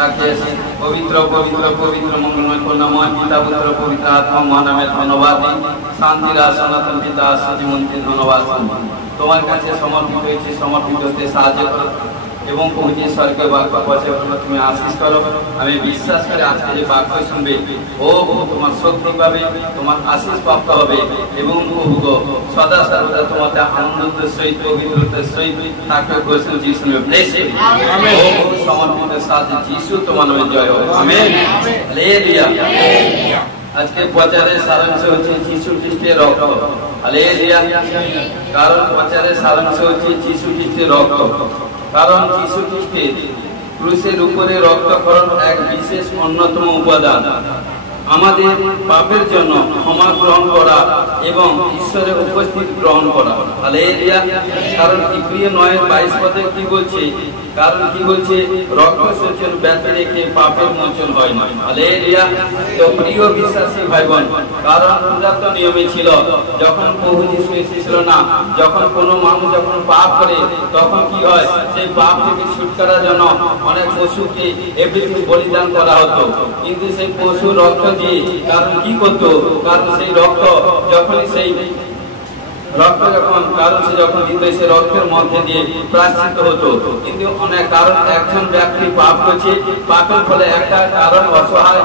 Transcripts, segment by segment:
पवित्र पवित्र पवित्र मंगलमय करुणामय पिता पुत्र पवित्र आत्मा महानामे धन्यवाद शांतिर सनातन पिता सजीवंती धन्यवाद তোমার কাছে সমর্পিত হয়েছে সমর্পিত হতে সাহায্য করো এবং পৌঁছে স্বর্গে বাক্য পৌঁছে তুমি আশীষ করো আমি বিশ্বাস করে আজকে যে বাক্য শুনবে ও তোমার শক্তি পাবে তোমার আশীষ প্রাপ্ত হবে এবং প্রভু সদা সর্বদা তোমাকে আনন্দের সহিত পবিত্রতার সহিত তাকে ঘোষণা যিশু নামে ব্লেস আমেন ও সমর্পিত সাথে যিশু তোমার নামে জয় হোক আমেন হালেলুয়া আজকে প্রচারের সারাংশ হচ্ছে যিশু খ্রিস্টের রক্ত হালেলুয়া কারণ প্রচারের সারাংশ হচ্ছে যিশু খ্রিস্টের রক্ত কারণ যিশু খ্রিস্টের ক্রুশের উপরে রক্তক্ষরণ এক বিশেষ অন্যতম উপাদান আমাদের পাপের জন্য ক্ষমা গ্রহণ করা এবং ঈশ্বরের উপস্থিতি গ্রহণ করা হালেলুয়া কারণ ইব্রিয় 9:22 পদে কি বলছে কারণ কি বলছে রক্ত সেচন ব্যতি রেখে পাপের মোচন হয় না হালেলুয়া তো প্রিয় বিশ্বাসী ভাই বোন কারণ পুরাতন নিয়মে ছিল যখন প্রভু যিশু এসেছিল না যখন কোনো মানুষ যখন পাপ করে তখন কি হয় সেই পাপ থেকে ছুটকারার জন্য অনেক পশুকে এভরিথিং বলিদান করা হতো কিন্তু সেই পশু রক্ত দিয়ে কারণ কি করতো কারণ সেই রক্ত যখনই সেই রক্ত যখন কারণ সে যখন দিত সে রক্তের মধ্যে দিয়ে প্রায়শ্চিত্ত হতো কিন্তু অনেক কারণ একজন ব্যক্তি পাপ করছে পাপের ফলে একটা কারণ অসহায়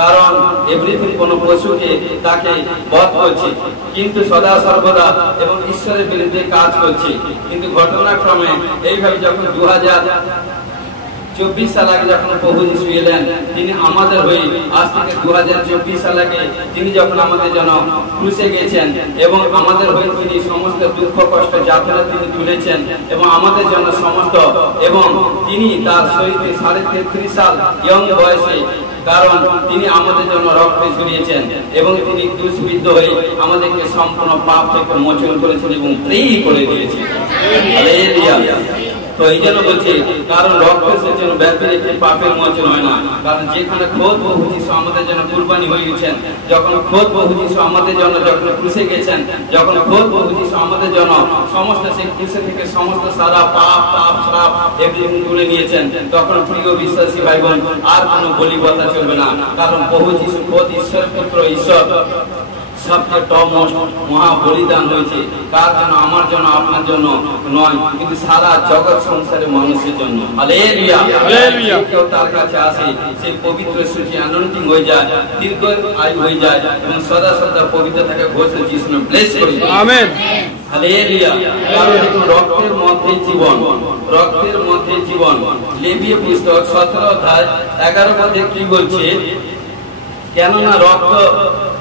কারণ এভরিথিং কোনো পশুকে তাকে বধ করছে কিন্তু সদা সর্বদা এবং ঈশ্বরের বিরুদ্ধে কাজ করছে কিন্তু ঘটনাক্রমে এইভাবে যখন 2024 সাল আগে যখন প্রভু যিশু এলেন তিনি আমাদের হয়ে আজ থেকে 2024 সাল আগে তিনি যখন আমাদের জন্য ক্রুশে গেছেন এবং আমাদের হয়ে তিনি সমস্ত দুঃখ কষ্ট যাতনা তিনি তুলেছেন এবং আমাদের জন্য সমস্ত এবং তিনি তার শরীরে 33.5 সাল ইয়ং বয়সে কারণ তিনি আমাদের জন্য রক্ত ঝরিয়েছেন এবং তিনি ক্রুশবিদ্ধ হয়ে আমাদেরকে সম্পূর্ণ পাপ থেকে মোচন করেছেন এবং ফ্রি করে দিয়েছেন হালেলুয়া তো এই জন্য বলছে কারণ রক্ত সেচন ব্যতি রেখে পাপের মোচন হয় না কারণ যেখানে খোদ প্রভু যিশু আমাদের জন্য কুরবানি হয়ে গেছেন যখন খোদ প্রভু যিশু আমাদের জন্য যখন ক্রুশে গেছেন যখন খোদ প্রভু যিশু আমাদের জন্য সমস্ত সেই ক্রুশে থেকে সমস্ত সারা পাপ শ্রাপ এভরিথিং তুলে নিয়েছেন তখন প্রিয় বিশ্বাসী ভাই বোন আর কোনো বলি বলা চলবে না কারণ প্রভু যিশু খোদ ঈশ্বর পুত্র ঈশ্বর সবচেয়ে টপ মোস্ট মহা বলিদান হয়েছে কার জন্য আমার জন্য আপনার জন্য নয় কিন্তু সারা জগৎ সংসারের মানুষের জন্য হালেলুয়া হালেলুয়া কেউ তার কাছে আসে সে পবিত্র সুচি অ্যানয়েন্টিং হয়ে যায় দীর্ঘ আয়ু হয়ে যায় এবং সদা সদা পবিত্র থাকে ঘোষণা যিশু নামে ব্লেস করি আমেন হালেলুয়া কারণ রক্তের মধ্যে জীবন রক্তের মধ্যে জীবন লেবীয় পুস্তক 17 অধ্যায় 11 পদে কি বলছে কেননা রক্ত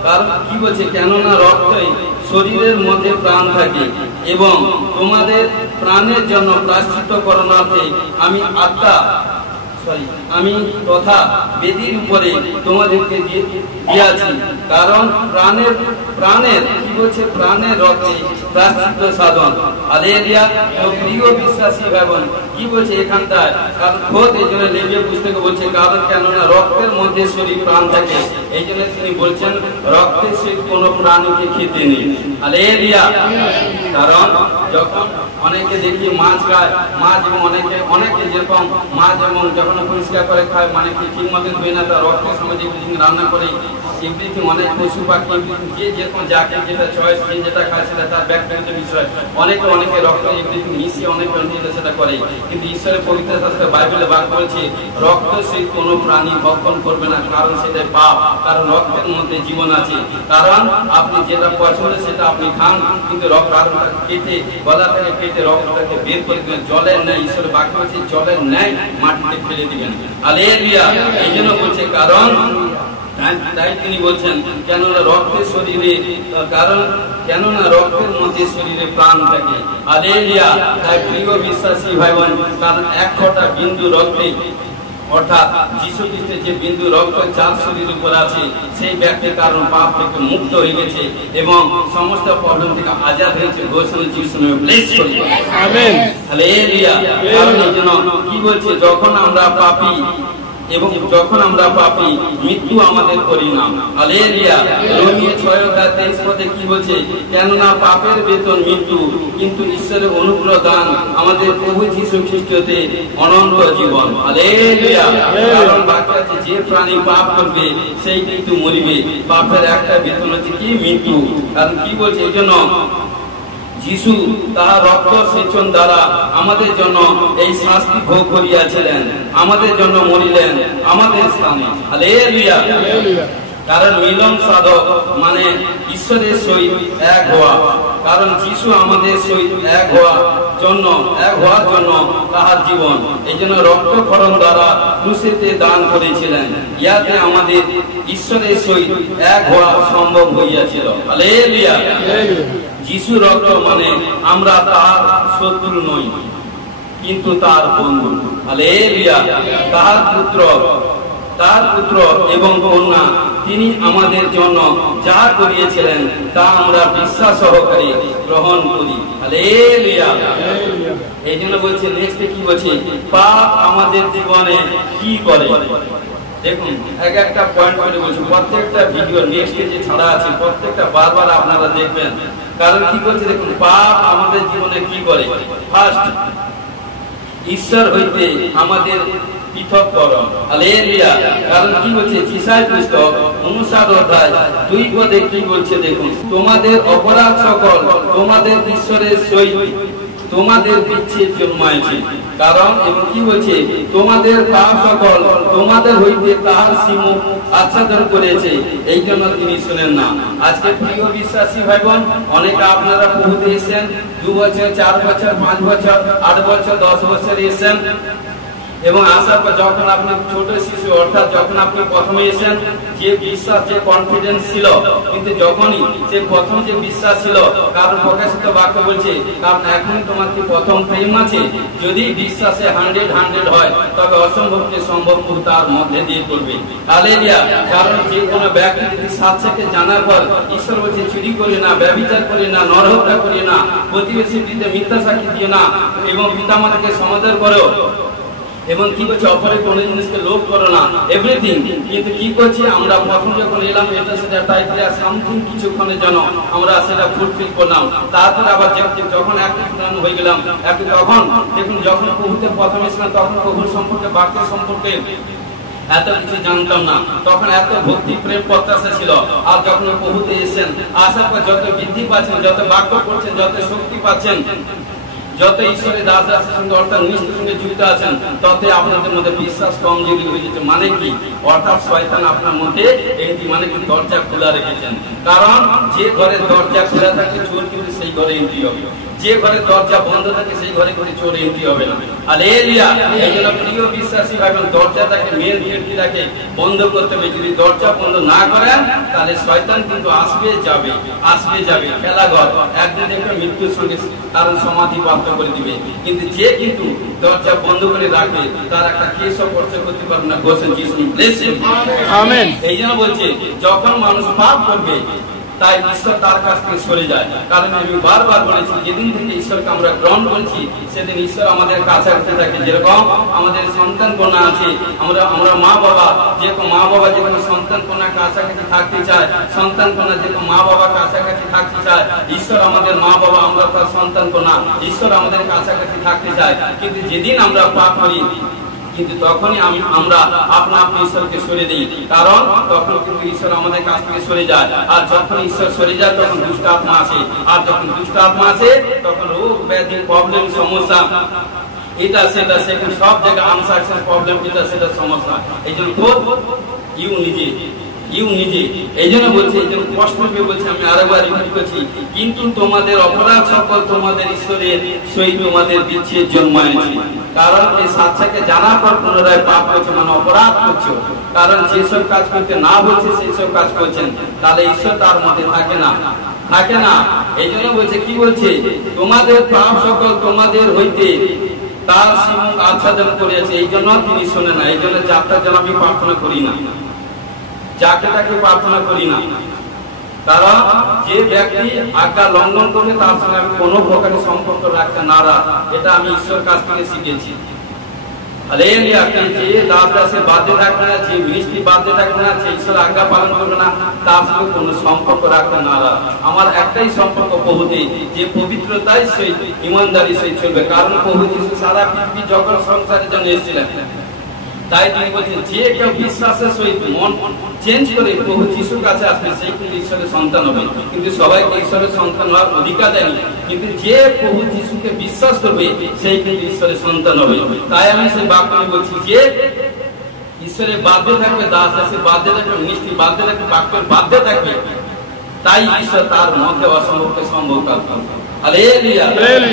কারণ কি বলছে কেননা রক্তই শরীরের মধ্যে প্রাণ থাকে এবং তোমাদের প্রাণের জন্য প্রায়শ্চিত্ত করণার্থে আমি তথা বেদির উপরে তোমাদেরকে দিয়েছি কারণ প্রাণের কি বলছে প্রাণের রক্তে প্রায়শ্চিত্ত সাধন হালেলুয়া তো প্রিয় বিশ্বাসী ভাই বোন কি বলছে এখানটায় কারণ খোদ এই জন্য লেবীয় পুস্তকে বলছে কারণ কেননা রক্তের মধ্যে শরীর প্রাণ থাকে এই জন্য তিনি বলছেন রক্তের সহিত কোনো প্রাণীকে খেতে নেই হালেলুয়া কারণ যখন অনেকে দেখি মাছ খায় মাছ এবং অনেকে যেরকম মাছ এবং যখন পরিষ্কার করে খায় মানে কি ঠিক মতন ধুয়ে না তার রক্তের সময় যেগুলি রান্না করে এভরিথিং অনেক পশু পাখি যে যেরকম যাকে যেটা চয়েস যে যেটা খায় সেটা তার ব্যক্তিগত বিষয় অনেকে রক্ত এভরিথিং মিশিয়ে অনেকে সেটা করে কিন্তু ঈশ্বরের পবিত্র শাস্ত্রে বাইবেলে বাক্য বলছে রক্ত সেই কোনো প্রাণী ভক্ষণ করবে না কারণ সেটাই পাপ কারণ রক্তের মধ্যে জীবন আছে কারণ আপনি যেটা পছন্দ সেটা আপনি খান কিন্তু রক্তটা কেটে গলা থেকে কেটে রক্তটাকে বের করে দিবেন জলের ন্যায় ঈশ্বরের বাক্য বলছে জলের ন্যায় মাটিতে ফেলে দিবেন হালেলুয়া এই জন্য বলছে কারণ তাই তিনি বলছেন কেননা রক্তের শরীরে কারণ কেননা রক্তের মধ্যে শরীরে প্রাণ থাকে হালেলুয়া তাই প্রিয় বিশ্বাসী ভাই বোন কারণ এক ফোঁটা বিন্দু রক্তে অর্থাৎ যিশু খ্রিস্টের যে বিন্দু রক্ত যার শরীরের উপর আছে সেই ব্যক্তির কারণ পাপ থেকে মুক্ত হয়ে গেছে এবং সমস্ত প্রবলেম থেকে আজাদ হয়েছে ঘোষণা যিশু নামে ব্লেস করি আমেন হালেলুয়া কারণ এই জন্য কি বলছে যখন আমরা পাপী এবং যখন আমরা পাপী মৃত্যু আমাদের পরিণাম। হালেলুয়া। রোমীয় 6:23 পদে কি বলছে? কেননা পাপের বেতন মৃত্যু, কিন্তু ঈশ্বরের অনুগ্রহ দান আমাদের প্রভু যীশু খ্রিস্টতে অনন্ত জীবন। হালেলুয়া। কারণ বাক্য আছে, যে প্রাণী পাপ করবে সেই কিন্তু মরিবে। পাপের একটা বেতন হচ্ছে কি? মৃত্যু। কারণ কি বলছে? এই জন্য যিশু তাহার রক্ত সেচন দ্বারা আমাদের জন্য এই শাস্তি ভোগ করিয়াছিলেন, আমাদের জন্য মরিলেন আমাদের স্থানে। হালেলুয়া। কারণ মিলন সাধক মানে ঈশ্বরের সহিত এক হওয়া। কারণ যিশু আমাদের সহিত এক হওয়ার জন্য তাহার জীবন এই জন্য রক্তক্ষরণ দ্বারা ক্রুশেতে দান করেছিলেন। ইয়াতে আমাদের ঈশ্বরের সহিত এক হওয়া সম্ভব হইয়াছিল। হালেলুয়া। যিশু রক্ত মানে আমরা তার শত্রু নই, কিন্তু তার বন্ধু। হালেলুয়া। তার পুত্র এবং কন্যা তিনি আমাদের জন্য যা করিয়েছিলেন তা আমরা বিশ্বাস সহকারে গ্রহণ করি। হালেলুয়া। এই জন্য বলছে, নেক্সটে কি বলছে? পাপ আমাদের জীবনে কি করে? দেখুন, এক একটা পয়েন্ট করে বলছি। প্রত্যেকটা ভিডিও নেক্সটে যে ছাড়া আছে প্রত্যেকটা বারবার আপনারা দেখবেন। কারণ কি বলছে দেখুন, পাপ আমাদের জীবনে কি করে? ফার্স্ট, ঈশ্বর হইতে আমাদের পৃথককরণ। হালেলুয়া। কারণ কি বলছে? ঈশায় পুস্তক 59:2 পদে কি বলছে দেখুন, তোমাদের অপরাধ সকল তোমাদের ঈশ্বরের সহিত তোমাদের বিচ্ছেদ জন্মাইছে। কারণ এবং কি বলছে? তোমাদের পাপ সকল তোমাদের হইতে তাহার সিমুখ আচ্ছাদন করেছে, এই জন্য তিনি শুনেন না। আজকে প্রিয় বিশ্বাসী ভাই বোন, অনেকে আপনারা প্রভুতে এসেছেন 2 বছর, 4 বছর, 5 বছর, 8 বছর, 10 বছর এসেছেন এবং আসার পর যখন আপনি ছোট শিশু, অর্থাৎ যখন আপনি প্রথমে এসেছেন যে বিশ্বাস, যে কনফিডেন্স ছিল, কিন্তু যখনই সে প্রথম যে বিশ্বাস ছিল, কারণ প্রকাশিত বাক্য বলছে, কারণ এখনই তোমার কি প্রথম প্রেম আছে। যদি বিশ্বাসে 100 হয় তবে অসম্ভবকে সম্ভব তার মধ্যে দিয়ে করবে। হালেলুয়া। কারণ যে কোনো ব্যক্তি যদি সাথে জানার পর ঈশ্বর বলছে, চুরি করি না, ব্যভিচার করি না, নরহত্যা করি না, প্রতিবেশীর বিরুদ্ধে মিথ্যা সাক্ষী দিয়ে না, এবং পিতামাতাকে সমাদর করো, এবং কি করছে? অপরের কোনো জিনিসকে লোভ করো না, এভরিথিং। কিন্তু কি করছি আমরা? প্রথম যখন এলাম এটা সেটা টাইপ করে সামথিং কিছুক্ষণের জন্য আমরা সেটা ফুলফিল করলাম। তারপরে আবার যখন একটু পুরানো হয়ে গেলাম, একটু তখন দেখুন, যখন প্রভুতে প্রথম এসেছিলাম তখন প্রভুর সম্পর্কে, বাক্য সম্পর্কে এত কিছু জানতাম না, তখন এত ভক্তি প্রেম প্রত্যাশা ছিল। আর যখন প্রভুতে এসেছেন, আসার পর যত বৃদ্ধি পাচ্ছেন, যত বাক্য করছেন, যত শক্তি পাচ্ছেন, যত ঈশ্বরের দাস দাসের সঙ্গে অর্থাৎ নিষ্ঠার সঙ্গে যুক্ত আছেন, তত আপনাদের মধ্যে বিশ্বাস কমজোরি হয়ে যেতে। মানে কি? অর্থাৎ শয়তান আপনার মধ্যে এন্ট্রি, মানে কি দরজা খোলা রেখেছেন। কারণ যে ঘরের দরজা খোলা থাকে চোর কিন্তু সেই ঘরে এন্ট্রি হবে, যে ঘরের দরজা বন্ধ থাকে সেই ঘরে করে চোর এন্ট্রি হবে না। হালেলুয়া। এই জন্য প্রিয় বিশ্বাসী ভাই বোন, দরজাটাকে, মেন খিড়কিটাকে বন্ধ করতে হবে। যদি দরজা বন্ধ না করেন তাহলে শয়তান কিন্তু আসবে যাবে খেলাঘর, একদিন দেখবে মৃত্যুর সঙ্গে কারণ সমাধি প্রাপ্ত করে দিবে। কিন্তু যে কিন্তু দরজা বন্ধ করে রাখবে তার একটা কেসও স্পর্শ করতে পারবে না। আমেন। এই জন্য বলছে, যখন মানুষ পাপ করবে তাই ঈশ্বর তার কাছ থেকে সরে যায়। কারণ আমি বারবার বলেছি, যেদিন থেকে ঈশ্বরকে আমরা গ্রহণ করেছি সেদিন ঈশ্বর আমাদের কাছাকাছি থাকে। যেরকম আমাদের সন্তান কন্যা আছে, আমরা মা বাবা যে কোনো সন্তান কন্যা কাছাকাছি থাকতে চায়, সন্তান কন্যা যে মা বাবা কাছাকাছি থাকতে চায়। ঈশ্বর আমাদের মা বাবা, আমরা তার সন্তান কন্যা, ঈশ্বর আমাদের কাছাকাছি থাকতে চায়। কিন্তু যেদিন আমরা পাপ করি, কিন্তু তখনই আমরা আপনা আপনি ঈশ্বরকে সরে দিই। কারণ তখন কিন্তু ঈশ্বর আমাদের কাছ থেকে সরে যায়। আর যখন ঈশ্বর সরে যায় তখন দুষ্ট আত্মা আসে, আর যখন দুষ্ট আত্মা আসে তখন রোগ ব্যাধি, প্রবলেম, সমস্যা, এটা সেটা সেখানে সব জায়গায় আনসাকসেস প্রবলেম, এটা সেটা সমস্যা। এই জন্য ইউ নিজে এই জন্য বলছে, এই জন্য কষ্ট পেয়ে বলছে, আমি আরেকবার রিপিট করছি, কিন্তু তোমাদের অপরাধ সকল তোমাদের ঈশ্বরের সহিত তোমাদের বিচ্ছেদ জন্মায়ছে। কারণ এই সাথে জানার পর পুনরায় পাপ করছে, মানে অপরাধ করছো। কারণ যেসব কাজ করতে না বলছে সেই সব কাজ করছেন, তাহলে ঈশ্বর তার মধ্যে থাকে না। এই জন্য বলছে, কি বলছে? তোমাদের পাপ সকল তোমাদের হইতে তার সিমুখ আচ্ছাদন করেছে, এই জন্য তিনি শোনে না। এই জন্য যাত্রার জন্য আমি প্রার্থনা করি না, যাকে প্রার্থনা করি না। কারণ যে ব্যক্তি আজ্ঞা লঙ্ঘন করবে তার সঙ্গে আমি কোনো প্রকারের সম্পর্ক রাখতে নারাজ। এটা আমি ঈশ্বর কাছ থেকে শিখেছি। হালেলুয়া। যে দাস দাসের বাধ্যে থাকবে না, যে মিনিস্ট্রি বাধ্যে থাকবে না, যে ঈশ্বরের আজ্ঞা পালন করবে না, তার সঙ্গে কোনো সম্পর্ক রাখবে না। আমার একটাই সম্পর্ক প্রভুতে, যে পবিত্রতাই সহিত ইমানদারি সহিত চলবে। কারণ প্রভু যিশু সারা পৃথিবী জগৎ সংসারের জন্য এসেছিলেন। তাই তিনি বলছেন যে কেউ বিশ্বাসের সহিত মন চেঞ্জ করে প্রভু যিশুর কাছে আসবে, সেই কিন্তু ঈশ্বরের সন্তান হবে। কিন্তু সবাইকে ঈশ্বরের সন্তান হওয়ার অধিকার দেয়নি, কিন্তু যে প্রভু যিশুকে বিশ্বাস করবে সেই কিন্তু ঈশ্বরের সন্তান হবে। তাই আমি সেই বাক্য বলছি, যে ঈশ্বরের বাধ্যে থাকবে, দাস দাসের বাধ্যে থাকবে, মিনিস্ট্রি বাধ্যে থাকবে, বাক্যের বাধ্যে থাকবে, তাই ঈশ্বর তার মধ্যে অসম্ভবকে সম্ভব করবে। Hallelujah,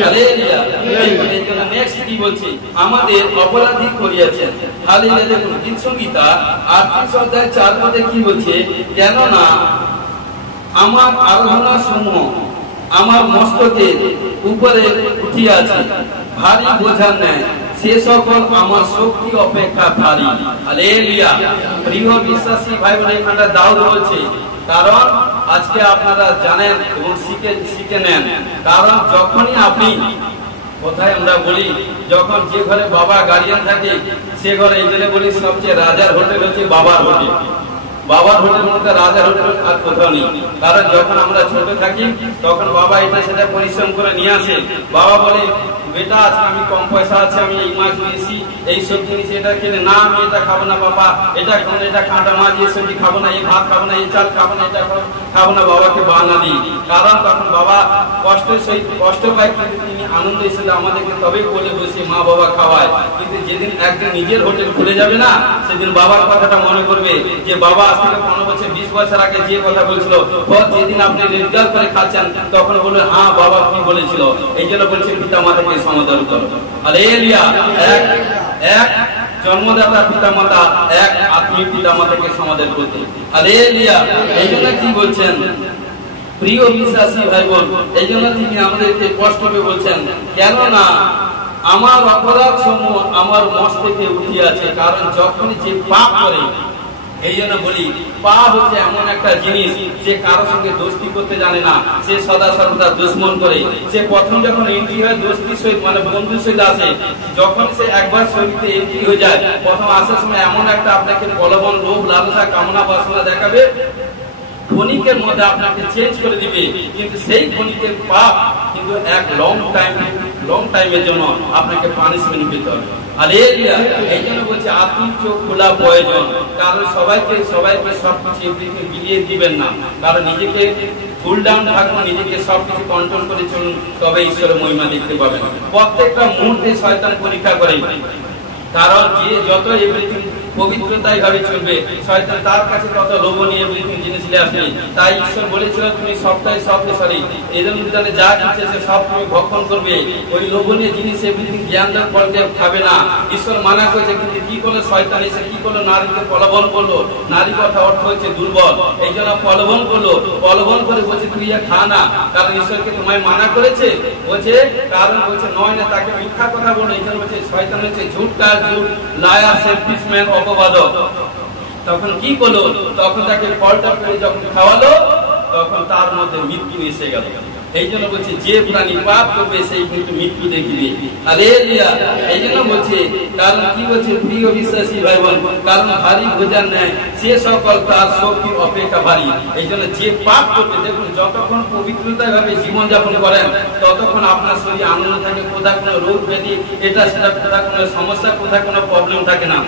hallelujah. এই জন্য নেক্সট কি বলছি, আমাদের অপরাধী করিয়াছেন। হালেলুয়া। দেখুন গীত সংহিতা 38 অধ্যায় 4 পদে কি বলছে, কেননা আমার আরাধনা সমূহ আমার মস্তকের উপরে উঠিয়াছে, ভারী বোঝার ন্যায় সে সকল আমার শক্তি অপেক্ষা ভারী। হালেলুয়া। প্রিয় বিশ্বাসী ভাই বোন, এখানে দাউদ বলছে, কারণ আজকে আপনারা জানেন এবং শিখে নেন। কারণ যখনই আপনি, কোথায় আমরা বলি, যখন যে ঘরে বাবা গার্ডিয়ান থাকে সে ঘরে, এই জন্য বলি সবচেয়ে রাজার হোটেল হচ্ছে বাবার হোটেল। বাবার হোটেল মধ্যে রাজার হোটেল আর কোথাও নেই। কারণ যখন আমরা ছোট থাকি তখন বাবা এটা সেটা পরিশ্রম করে নিয়ে আসে। বাবা বলে, বেটা আজকে আমি কম পয়সা আছে, আমি এই মাছ নিয়েছি, এই সবজি নিয়েছি, এটা খেলে না, আমি এটা খাবো না বাবা, এটা খাবো না, এটা কাঁটা মাছ, এই সবজি খাবো না, এই ভাত খাবো না, এই চাল খাবো না, এটা খাবো না, বাবাকে বাহানা দিই। কারণ তখন বাবা কষ্টের সহিত কষ্ট পায়, কিন্তু তিনি আনন্দ হিসেবে আমাদেরকে তবে বলে বসে মা বাবা খাওয়ায়। কিন্তু যেদিন একদিন নিজের হোটেল খুলে যাবে না, সেদিন বাবার কথাটা মনে করবে, যে বাবা আজ থেকে 15 বছর 20 বছর আগে যে কথা বলছিল, যেদিন আপনি রেজাল্ট করে খাচ্ছেন তখন বলবেন, হ্যাঁ বাবা কি বলেছিল। এই জন্য বলছেন পিতা মাতাকে সমাদর করো। হালেলুয়া। এক জন্মদাতা পিতা মাতা, এক আত্মীয় পিতা মাতাকে সমাদর করতে। হালেলুয়া। এই জন্য কি বলছেন প্রিয় বিশ্বাসী ভাই বোন, এই জন্য তিনি আমাদেরকে কষ্ট করে বলছেন, কেননা আমার অপরাধ সমূহ আমার মস্তকে উঠিয়াছে। কারণ যখন যে পাপ করে, এই জন্য বলি পাপ হচ্ছে এমন একটা জিনিস, যে কারোর সঙ্গে দোস্তি করতে জানে না, সে সদা সর্বদা দুশ্মন করে। সে প্রথম যখন এন্ট্রি হয় দোস্তির সহিত, মানে বন্ধুর সহিত আসে, যখন সে একবার শরীরে এন্ট্রি হয়ে যায়, প্রথম আসার সময় এমন একটা আপনাকে প্রলোভন, লোভ, লালসা, কামনা, বাসনা দেখাবে, ক্ষণিকের মধ্যে আপনাকে চেঞ্জ করে দিবে। কিন্তু সেই ক্ষণিকের পাপ কিন্তু এক লং টাইমের জন্য আপনাকে পানিশমেন্ট পেতে হবে। হালেলুয়া। এই জন্য বলছে আত্মিক চোখ খোলা প্রয়োজন। কারণ সবাইকে সবকিছু বিলিয়ে দিবেন না। কারণ নিজেকে ফুল ডাউন থাকুন, নিজেকে সবকিছু কন্ট্রোল করে চলুন, তবে ঈশ্বরের মহিমা দেখতে পাবেন। প্রত্যেকটা মুহূর্তে শয়তান পরীক্ষা করে। কারণ যে যত এভরিথিং পবিত্রতাই ভাবে চলবে, শয়তান তার কাছে তত লোভনীয় এভরিথিং জিনিস নিয়ে আসবে। তাই ঈশ্বর বলেছিল, তুমি সবটাই সরি এদের মধ্যে যা ইচ্ছে সে সব তুমি ভক্ষণ করবে, ওই লোভনীয় জিনিস এভরিথিং জ্ঞান দান করতে খাবে না। ঈশ্বর মানা করেছে, কিন্তু কি করলো শয়তান এসে কি করলো, নারীকে প্রলোভন করলো। নারী কথা অর্থ হচ্ছে দুর্বল, এই জন্য প্রলোভন করলো। প্রলোভন করে বলছে তুই খা না, কারণ ঈশ্বরকে তোমায় মানা করেছে। বলছে কারণ বলছে নয় না, তাকে মিথ্যা কথা বলো। এই জন্য বলছে শয়তান হচ্ছে ঝুটকার, লায়ার, সেলফিশম্যান, অপবাদক। তখন কি করলো, তখন তাকে ফলটা করে যখন খাওয়ালো, তখন তার মধ্যে মৃত্যু এসে গেল। এই জন্য বলছে যে প্রাণী পাপ করবে সেই কিন্তু মৃত্যু দেখবে। হালেলুয়া। এই জন্য বলছে, কারণ কি বলছে প্রিয় বিশ্বাসী ভাই বোন, কারণ ভারী বোঝার নেয় সে সকল তার শক্তি অপেক্ষা ভারী। এই জন্য যে পাপ করবে, দেখুন যতক্ষণ পবিত্রতায় ভাবে জীবনযাপন করেন ততক্ষণ আপনার শরীরে আনন্দ থাকে, কোথাও কোনো রোগ ব্যাধি এটা সেটা, কোথাও কোনো সমস্যা, কোথাও কোনো প্রবলেম থাকে না।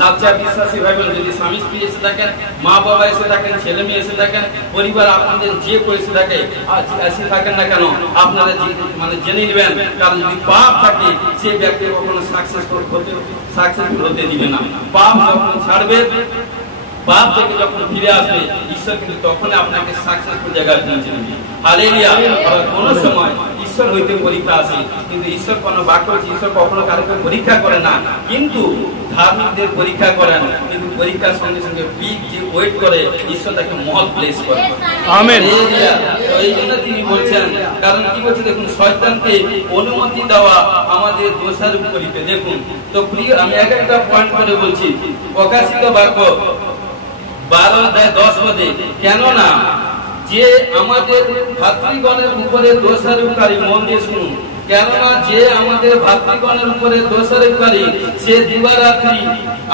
সাচ্চা বিশ্বাসী ভাই বোন, যদি স্বামী স্ত্রী এসে থাকেন, মা বাবা এসে থাকেন, ছেলে মেয়ে এসে থাকেন, পরিবার আপনাদের যে এসে থাকে, এসে থাকেন না কেন, আপনারা জেনে নেবেন। কারণ যদি পাপ থাকে, সেই ব্যক্তি কখনো সাকসেসফুল হতে দিবে না। পাপ যখন ছাড়বে, পাপ থেকে যখন ফিরে আসবে, ঈশ্বর কিন্তু তখন আপনাকে সাকসেসফুল জায়গায় পৌঁছে দেবে। হালেলুয়া। কোন সময় ঈশ্বর হইতে পরীক্ষা আসে, কিন্তু ঈশ্বর কোনো বাক্য, ঈশ্বর কখনো কারোকে পরীক্ষা করে না, কিন্তু ধার্মিকদের পরীক্ষা করেন। কিন্তু পরীক্ষার সঙ্গে সঙ্গে বিগ যে ওয়েট করে, ঈশ্বর তাকে মহৎ প্লেস করে। আমেন। এই জন্য তিনি বলছেন, কারণ কি বলছে দেখুন, শয়তানকে অনুমতি দেওয়া আমাদের দোষারোপ করিতে। দেখুন তো প্রিয়, আমি একটা পয়েন্ট করে বলছি, প্রকাশিত বাক্য 12:10 পদে, কেননা যে আমাদের ভাতৃগণের উপরে দোষারোপকারী, মন দিয়ে শুনুন, কেননা যে আমাদের ভাতৃগণের উপরে দোষারোপকারী সে দিবারাত্রি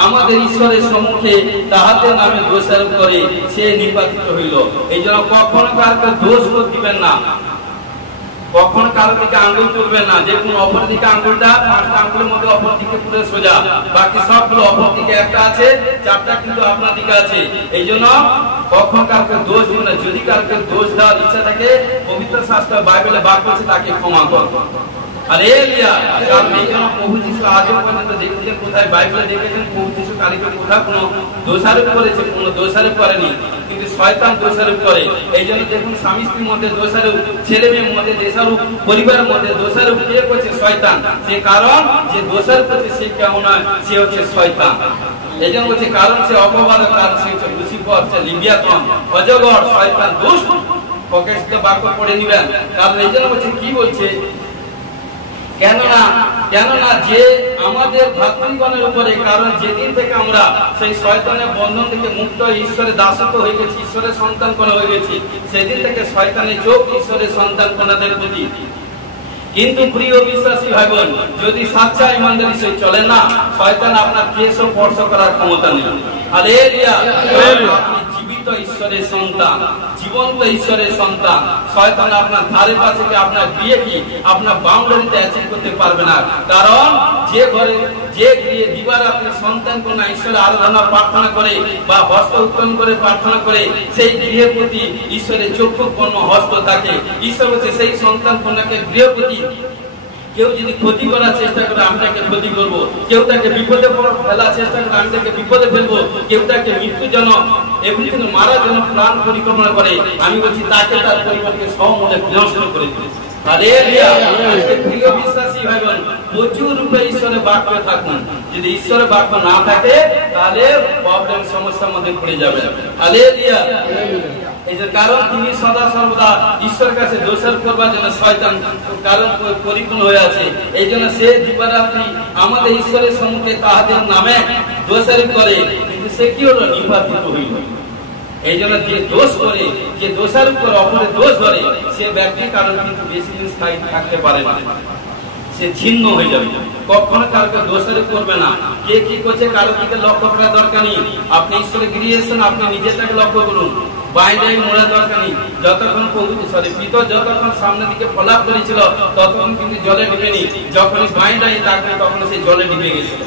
আমাদের ঈশ্বরের সম্মুখে তাহাদের নামে দোষারোপ করে সে নির্বাচিত হইল। এই জন্য কখনো কাউকে দোষ দিবেন না, কখন কারো দিকে আঙ্গুল তুলবেন না। যে কোন অপর দিকে আঙ্গুলটা 5টা আঙ্গুলের মধ্যে অপর দিকে পুরো সোজা, বাকি সবগুলো অপর দিকে একটা আছে, 4টা কিন্তু আপনার দিকে আছে। এই জন্য কখন কাউকে দোষ দিবেন না। যদি কাউকে দোষ দেওয়ার ইচ্ছা থাকে, পবিত্র শাস্ত্র বাইবেলে বাক্য আছে তাকে ক্ষমা করো। হালেলুয়া। কারণ এই জন্য প্রভু যিশু আজও পর্যন্ত দেখেছেন কোথায় বাইবেলে দেখেছেন প্রভু যিশু কারিকে কোথাও কোনো দোষারোপ করেছে? কোনো দোষারোপ করেনি, কিন্তু শয়তান দোষারোপ করে। এই জন্য দেখুন স্বামী স্ত্রীর মধ্যে দোষারোপ, ছেলে মেয়ের মধ্যে দোষারোপ, পরিবারের মধ্যে দোষারোপ কে করছে? শয়তান। সে কারণ যে দোষারোপ করছে সে কেমন নয়, সে হচ্ছে শয়তান। এই জন্য বলছে কারণ সে অপবাদ, কারণ সে হচ্ছে লুসিফার, সে লিবিয়াতন, অজগর, শয়তান, দুষ্ট। প্রকাশিত বাক্য পড়ে নিবেন। কারণ এই জন্য বলছে কি বলছে, কেননা যে আমাদের ভাতৃগণের উপরে, কারণ যেদিন থেকে আমরা সেই শয়তানের বন্ধন থেকে মুক্ত হয়ে ঈশ্বরের দাসত্ব হয়ে গেছি, ঈশ্বরের সন্তান কোনা হয়ে গেছি, সেদিন থেকে শয়তানের চোখ ঈশ্বরের সন্তান কোনাদের প্রতি। কিন্তু প্রিয় বিশ্বাসী ভাই বোন, যদি সাচ্চা ইমানদারি সে চলে না, শয়তান আপনার কেশও স্পর্শ করার ক্ষমতা নেই। হালেলুয়া। আপনি জীবিত ঈশ্বরের সন্তান, জীবন্ত ঈশ্বরের সন্তান। শয়তান আপনার ধারে পাশে কি আপনার গৃহে কি আপনার বাউন্ডারিতে অ্যাচিভ করতে পারবে না। কারণ যে ঘরে যে গৃহে দিবারাত্রি সন্তান কন্যা ঈশ্বরের আরাধনা প্রার্থনা করে বা হস্ত উত্তোলন করে প্রার্থনা করে, সেই গৃহের প্রতি ঈশ্বরের চক্ষুপূর্ণ হস্ত থাকে। ঈশ্বর বলছে সেই সন্তান কন্যাকে গৃহপতি কেউ যদি ক্ষতি করার চেষ্টা করে আমি তাকে ক্ষতি করবো, কেউ তাকে বিপদে ফেলার চেষ্টা করে আমি তাকে বিপদে ফেলবো, কেউ তাকে মৃত্যুজনক এমনিতে মারার জন্য প্ল্যান পরিকল্পনা করে, আমি বলছি তাকে তার পরিবারকে সমূলে বিনষ্ট করে দিয়েছে। প্রিয় বিশ্বাসী ভাই বোন, প্রচুর রূপে ঈশ্বরের বাক্য থাকুন। যদি ঈশ্বরের বাক্য না থাকে তাহলে প্রবলেম সমস্যার মধ্যে পড়ে যাবে। হালেলুয়া। এই যে কারণ তিনি সদা সর্বদা ঈশ্বরের কাছে দোষারোপ করবার জন্য শয়তান কারণ পরিপূর্ণ হয়ে আছে। এই জন্য সে দিবারাত্রি আমাদের ঈশ্বরের সম্মুখে তাহাদের নামে দোষারোপ করে, কিন্তু সে কি হলো? নির্বাচিত হইল। এই জন্য যে দোষ করে, যে দোষারোপ করে, অপরের দোষ ধরে, সে ব্যক্তির কারণ কিন্তু বেশি দিন স্থায়ী থাকতে পারে না, সে ছিন্ন হয়ে যাবে। কখনো কাউকে দোষারোপ করবে না। কে কি করছে কারো দিকে লক্ষ্য করার দরকার নেই। আপনি ঈশ্বরে গিয়ে এসেছেন, আপনি নিজেটাকে লক্ষ্য করুন। বাইরে মোড়ার দরকার নেই। যতক্ষণ পিতর যতক্ষণ সামনের দিকে ফলাপ করেছিল ততক্ষণ কিন্তু জলে ডুবেনি। যখনই বাইরে তাকে তখন সে জলে ডুবে গেছিল।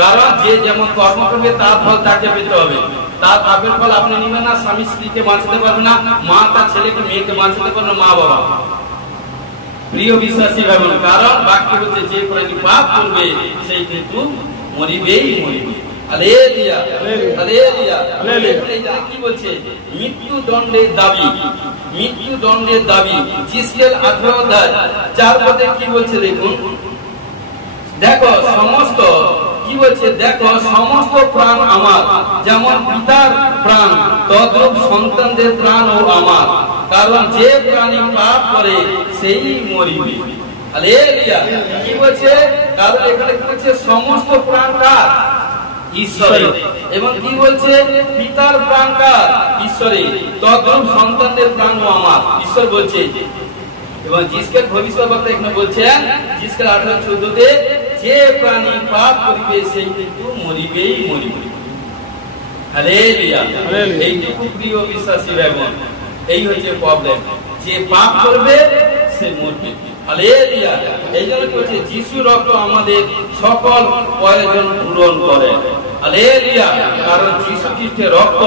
কারণ যে যেমন কর্ম করবে তার ফল তাকে পেতে হবে। তার পাপের ফল আপনি নেবেন না, স্বামী স্ত্রীকে বাঁচাতে পারবে না, মা তার ছেলেকে মেয়েকে বাঁচাতে পারবে না, মা বাবা। প্রিয় বিশ্বাসী ভাই বোন, কারণ বাক্য হচ্ছে যে প্রাণী পাপ করবে সেই কিন্তু মরিবেই মরিবে। Hallelujah, hallelujah, hallelujah. কি বলছে? মৃত্যুদণ্ডের দাবি, মৃত্যুদণ্ডের দাবি। জিসকেল 18 অধ্যায় 4 পদে কি বলছে দেখুন। দেখো সমস্ত কি বলছে, দেখো সমস্ত প্রাণ আমার, যেমন পিতার প্রাণ তদ্রূপ সন্তানদের প্রাণ ও আমার। কারণ যে প্রাণী পাপ করে সেই মরিবে। হালেলুয়া। কি বলছে? কারণ এখানে কি বলছে? সমস্ত প্রাণ কার? ঈশ্বরের। এবং কি বলছে? পিতার প্রাণ কার? ঈশ্বরের। তদ্রূপ সন্তানদের প্রাণ ও আমার, ঈশ্বর বলছে। এবং জিসকেল ভবিষ্যৎবক্তা এখানে বলছেন, জিসকেল 18:14-তে, যে প্রাণী পাপ করিবে সেই কিন্তু মরিবেই মরিবে। হালেলুয়া। এইটুকু প্রিয় বিশ্বাসী ভাই বোন, এই হচ্ছে প্রবলেম। যে পাপ করবে সে মরবে। হালেলুয়া। এই জন্য বলছে যিশু রক্ত আমাদের সকল প্রয়োজন পূরণ করে। হালেলুয়া। কারণ যিশু খ্রিস্টের রক্ত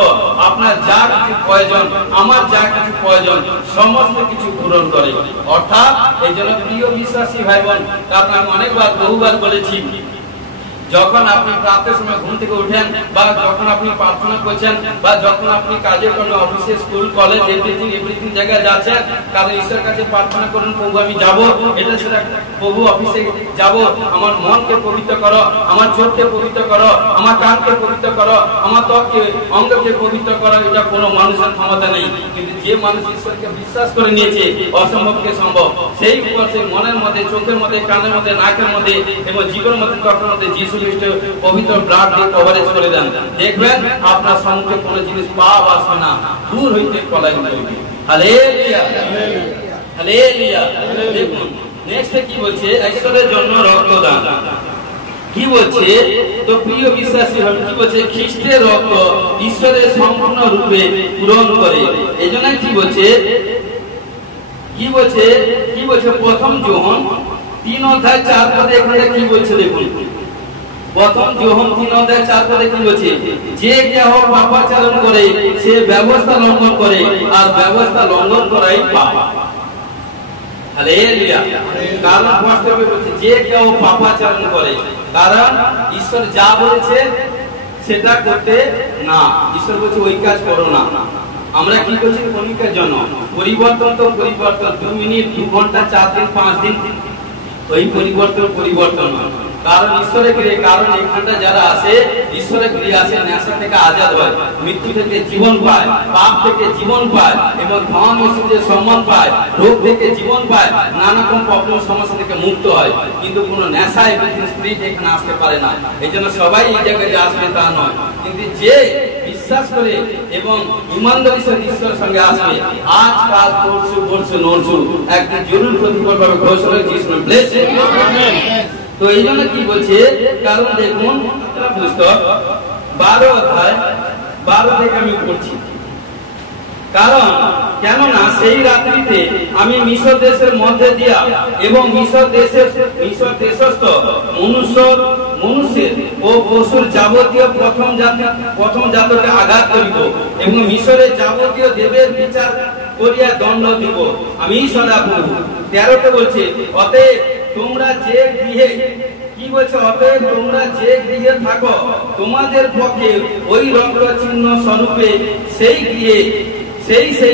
আপনার যা কিছু প্রয়োজন, আমার যা কিছু প্রয়োজন, সমস্ত কিছু পূরণ করে। অর্থাৎ এই জন্য প্রিয় বিশ্বাসী ভাই বোন, কারণ আমি অনেকবার বহুবার বলেছি, যখন আপনি প্রাতঃ সময় ঘুম থেকে উঠেন, বা যখন আপনি প্রার্থনা করছেন, বা যখন আপনি কাজে কোনো অফিসে, স্কুল, কলেজ, এভরিথিং জায়গায় যাচ্ছেন, কারণ ঈশ্বরের কাছে প্রার্থনা করুন, প্রভু আমি যাব, এটা সেটা, প্রভু অফিসে যাব, আমার মনকে পবিত্র করো, আমার চোখকে পবিত্র করো, আমার কানকে পবিত্র করো, আমার ত্বককে, অঙ্গকে পবিত্র করো। এটা কোনো মানুষের ক্ষমতা নেই। কিন্তু যে মানুষ ঈশ্বরকে বিশ্বাস করে নিয়েছে, অসম্ভবকে সম্ভব, সেই উপর সেই মনের মধ্যে, চোখের মধ্যে, কানের মধ্যে, নাকের মধ্যে এবং জীবনের মধ্যে, ত্বকের মধ্যে যিশু পবিত্র ব্লাড দিয়ে কভারেজ করে দেন, দেখবেন আপনার সম্মুখে কোনো জিনিস পাপ আসবে না, দূর হইতে পলায়ন করবে। Hallelujah, hallelujah. দেখুন নেক্সট কি বলছে, ঈশ্বরের জন্য রক্তদান। কি বলছে, তো প্রিয় বিশ্বাসী ভাবে কি বলছে, খ্রিস্টের রক্ত ঈশ্বরের সম্পূর্ণ রূপে পূরণ করে। এই জন্য কি বলছে, কি বলছে, কি বলছে, প্রথম যোহন 3:4 পদে এখানে কি বলছে দেখুন। প্রথম যোহন 3:4 পদে কি বলছে, যে কেহ পাপাচরণ করে সে ব্যবস্থা লঙ্ঘন করে, আর ব্যবস্থা লঙ্ঘন করাই পাপ। হালেলুয়া। কারণ বাস্তবে বলছে যে কেউ পাপাচরণ করে, কারণ ঈশ্বর যা বলেছে সেটা করতে না। ঈশ্বর বলছে ওই কাজ করো না। আমরা কি করছি ক্ষণিকের জন্য পরিবর্তন, তো পরিবর্তন 2 মিনিট 2 ঘন্টা 4 দিন 5 দিন ওই পরিবর্তন কারণ ঈশ্বরের ক্রিয়া। কারণ এখানটা যারা আসে ঈশ্বরের ক্রিয়া আসে, নেশা থেকে আজাদ হয়, মৃত্যু থেকে জীবন পায়, পাপ থেকে জীবন পায়, এবং ধন ঐশ্বর্যের সম্মান পায়, রোগ থেকে জীবন পায়, নানা রকম প্রবলেম সমস্যা থেকে মুক্ত হয়। কিন্তু কোনো নেশায় স্পিরিট এখানে আসতে পারে না। এই জন্য সবাই এই জায়গায় আসবে তা নয়, কিন্তু যে বিশ্বাস করে এবং ইমানদারি সাথে ঈশ্বরের সঙ্গে আসবে, আজ কাল পরশু পরশু নরশু একদিন জরুর প্রতিফল পাবে। ঘোষণা যিশু ব্লেস। তো এই জন্য কি বলছে, কারণ দেখুন পুস্তক 12 অধ্যায় 12 থেকে আমি পড়ছি। কারণ কেননা সেই রাত্রিতে আমি মিশর দেশের মধ্যে দিয়া এবং মিশর দেশস্থ মনুষ্যের ও পশুর যাবতীয় প্রথম জাতকে আঘাত করিব, এবং মিশরের যাবতীয় দেবের বিচার করিয়া দণ্ড দিব। আমি সদাপ্রভু। 13তে বলছে, অতএব তোমরা যে গৃহে, কি বলছে, অতএব তোমরা যে গৃহে থাকো তোমাদের পক্ষে ওই রক্ত চিহ্ন স্বরূপে সেই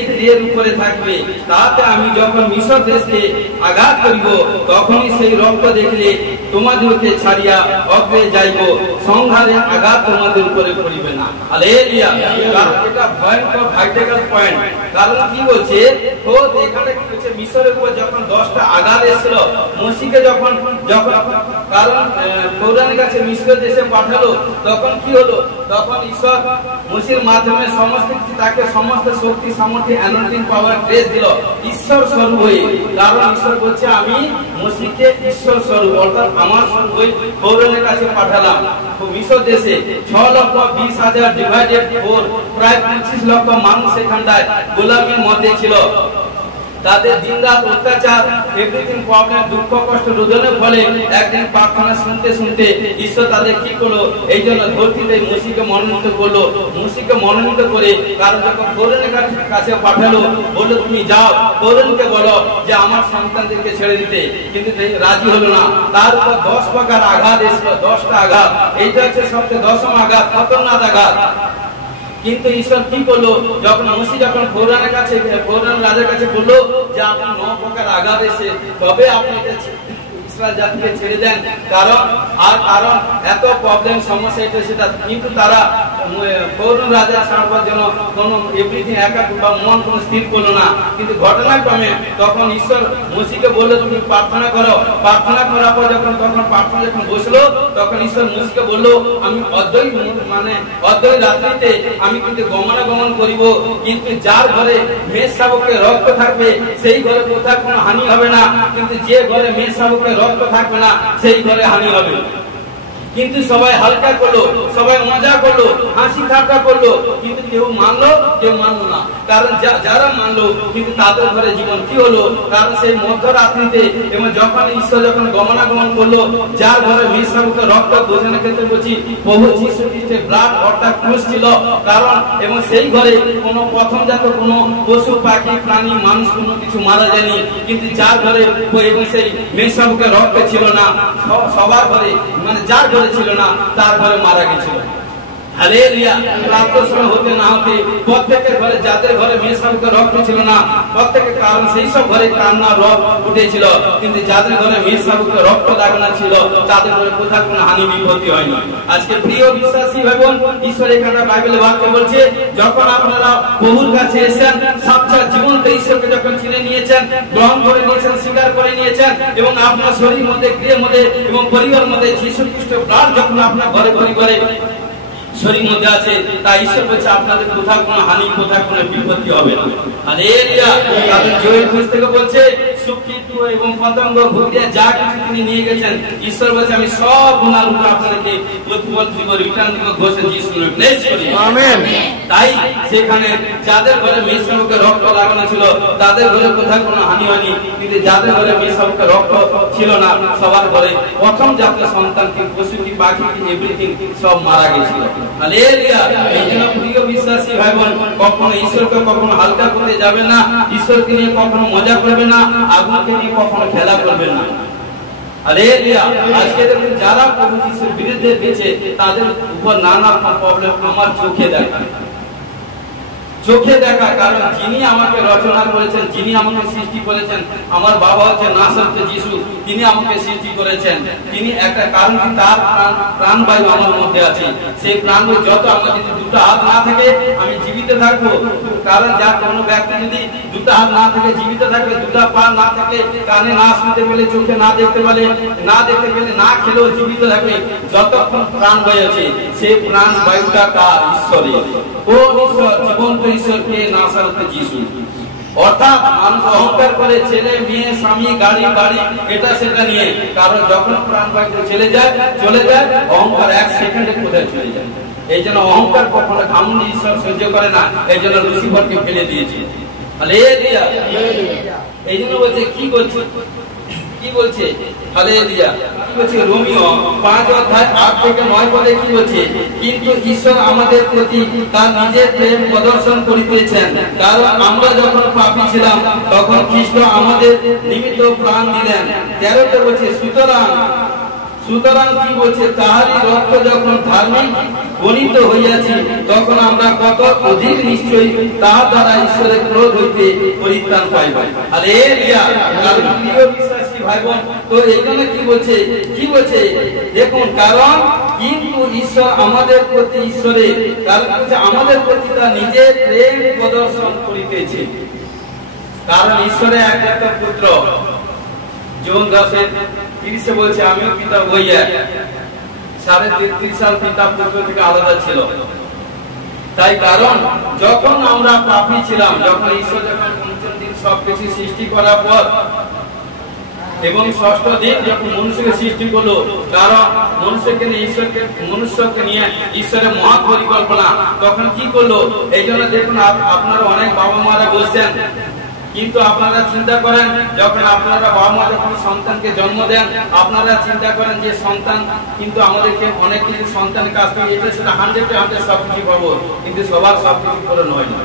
গৃহের উপরে থাকবে। তাতে আমি যখন মিশর দেশকে আঘাত করিব, তখনই সেই রক্ত দেখলে তোমাদেরকে ছাড়িয়া অগ্রে যাইব, সংহারে আঘাত তোমাদের উপরে পড়িবে না। হালেলুয়া। কারণ এটা ভয়ঙ্কর ভাইটাল পয়েন্ট। কারণ কি বলছে, তো এখানে কি বলছে, মিশরের উপর যখন 10টা আঘাত এসেছিল, মসিকে যখন কারণ ফেরাউনের কাছে মিশর দেশে পাঠালো, তখন কি হলো, তখন ঈশ্বর মসির মাধ্যমে সমস্ত কিছু তাকে সমস্ত শক্তি সামর্থ্য অ্যানোইন্টিং পাওয়ার গ্রেস দিল ঈশ্বর স্বরূপ হয়ে। কারণ ঈশ্বর বলছে আমি মসিকে ঈশ্বর স্বরূপ অর্থাৎ আমার স্বরূপ হয়ে ফেরাউনের কাছে পাঠালাম। মিশর দেশে 6,20,000 ডিভাইডেড 4 প্রায় 25 লক্ষ মানুষ এখানটায় গোলামীর মধ্যে ছিল। তাদের দিনরাত অত্যাচার, এভরিথিং প্রবলেম, দুঃখ কষ্ট রোদনের ফলে একদিন প্রার্থনা শুনতে শুনতে ঈশ্বর তাদের কি করলো, এই জন্য ধরতিতে মসিকে মনোনীত করলো। মসিকে মনোনীত করে কারণ যখন ফেরাউনের কাছে পাঠালো, বললো তুমি যাও, ফেরাউনকে বলো যে আমার সন্তানদেরকে ছেড়ে দিতে, কিন্তু রাজি হলো না। তার উপর 10 প্রকার আঘাত এসেছিল, 10টা আঘাত। এইটা হচ্ছে সবচেয়ে 10ম আঘাত, খতরনাক আঘাত। কিন্তু ঈশ্বর কি করলো, যখন মসি যখন ফেরাউনের রাজার কাছে বললো যে আপনার 9 প্রকার আঘাত এসে তবে আপনি ইসরায়েল জাতিকে ছেড়ে দেন, কারণ এত প্রবলেম সমস্যা এটা সেটা। কিন্তু তারা ফেরাউন রাজা ছাড়বার জন্য কোনো এভরিথিং একা বা মন কোনো স্থির করলো না। কিন্তু ঘটনাক্রমে তখন ঈশ্বর মসিকে বললো তুমি প্রার্থনা করো। প্রার্থনা করার পর যখন প্রার্থনা যখন বসলো, তখন ঈশ্বর মসিকে বললো আমি অদ্বৈ রাত্রিতে আমি কিন্তু গমনাগমন করিব, কিন্তু যার ঘরে মেষ শাবকের রক্ত থাকবে সেই ঘরে কোথাও কোনো হানি হবে না, কিন্তু যে ঘরে মেষ শাবকের রক্ত থাকবে না সেই ঘরে হানি হবে। কিন্তু সবাই হালকা করলো, সবাই মজা করলো, হাসি ঠাট্টা করলো, কিন্তু কেউ মানলো কেউ মানলো না। কারণ যারা মানলো কিন্তু তাদের ঘরে জীবন কি হলো, কারণ সেই মধ্যরাত্রিতে এবং যখন ঈশ্বর যখন গমনাগমন করলো, যার ঘরে মেষ শাবকের রক্ত, বোঝানোর ক্ষেত্রে বলছি প্রভু যীশু খ্রিস্টের ব্লাড অর্থাৎ ক্রুশ ছিল। কারণ এবং সেই ঘরে কোনো প্রথমজাত কোনো পশু পাখি প্রাণী মানুষ কোনো কিছু মারা যায়নি, কিন্তু যার ঘরে এবং সেই মেষ শাবকের রক্ত ছিল না, সবার ঘরে যার ঘরে ছিল না তার ঘরে মারা গেছিল। হালেলুয়া। প্রাপ্ত সময় হতে না হতে প্রত্যেকের ঘরে, যাদের ঘরে মেষ শাবকের রক্ত ছিল না প্রত্যেকের, কারণ সেই সব ঘরে কান্না রব উঠেছিল, কিন্তু যাদের ঘরে মেষ শাবকের রক্ত লাগানো ছিল তাদের ঘরে কোথাও কোনো হানি বিপত্তি হয়নি। আজকে প্রিয় বিশ্বাসী ভাইবোন, ঈশ্বর এখানে বাইবেলের বাক্য বলছে যখন আপনারা প্রভুর কাছে এসেছেন, সাক্ষাৎ জীবন্ত ঈশ্বরকে যখন চিনে নিয়েছেন, গ্রহণ করে নিয়েছেন, স্বীকার করে নিয়েছেন, এবং আপনার শরীর মধ্যে, গৃহের মধ্যে এবং পরিবার মধ্যে যীশু খ্রিস্টের প্রাণ যখন আপনার ঘরে পরিবারে শরীর মধ্যে আছে, তাই ঈশ্বর বলছে আপনাদের কোথাও কোনো হানি, কোথাও কোনো বিপত্তি হবে না। হালেলুয়া। কারণ জয়েল থেকে বলছে সুখী এবং পতঙ্গ ঘুরিয়ে যা কিছু তিনি নিয়ে গেছেন, ঈশ্বর বলছে আমি সব গুণার উপর আপনাদেরকে প্রতিফল দিব, রিটার্ন দিব, ঘোষণা যিশু নামে ব্লেস করি। আমেন। তাই সেখানে যাদের ঘরে মেষশাবকের রক্ত লাগানো ছিল তাদের ঘরে কোথাও কোনো হানি হয়নি, কিন্তু যাদের ঘরে মেষশাবকের রক্ত ছিল না সবার ঘরে প্রথম জাতীয় সন্তানকে, পশুটি, পাখিটি, এভরিথিং সব মারা গেছিল। হালেলুয়া। এই জন্য প্রিয় বিশ্বাসী ভাই বোন, কখনো ঈশ্বরকে কখনো হালকা করতে যাবে না, ঈশ্বরকে নিয়ে কখনো মজা করবে না, আগুনকে নিয়ে কখনো খেলা করবে না। হালেলুয়া। আজকে দেখুন যারা প্রভু যিশুর বিরুদ্ধে গেছে তাদের উপর নানা প্রবলেম আমার চোখে দেখা, কারণ যিনি আমাকে রচনা করেছেন, যিনি আমাকে সৃষ্টি করেছেন, আমার বাবা হচ্ছে নাসরতে যিশু, তিনি আমাকে সৃষ্টি করেছেন। তিনি একটা কারণ কি তার প্রাণবায়ু আমার মধ্যে আছে, সেই প্রাণবায়ু যত আমার যদি দুটো হাত না থাকে আমি জীবিত থাকবো। কারণ যার কোনো ব্যক্তি যদি দুটো হাত না থাকে জীবিত থাকবে, দুটো পা না থাকলে কানে না শুনতে পেলে, চোখে না দেখতে পেলে, না খেলেও জীবিত থাকবে। যতক্ষণ প্রাণবায়ু আছে সেই প্রাণবায়ুটা কার? ঈশ্বরের। কোন ঈশ্বর? জীবন্ত ঈশ্বরকে নাসরতে যিশু। অর্থাৎ মানুষ অহংকার করে ছেলে, মেয়ে, স্বামী, গাড়ি, বাড়ি, এটা সেটা নিয়ে, কারণ যখন প্রাণবায়ু চলে যায় অহংকার এক সেকেন্ডে কোথায় চলে যায়। এই জন্য অহংকার কখনো ঘামুনি ঈশ্বর সহ্য করে না, এই জন্য লুসিফারকে ফেলে দিয়েছে। হালেলুয়া। এই জন্য বলছে কি বলছে হালেলুয়া, কি বলছে রোমিও 5:8-9 পদে কি বলছে? কিন্তু ঈশ্বর আমাদের প্রতি তার নিজের প্রেম প্রদর্শন করিতেছেন, কারণ আমরা যখন পাপী ছিলাম তখন খ্রিস্ট আমাদের নিমিত্ত প্রাণ দিলেন। 13তে বলছে সুতরাং কি বলছে? তাহারই রক্ত যখন ধার্মিক গণিত হইয়াছি তখন আমরা কত অধিক নিশ্চয়ই তাহার দ্বারা ঈশ্বরের ক্রোধ হইতে পরিত্রাণ পাইব। হালেলুয়া। প্রিয় বিশ্বাসী ভাই বোন, তো এই জন্য কি বলছে দেখুন, কারণ কিন্তু ঈশ্বর আমাদের প্রতি আমাদের প্রতি তার নিজের প্রেম প্রদর্শন করিতেছে। কারণ ঈশ্বরের একমাত্র পুত্র, জুন 10:30 বলছে আমিও পিতা হইয়া 33.5 সাল পিতা পুত্র থেকে আলাদা ছিল। তাই কারণ যখন আমরা পাপী ছিলাম, যখন ঈশ্বর যখন 5ম দিন সবকিছু সৃষ্টি করার পর এবং 6ষ্ঠ দিন যখন মনুষ্যকে সৃষ্টি করলো, কারণ মনুষ্যকে নিয়ে ঈশ্বরের মহা পরিকল্পনা, তখন কি করলো? এই জন্য দেখুন আপনারা অনেক বাবা মারা বলছেন, কিন্তু আপনারা চিন্তা করেন যখন আপনারা বাবা মা যখন সন্তানকে জন্ম দেন, আপনারা চিন্তা করেন যে সন্তান কিন্তু আমাদেরকে অনেক কিছু সন্তানের কাছ থেকে এটা সেটা 100% সবকিছু পাবো, কিন্তু সবার সবকিছু পূরণ হয় না।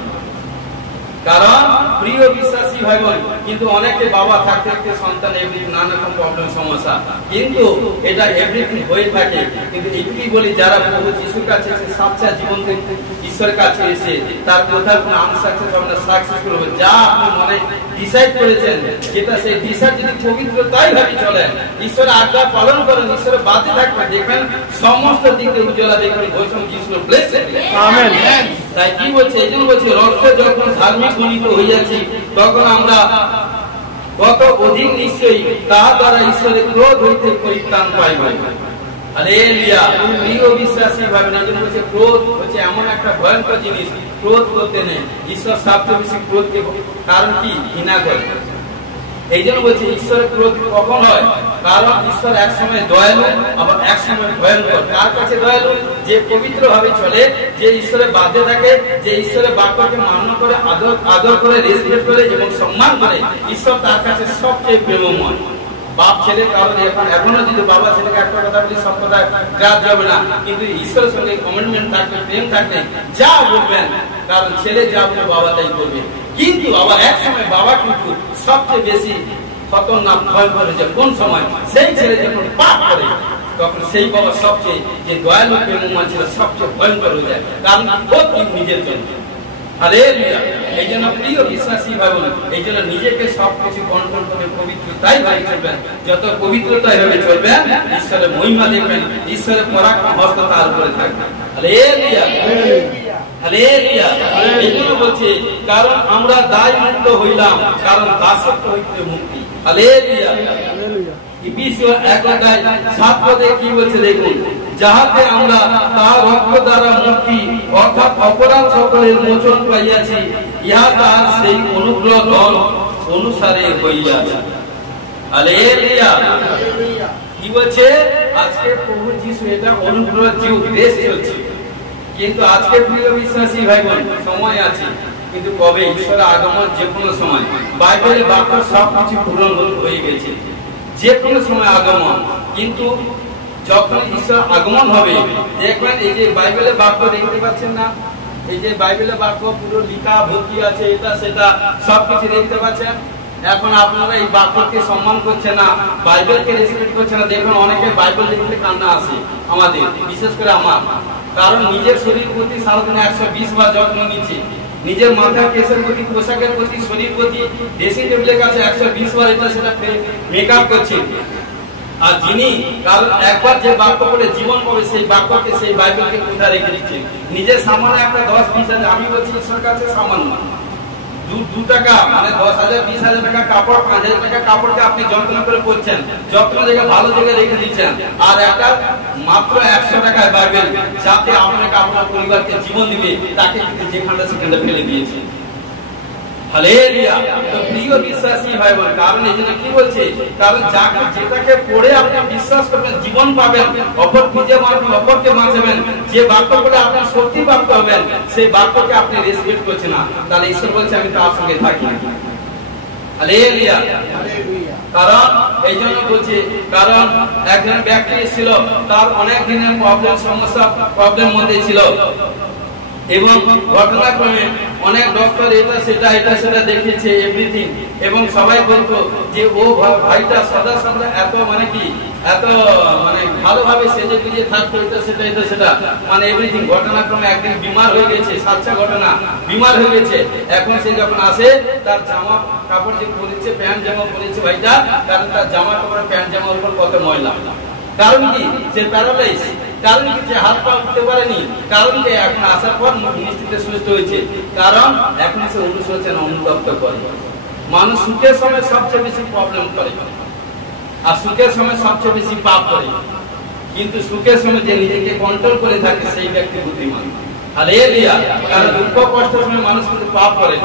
কারণ প্রিয় বিশ্বাসী ভাই বোন, কিন্তু অনেকে বাবা থাকতে থাকতে সন্তান এভরিথিং নানা রকম প্রবলেম সমস্যা, কিন্তু এটা এভরিথিং হয়ে থাকে। কিন্তু এইটুকুই বলি, যারা প্রভু যিশুর কাছে এসে সাচ্চা জীবন ঈশ্বরের কাছে এসে তার কোথাও কোনো আনসাকসেস হবে না, সাকসেসফুল হবে। যা আপনি মনে ডিসাইড করেছেন যেটা সেই ডিসাইড যদি পবিত্রতাই ভাবে চলে, ঈশ্বরের আজ্ঞা পালন করেন, ঈশ্বরের বাদে থাকবেন, দেখবেন সমস্ত দিক দিয়ে উজ্জ্বলা দেখবেন। ঘোষণা যিশুর ব্লেস। আমেন। তাই কি বলছে? এই জন্য বলছে রক্ত যখন ধার্মিক গণিত হইয়াছি তখন আমরা কত অধিক নিশ্চয়ই তাহার দ্বারা ঈশ্বরের ক্রোধ হইতে পরিত্রাণ পাইব। হালেলুয়া। প্রিয় বিশ্বাসী ভাবেন, এই জন্য বলছে ক্রোধ হচ্ছে এমন একটা ভয়ঙ্কর জিনিস, ক্রোধ করতে নেই। ঈশ্বর সবচেয়ে বেশি ক্রোধকে কারণ কি? ঘৃণা করে। এই জন্য বলছে ঈশ্বরের ক্রোধ কখন হয়? কারণ ঈশ্বর এক সময় দয়ালু, আবার এক সময় ভয়ঙ্কর। কার কাছে দয়ালু? যে পবিত্র ভাবে চলে, যে ঈশ্বরের বাধ্যে থাকে, যে ঈশ্বরের বাক্যকে মান্য করে, আদর করে, রেসপেক্ট করে এবং সম্মান করে, ঈশ্বর তার কাছে সবচেয়ে প্রেমময়। বাপ ছেলে কারণ এখনো যদি বাবা ছেলেকে একটা কথা বলি সব কথা গ্রাহ্য যাবে না, কিন্তু ঈশ্বরের সঙ্গে কমিটমেন্ট থাকবে, প্রেম থাকবে, যা বলবেন, কারণ ছেলে যা বলবে বাবা তাই করবে। কিন্তু আবার এক সময় বাবা কিন্তু সবচেয়ে বেশি খতরনাক ভয়ঙ্কর হয়ে যায়। কোন সময়? সেই ছেলে যখন পাপ করে তখন সেই বাবা সবচেয়ে যে দয়ালু প্রেমময় ছিল সবচেয়ে ভয়ঙ্কর হয়ে যায়, কারণ নিজের জন্য। হালেলুয়া। এই জন্য প্রিয় বিশ্বাসী ভাই বোন, এই জন্য নিজেকে সবকিছু কন্ট্রোল করে পবিত্রতাই ভাবে চলবেন। যত পবিত্রতাই ভাবে চলবেন, ঈশ্বরের মহিমা দেখবেন, ঈশ্বরের পরাক্রম হস্ত তার উপরে থাকবে। হালেলুয়া। হালেলুয়া। এই জন্য বলছে কারণ আমরা দায় মুক্ত হইলাম, কারণ দাসত্ব হইতে মুক্তি। হালেলুয়া। ইফিসীয় 1:7 পদে কি বলছে দেখুন, যাহাতে আমরা তার রক্ত দ্বারা মুক্তি অর্থাৎ অপরাধ সকলের মোচন পাইয়াছি, ইহা তার সেই অনুগ্রহ দল অনুসারে হইয়াছে। হালেলুয়া। কি বলছে? আজকে প্রভু যিশু এটা অনুগ্রহ যুগ, দেশ চলছে, কিন্তু আজকে প্রিয় বিশ্বাসী ভাই বোন সময় আছে, কিন্তু কবে? ঈশ্বরের আগমন যে কোনো সময়। বাইবেলের বাক্য সবকিছু পূরণ হয়ে গেছে, যে কোনো সময় আগমন। কিন্তু যখন ঈশ্বর আগমন হবে, দেখবেন এই যে বাইবেলের বাক্য দেখতে পাচ্ছেন না, এই যে বাইবেলের বাক্য পুরো লিখা ভর্তি আছে, এটা সেটা সবকিছু দেখতে পাচ্ছেন। এখন আপনারা এই বাক্যকে সম্মান করছে না, বাইবেলকে রেসপেক্ট করছে না। দেখুন অনেকে বাইবেল দেখতে কান্না আসে আমাদের, বিশেষ করে আমার, কারণ নিজের শরীর প্রতি সারাদিনে 120 বার যত্ন নিচ্ছে, নিজের মাথার কেসের প্রতি, পোশাকের প্রতি, শরীর প্রতি, ড্রেসিং টেবিলের কাছে 120 বার এটা সেটা মেকআপ করছে। আর যিনি কারণ একবার যে বাক্য করে জীবন পাবে, সেই বাক্যকে, সেই বাইবেলকে কোথায় রেখে দিচ্ছে? নিজের সামান্য একটা 10-20 হাজার, আমি বলছি ঈশ্বর কাছে সামান্য 2 টাকা মানে 10,000-20,000 টাকা কাপড়, 5,000 টাকা কাপড়কে আপনি যত্ন করে পরছেন, যত্ন জায়গায় ভালো জায়গায় রেখে দিচ্ছেন, আর একটা মাত্র 100 টাকায় বাইবেল, যাতে আপনাকে আপনার পরিবারকে জীবন দিবে, তাকে যেখানটা সেখানটা ফেলে দিয়েছে। হালেলুয়া। তো প্রিয় বিশ্বাসী ভাই বোন, কারণ এই জন্য কি বলছে? কারণ যাকে যেটাকে পড়ে আপনি বিশ্বাস করবেন, জীবন পাবেন, অপর খুঁজে মারবেন, অপরকে বাঁচাবেন, যে বাক্য পড়ে আপনি সত্যি বাক্য হবেন, সেই বাক্যকে আপনি রেসপেক্ট করছেন না, তাহলে ঈশ্বর বলছে আমি তার সঙ্গে থাকি। হালেলুয়া। কারণ এই জন্য বলছে, কারণ একজন ব্যক্তি ছিল, তার অনেক দিনের প্রবলেম, সমস্যা, প্রবলেম মধ্যে ছিল, এবং ঘটনাক্রমে অনেক ডক্টর এটা সেটা দেখেছে এভরিথিং, এবং সবাই বলতো যে ও ভাইটা সদা সদা এত মানে কি এত মানে ভালোভাবে সেজে গুজে থাকতো, এটা সেটা মানে এভরিথিং। ঘটনাক্রমে একদিন বিমার হয়ে গেছে, সাচ্চা ঘটনা, বিমার হয়ে গেছে। এখন সে যখন আসে, তার জামা কাপড় যে পরেছে, প্যান্ট জামা পরেছে ভাইটা, কারণ তার জামা কাপড় প্যান্ট জামার উপর কত ময়লা। কারণ কি? সে প্যারালাইজ। কারণ কি? যে হাত পা উঠতে পারেনি। কারণ কি? এখন আসার পর নিশ্চিতে সুস্থ হয়েছে, কারণ এখন সে অনুশোচনা অনুতপ্ত করে। মানুষ সুখের সময় সবচেয়ে বেশি প্রবলেম করে, আর সুখের সময় সবচেয়ে বেশি পাপ করে, কিন্তু সুখের সময় যে নিজেকে কন্ট্রোল করে থাকে সেই ব্যক্তি বুদ্ধিমান। হালেলুয়া। কারণ দুঃখ কষ্টের সময় মানুষ কিন্তু পাপ করে,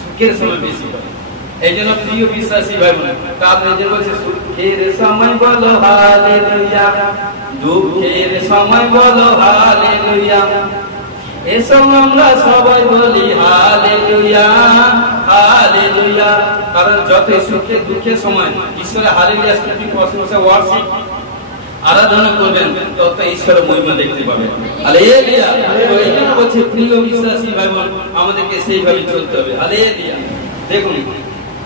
সুখের সময় বেশি করে। এই জন্য প্রিয় বিশ্বাসী ভাই বোন, কারণ এই যে বলছে সুখের সময় বলো হালেলুয়া, দুঃখের সময় বলো হালেলুয়া, এসব আমরা সবাই বলি হালেলুয়া, হালেলুয়া। কারণ যত সুখের দুঃখের সময় ঈশ্বরের হালেলুয়া স্তুতি প্রশংসা ওয়ার্শিপ আরাধনা করবেন, তত ঈশ্বরের মহিমা দেখতে পাবেন। হালেলুয়া। এই জন্য বলছে প্রিয় বিশ্বাসী ভাই বোন, আমাদেরকে সেইভাবে চলতে হবে। হালেলুয়া। দেখুন,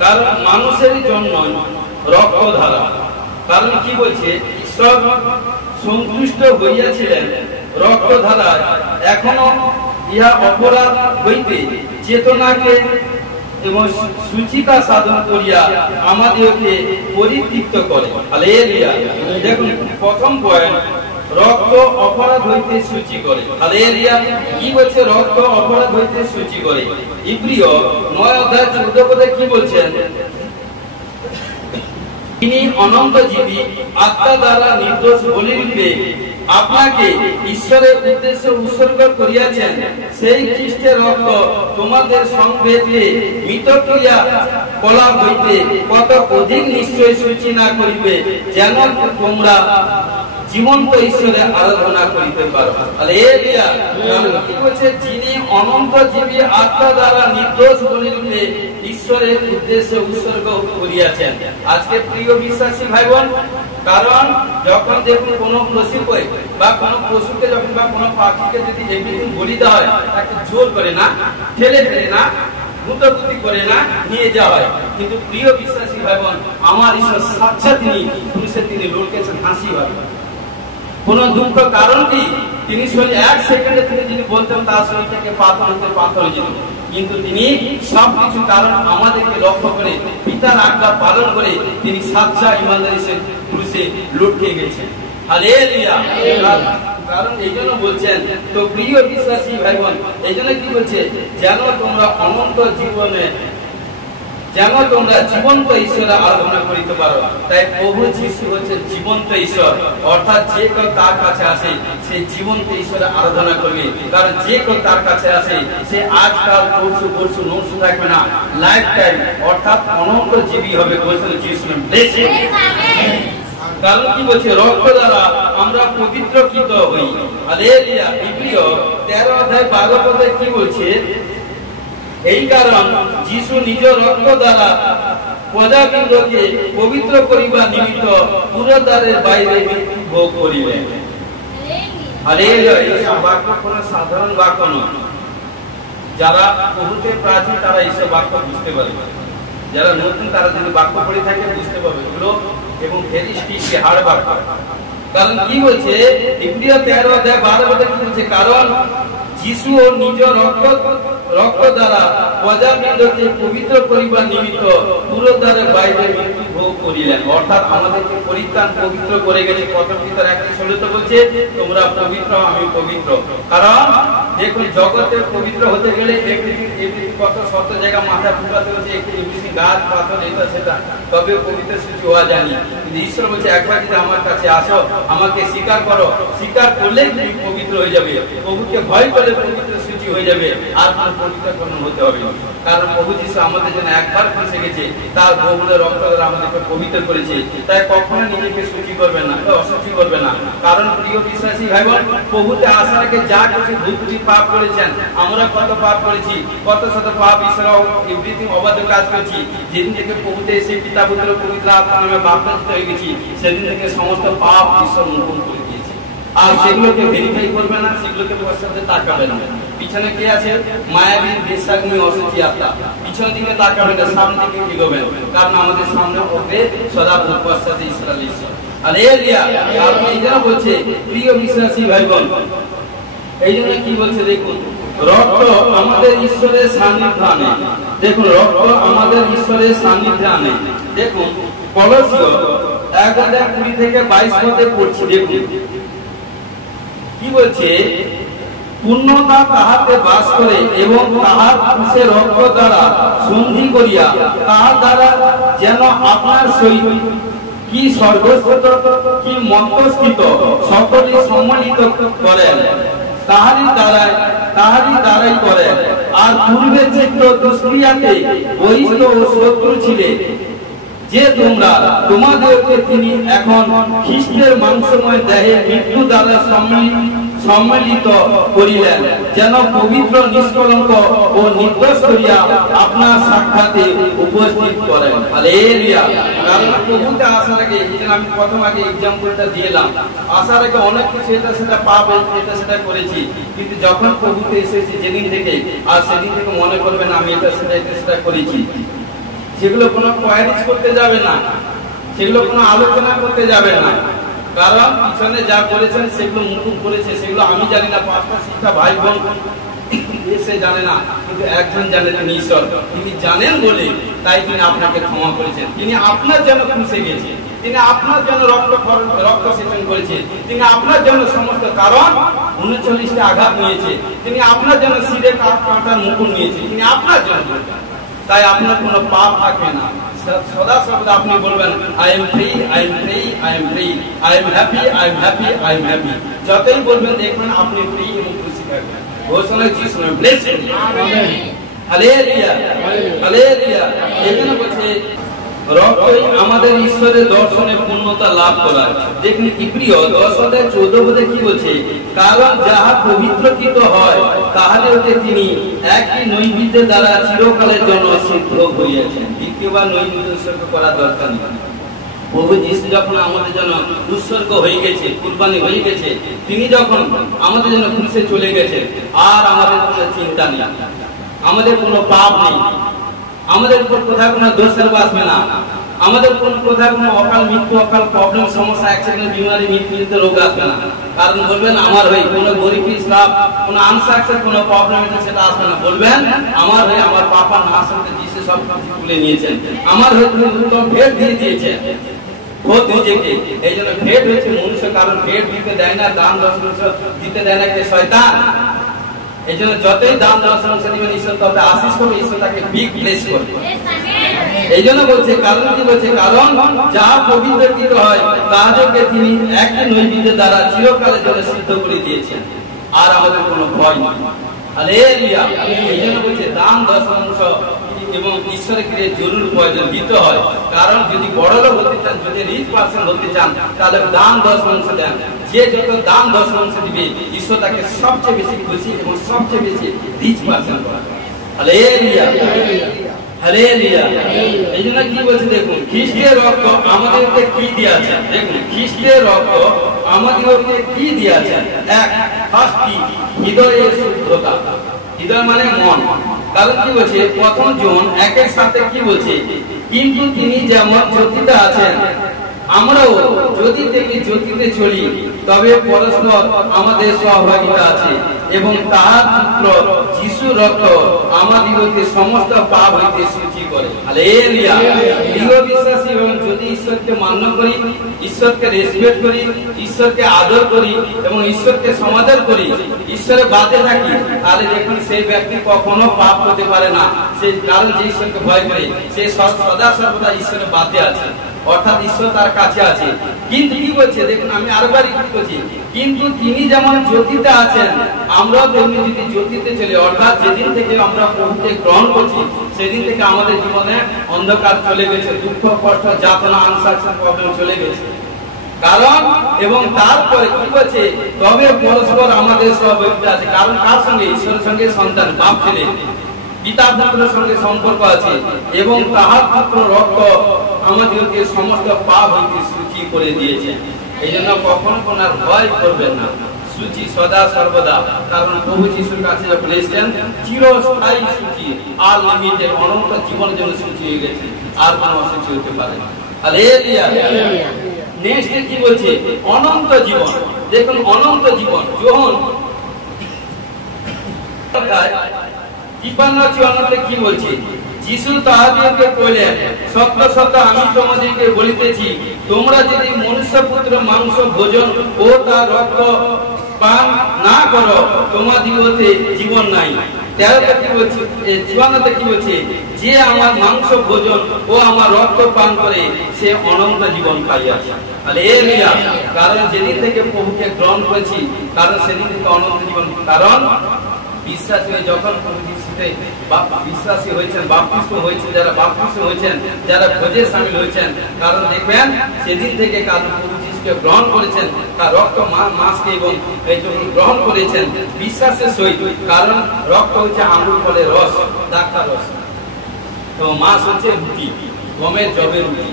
কারণ মানুষের জন্য রক্তধারা, কারণ কি বলছে? ঈশ্বর সন্তুষ্ট হইয়াছিলেন রক্তধারা, এখনো ইহা অপরাধ হইতে চেতনাকে এবং সুচিতা সাধন করিয়া আমাদেরকে পরিতৃপ্ত করে। হালেলুয়া। দেখুন, প্রথম পয়েন্ট, রক্ত অপরাধ হইতে সূচি করে। হালেলুয়া। কি বলছে? রক্ত অপরাধ হইতে সূচি করে। ইব্রিয় 9:14 কি বলছেন? তিনি অনন্তজীবী আত্মা দ্বারা নির্দোষ বলিরূপে আপনাকে ঈশ্বরের উদ্দেশ্যে উৎসর্গ করিয়াছেন, সেই খ্রিস্টের রক্ত তোমাদের সংবেদে মিতক্রিয়া কলা হইতে কত অধিক নিশ্চয় সূচি না করিবে, যেন তোমরা জীবন্ত ঈশ্বরের আরাধনা করিতে পারো। হালেলুয়া। কি বলছে? যিনি অনন্তজীবী আত্মা দ্বারা নির্দোষ বলিরূপে ঈশ্বরের উদ্দেশ্যে উৎসর্গ করিয়াছেন। আজকে প্রিয় বিশ্বাসী ভাই বোন, কারণ যখন দেখুন কোনো পশুকে বা কোনো পশুকে যখন বা কোনো পাখিকে যদি এমনি বলি দেওয়া হয়, তাকে জোর করে না, ঠেলে না, ভূতবুদ্ধি করে না নিয়ে যাওয়া হয়। কিন্তু প্রিয় বিশ্বাসী ভাই বোন, আমার ঈশ্বর সাক্ষাৎ তিনি লড়কেছেন হাসি ভাবে, কোন দুঃখ। কারণ কি? তিনি শরীর 1 সেকেন্ডে তিনি যদি বলতেন তার শরীর থেকে পাথর হয়ে যেত, কিন্তু তিনি সবকিছু কারণ আমাদেরকে লক্ষ্য করে পিতার আজ্ঞা পালন করে তিনি সাচ্চা ইমানদারি সে ক্রুশে লুটিয়ে গেছেন। হালেলুয়া। কারণ এই জন্য বলছেন, তো প্রিয় বিশ্বাসী ভাই বোন, এই জন্য কি বলছে? যেন তোমরা অনন্ত জীবনে যেন তোমরা জীবন্ত ঈশ্বরের আরাধনা করিতে পারো। তাই প্রভু যিশু হচ্ছে জীবন্ত ঈশ্বর, অর্থাৎ যে কেউ তার কাছে আসে সে জীবন্ত ঈশ্বরের আরাধনা করবে। কারণ যে কেউ তার কাছে আসে সে আজকাল পরশু নষ্ট থাকবে না, লাইফ টাইম অর্থাৎ অনন্ত জীবী হবে। কারণ কি বলছে, রক্ত দ্বারা আমরা পবিত্রকৃত হই। হালেলুয়া। ইব্রিয় 13 অধ্যায় 12 পদে কি বলছে, এই কারণ যিশু নিজ রক্ত দ্বারা প্রজাবৃন্দকে পবিত্র করিবা নিমিত্ত পুরদ্বারের বাইরে মৃত্যু ভোগ করিলেন। হালেলুয়া। এই বাক্য কোনো সাধারণ বাক্য নয়। যারা বহুতে প্রাচীন তারা এইসব বাক্য বুঝতে পারবে, যারা নতুন তারা যদি বাক্য পড়ে থাকে বুঝতে পারবে এগুলো এবং ফেরিস্টিকে হাড় বাক্য। কারণ কি বলছে, ইব্রিয় 13 অধ্যায় 12 পদে কি বলছে, কারণ যিশু ও নিজ রক্ত দ্বারা প্রজাবৃন্দকে পবিত্র করিবার নিমিত্ত পুরদ্বারের বাইরে মৃত্যু ভোগ করিলেন। অর্থাৎ আমাদেরকে পরিত্রাণ পবিত্র করে গেছে। প্রথম পিতর 1:16 বলছে, তোমরা পবিত্র আমি পবিত্র। কারণ দেখুন, জগতে পবিত্র হতে গেলে কত শত জায়গা মাথা ফুটাতে হচ্ছে, একটু গাছ পাথর এটা সেটা, তবে পবিত্র সূচি হওয়া জানি। কিন্তু ঈশ্বর বলছে, একবার যদি আমার কাছে আসো, আমাকে স্বীকার করো, স্বীকার করলেই তুমি পবিত্র হয়ে যাবে। প্রভুকে ভয় করলে পবিত্র সূচি হয়ে যাবে, আর পবিত্রকরণ হতে হবে। কারণ প্রভু যিশু আমাদের জন্য একবার ফেসে গেছে, তার বহুমূল্য রক্ত দ্বারা আমাদেরকে পবিত্র করেছে। তাই কখনো নিজেকে সূচি করবেন না, অসুচি করবে না। কারণ প্রিয় বিশ্বাসী ভাই বোন, প্রভুতে আসার আগে যা কিছু ভূতটি পাপ করেছেন, আমরা কত পাপ করেছি, কত শত পাপ ঈশ্বর এভরিথিং অবাধ্য কাজ করেছি। যেদিন থেকে প্রভুতে এসে পিতা পুত্র পবিত্র আত্মা নামে বাপ্তাচিত হয়ে গেছি, সেদিন থেকে সমস্ত পাপ ঈশ্বর মোচন করে দিয়েছে। আর সেগুলোকে ভেরিফাই করবে না, সেগুলোকে পশ্চাতে তাকাবে না। পিছনে কে আছে? মায়াবী বেশ্যাগ্নি অসুচি আত্মা। পিছন দিকে তাকাবে না, সামনে দিকে এগোবেন। কারণ আমাদের সামনে হবে সদা পশ্চাতে ইসরায়েল ঈশ্বর। হালেলুয়া। কারণ এই জন্য বলছে, প্রিয় বিশ্বাসী ভাই বোন, এই জন্য কি বলছে দেখুন, রক্ত আমাদের ঈশ্বরের সান্নিধ্যে আনে। দেখুন, রক্ত আমাদের ঈশ্বরের সান্নিধ্যে আনে। দেখুন, কলসীয় 1:20 থেকে 22 পদে পড়ছি। দেখুন কি বলছে, পূর্ণতা তাহাতে বাস করে এবং তাহার ক্রুশের রক্ত দ্বারা সন্ধি করিয়া তাহার দ্বারা যেন আপনার সহিত কি স্বর্গস্থিত কি মধ্যস্থিত সকলে সম্মিলিত করেন, তাহারই দ্বারাই করেন। আর পূর্বে চিত্ত দুষ্ক্রিয়াতে বহিষ্ঠ ও শত্রু ছিলে, যে তোমরা তোমাদেরকে তিনি এখন খ্রিস্টের মাংসময় দেহে মৃত্যু দ্বারা সম্মিলিত করিলেন, যেন পবিত্র নিষ্কলঙ্ক ও নির্দোষ করিয়া আপনার সাক্ষাতে উপস্থিত করেন। হালেলুয়া। কারণ প্রভুতে আসার আগে, আমি প্রথম আগে এক্সাম্পলটা দিলাম, আসার আগে অনেক কিছু এটা সেটা পাপ এটা সেটা করেছি, কিন্তু যখন প্রভুতে এসেছি যেদিন থেকে, আর সেদিন থেকে মনে করবেন আমি এটা সেটা করেছি। সেগুলো কোনো কোয়ারিজ করতে যাবে না, সেগুলো কোনো আলোচনা করতে যাবে না। কারণ পিছনে যা করেছেন সেগুলো মুকুব করেছে, সেগুলো আমি জানি না, 5টা শিক্ষা ভাই বোন এসে জানে না, কিন্তু একজন জানে, তিনি ঈশ্বর। তিনি জানেন বলে তাই তিনি আপনাকে ক্ষমা করেছেন। তিনি আপনার জন্য খুশি গেছে, তিনি আপনার জন্য রক্ত সেচন করেছে, তিনি আপনার জন্য সমস্ত কারণ 39টা আঘাত নিয়েছে, তিনি আপনার জন্য শিরে কাঁটার মুকুট নিয়েছে, তিনি আপনার জন্য। তাই আপনার কোনো পাপ থাকবে না। সদা সর্বদা আপনি বলবেন, I am free, I am free, I am free, I am happy, I am happy, I am happy. যতই বলবেন দেখবেন আপনি ফ্রি এবং খুশি থাকবেন। ঘোষণা যিশু নামে ব্লেসড। আমেন। Hallelujah, hallelujah. এখানে বলছে রক্তই আমাদের ঈশ্বরের দর্শনে পূর্ণতা লাভ করা। দেখুন ইব্রিয় 10:14 পদে কি বলছে, কারণ যাহা পবিত্রকৃত হয় তাহলে ওতে তিনি একই নৈবেদ্যের দ্বারা চিরকালের জন্য সিদ্ধ হইয়াছেন। দ্বিতীয়বার নৈবেদ্য উৎসর্গ করার দরকার নেই। প্রভু যিশু যখন আমাদের জন্য উৎসর্গ হয়ে গেছে, কুরবানি হয়ে গেছে, তিনি যখন আমাদের জন্য ক্রুশে চলে গেছে, আর আমাদের কোনো চিন্তা নেই, আমাদের কোনো পাপ নেই, আমাদের উপর কোথাও কোনো দোষের আসবে না, আমাদের কোথাও কোনো অকাল মৃত্যু, অকাল প্রবলেম, সমস্যা, অ্যাক্সিডেন্ট, বিমারি, মৃত্যুজনিত রোগ আসবে না। কারণ বলবেন আমার হয়ে কোনো গরিবী শ্রাপ, কোনো আনসাকসেস, কোনো প্রবলেম আছে সেটা আসবে না। বলবেন আমার হয়ে আমার পাপা না আসতে যিশু সব কিছু তুলে নিয়েছেন, আমার হয়ে তিনি উত্তম ভেট দিয়ে দিয়েছেন খোদ নিজেকে। এই জন্য ভেট হয়েছে মনুষ্য, কারণ ভেট দিতে দেয় না, দান দর্শন দিতে দেয় না কে? শয়তান। এই জন্য যতই দান দর্শন দিবেন ঈশ্বর তত আশিস করবে, ঈশ্বর তাকে বিগ ব্লেস করবে। এই জন্য বলছে, কারণ কি বলছে, কারণ যা পবিত্রকৃত হয় তাদেরকে তিনি একটি নৈবেদ্যের দ্বারা চিরকালের জন্য সিদ্ধ করে দিয়েছেন, আর আমাদের কোনো ভয় নেই। হালেলুয়া। এই জন্য বলছে দান দশমাংশ এবং ঈশ্বরের কাছে জরুরি প্রয়োজন দিতে হয়। কারণ যদি বড় লোক হতে চান, যদি রিচ পার্সন হতে চান, তাহলে দান দশমাংশ দেন। যে যত দান দশমাংশ দিবে, ঈশ্বর তাকে সবচেয়ে বেশি খুশি এবং সবচেয়ে বেশি রিচ পার্সন করে। Hallelujah, hallelujah. এই জন্য কি বলছে দেখুন, খ্রিস্টের রক্ত আমাদেরকে কি দিয়েছে। দেখুন, খ্রিস্টের রক্ত আমাদেরকে কি দিয়েছে। এক, ফার্স্ট কি, হৃদয়ের শুদ্ধতা। হৃদয় মানে মন। কারণ কি বলছে, প্রথম জন 1:7 কি বলছে, কিন্তু তিনি যেমন জ্যোতিতে আছেন, আমরাও যদি তিনি জ্যোতিতে চলি, তবে পরস্পর আমাদের সহভাগিতা আছে, এবং তাহার পুত্র যিশু রক্ত আমাদিগকে সমস্ত পাপ হইতে শুচি করে। হালেলুয়া। প্রিয় বিশ্বাসী, এবং যদি ঈশ্বরকে মান্য করি, ঈশ্বরকে রেসপেক্ট করি, ঈশ্বরকে আদর করি এবং ঈশ্বরকে সমাদর করি, ঈশ্বরের বাদে থাকি, তাহলে দেখুন সেই ব্যক্তি কখনো পাপ করতে পারে না। সেই কারণ যে ঈশ্বরকে ভয় করে, সে সদা সর্বদা ঈশ্বরের বাদে আছে, অর্থাৎ ঈশ্বর তার কাছে আছে। কিন্তু কি বলছে দেখুন, আমি আরেকবার রিপিট করছি, কিন্তু তিনি যেমন জ্যোতিতে আছেন, আমরাও তেমনি যদি জ্যোতিতে চলি, অর্থাৎ যেদিন থেকে আমরা প্রভুকে গ্রহণ করছি, সেদিন থেকে আমাদের জীবনে অন্ধকার চলে গেছে, দুঃখ কষ্ট যাতনা আনসাকশন প্রবলেম চলে গেছে। কারণ এবং তারপরে কি বলছে, তবে পরস্পর আমাদের সহভাগিতা আছে। কারণ কার সঙ্গে? ঈশ্বরের সঙ্গে সন্তান, বাপ ছেলে, পিতা পুত্রের সঙ্গে সম্পর্ক আছে, এবং তাহার পুত্র রক্ত আমাদেরকে সমস্ত পাপ হইতে শুচি করে দিয়েছে। এই জন্য কখনো কোনো ভয় করবেন না, শুচি সদা সর্বদা। কারণ প্রভু যিশুর কাছে যখন এসেছেন, চিরস্থায়ী শুচি, আনলিমিটেড অনন্ত জীবনের জন্য শুচি হয়ে গেছে, আর কোনো অশুচি হতে পারে না। হালেলুয়া। নেক্সট কি বলছে, অনন্ত জীবন। দেখুন, অনন্ত জীবন যখন 53-54 কি বলছে, যিশু তাহাদেরকে কইলেন, সত্য সত্য আমি তোমাদেরকে বলিতেছি, তোমরা যদি মনুষ্যপুত্র মাংস ভোজন ও তার রক্ত পান না করো, তোমাদিগতে জীবন নাই। 13 কি বলছে, 54 কি বলছে, যে আমার মাংস ভোজন ও আমার রক্ত পান করে, সে অনন্ত জীবন পাইয়াছে। হালেলুয়া। কারণ যেদিন থেকে প্রভুকে গ্রহণ করেছি, কারণ সেদিন থেকে অনন্ত জীবন। কারণ বিশ্বাসী হয়ে যখন প্রভু যিশুতে বিশ্বাসী হয়েছেন, বাপ্তিস্ম হয়েছেন, যারা বাপ্তিস্ম হয়েছেন, যারা ভোজে শামিল হয়েছেন, কারণ দেখবেন সেদিন থেকে কারণ প্রভু যিশুকে গ্রহণ করেছেন, তার রক্ত মাসকে এবং এই গ্রহণ করেছেন বিশ্বাসের সহিত। কারণ রক্ত হচ্ছে আঙুর ফলের রস, ডাক্তার রস, তো মাস হচ্ছে রুটি, গমের জবের রুটি।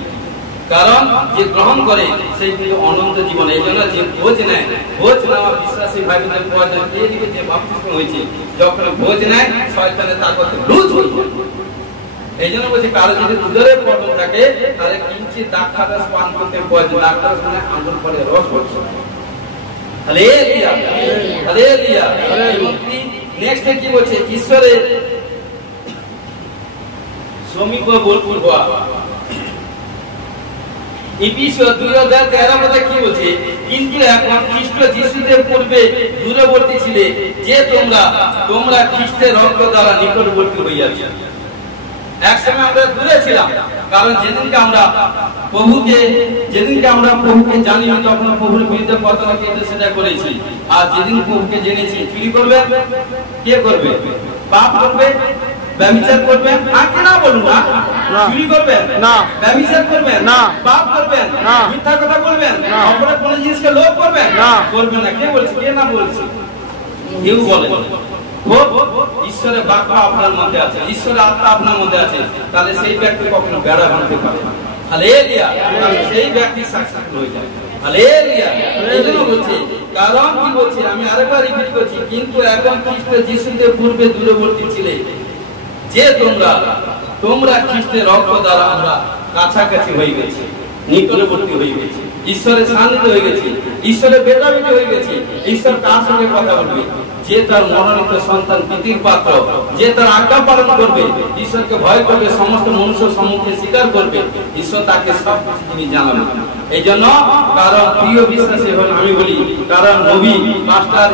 কারণ যে গ্রহণ করে সেই কিন্তু অনন্ত জীবন। এই জন্য যে ভোজ নেয়, ভোজ নেওয়া বিশ্বাসী ভাইদের প্রয়োজন। এইদিকে যে বাপ্তিস্ম হয়েছে, যখন ভোজ নেয়, শয়তানের তাকত লুজ হয়ে যায়। এই জন্য বলছে, কারো যদি উদরের প্রবলেম থাকে, তাহলে কিঞ্চিত দ্রাক্ষারস পান করতে প্রয়োজন। দ্রাক্ষারস মানে আঙুর ফলের রস বলছে। Hallelujah, hallelujah. এবং নেক্সট কি বলছে, ঈশ্বরের সমীপ বলপুর হওয়া। এপিসোড 2:13 কি বলছে, কিন্তু এখন খ্রিস্ট যিশুতে পূর্বে দূরবর্তী ছিলে, যে তোমরা খ্রিস্টের রক্ত দ্বারা নিকটবর্তী হইয়াছ। এক সময় আমরা দূরে ছিলাম, কারণ যেদিনকে আমরা প্রভুকে জানি না, তখন প্রভুর বিরুদ্ধে কথা কিন্তু সেটা করেছি। আর যেদিন প্রভুকে জেনেছি, কি করবে? কে করবে? পাপ করবে, ব্যভিচার করবেন, আগে না বলুন না, চুরি করবেন না, ব্যভিচার করবেন না, পাপ করবেন না, মিথ্যা কথা বলবেন না, অপরাধ কোনো জিনিসকে লোভ করবেন না, করবেন না। কে বলছে? কে না বলছে? কেউ বলে। ঈশ্বরের বাক্য আপনার মধ্যে আছে, ঈশ্বরের আত্মা আপনার মধ্যে আছে, তাহলে সেই ব্যক্তি কখনো বেড়া ভাঙতে পারে না। হালেলুয়া। সেই ব্যক্তি সাকসেসফুল হয়ে যায়। হালেলুয়া। এইজন্য বলছি, কারণ কি বলছি, আমি আরেকবার রিপিট করছি, কিন্তু এখন খ্রিস্ট যিশুতে পূর্বে দূরবর্তী ছিলে, যে তোমরা খ্রিস্টের রক্ত দ্বারা আমরা কাছাকাছি হয়ে গেছি, নিকটবর্তী হয়ে গেছি, ঈশ্বরের সান্নিধ্য হয়ে গেছি, ঈশ্বরের বেটা বেটি হয়ে গেছি। ঈশ্বর কার সঙ্গে কথা বলবে? যে তার মনোনীত সন্তান প্রীতির পাত্র, যে তার আজ্ঞা পালন করবে, ঈশ্বরকে ভয় করবে, সমস্ত মনুষ্য সম্মুখে স্বীকার করবে, ঈশ্বর তাকে সব কিছু তিনি জানাবেন। এই জন্য কারণ প্রিয় বিশ্বাসী হন, আমি বলি কারণ নবী, মাস্টার,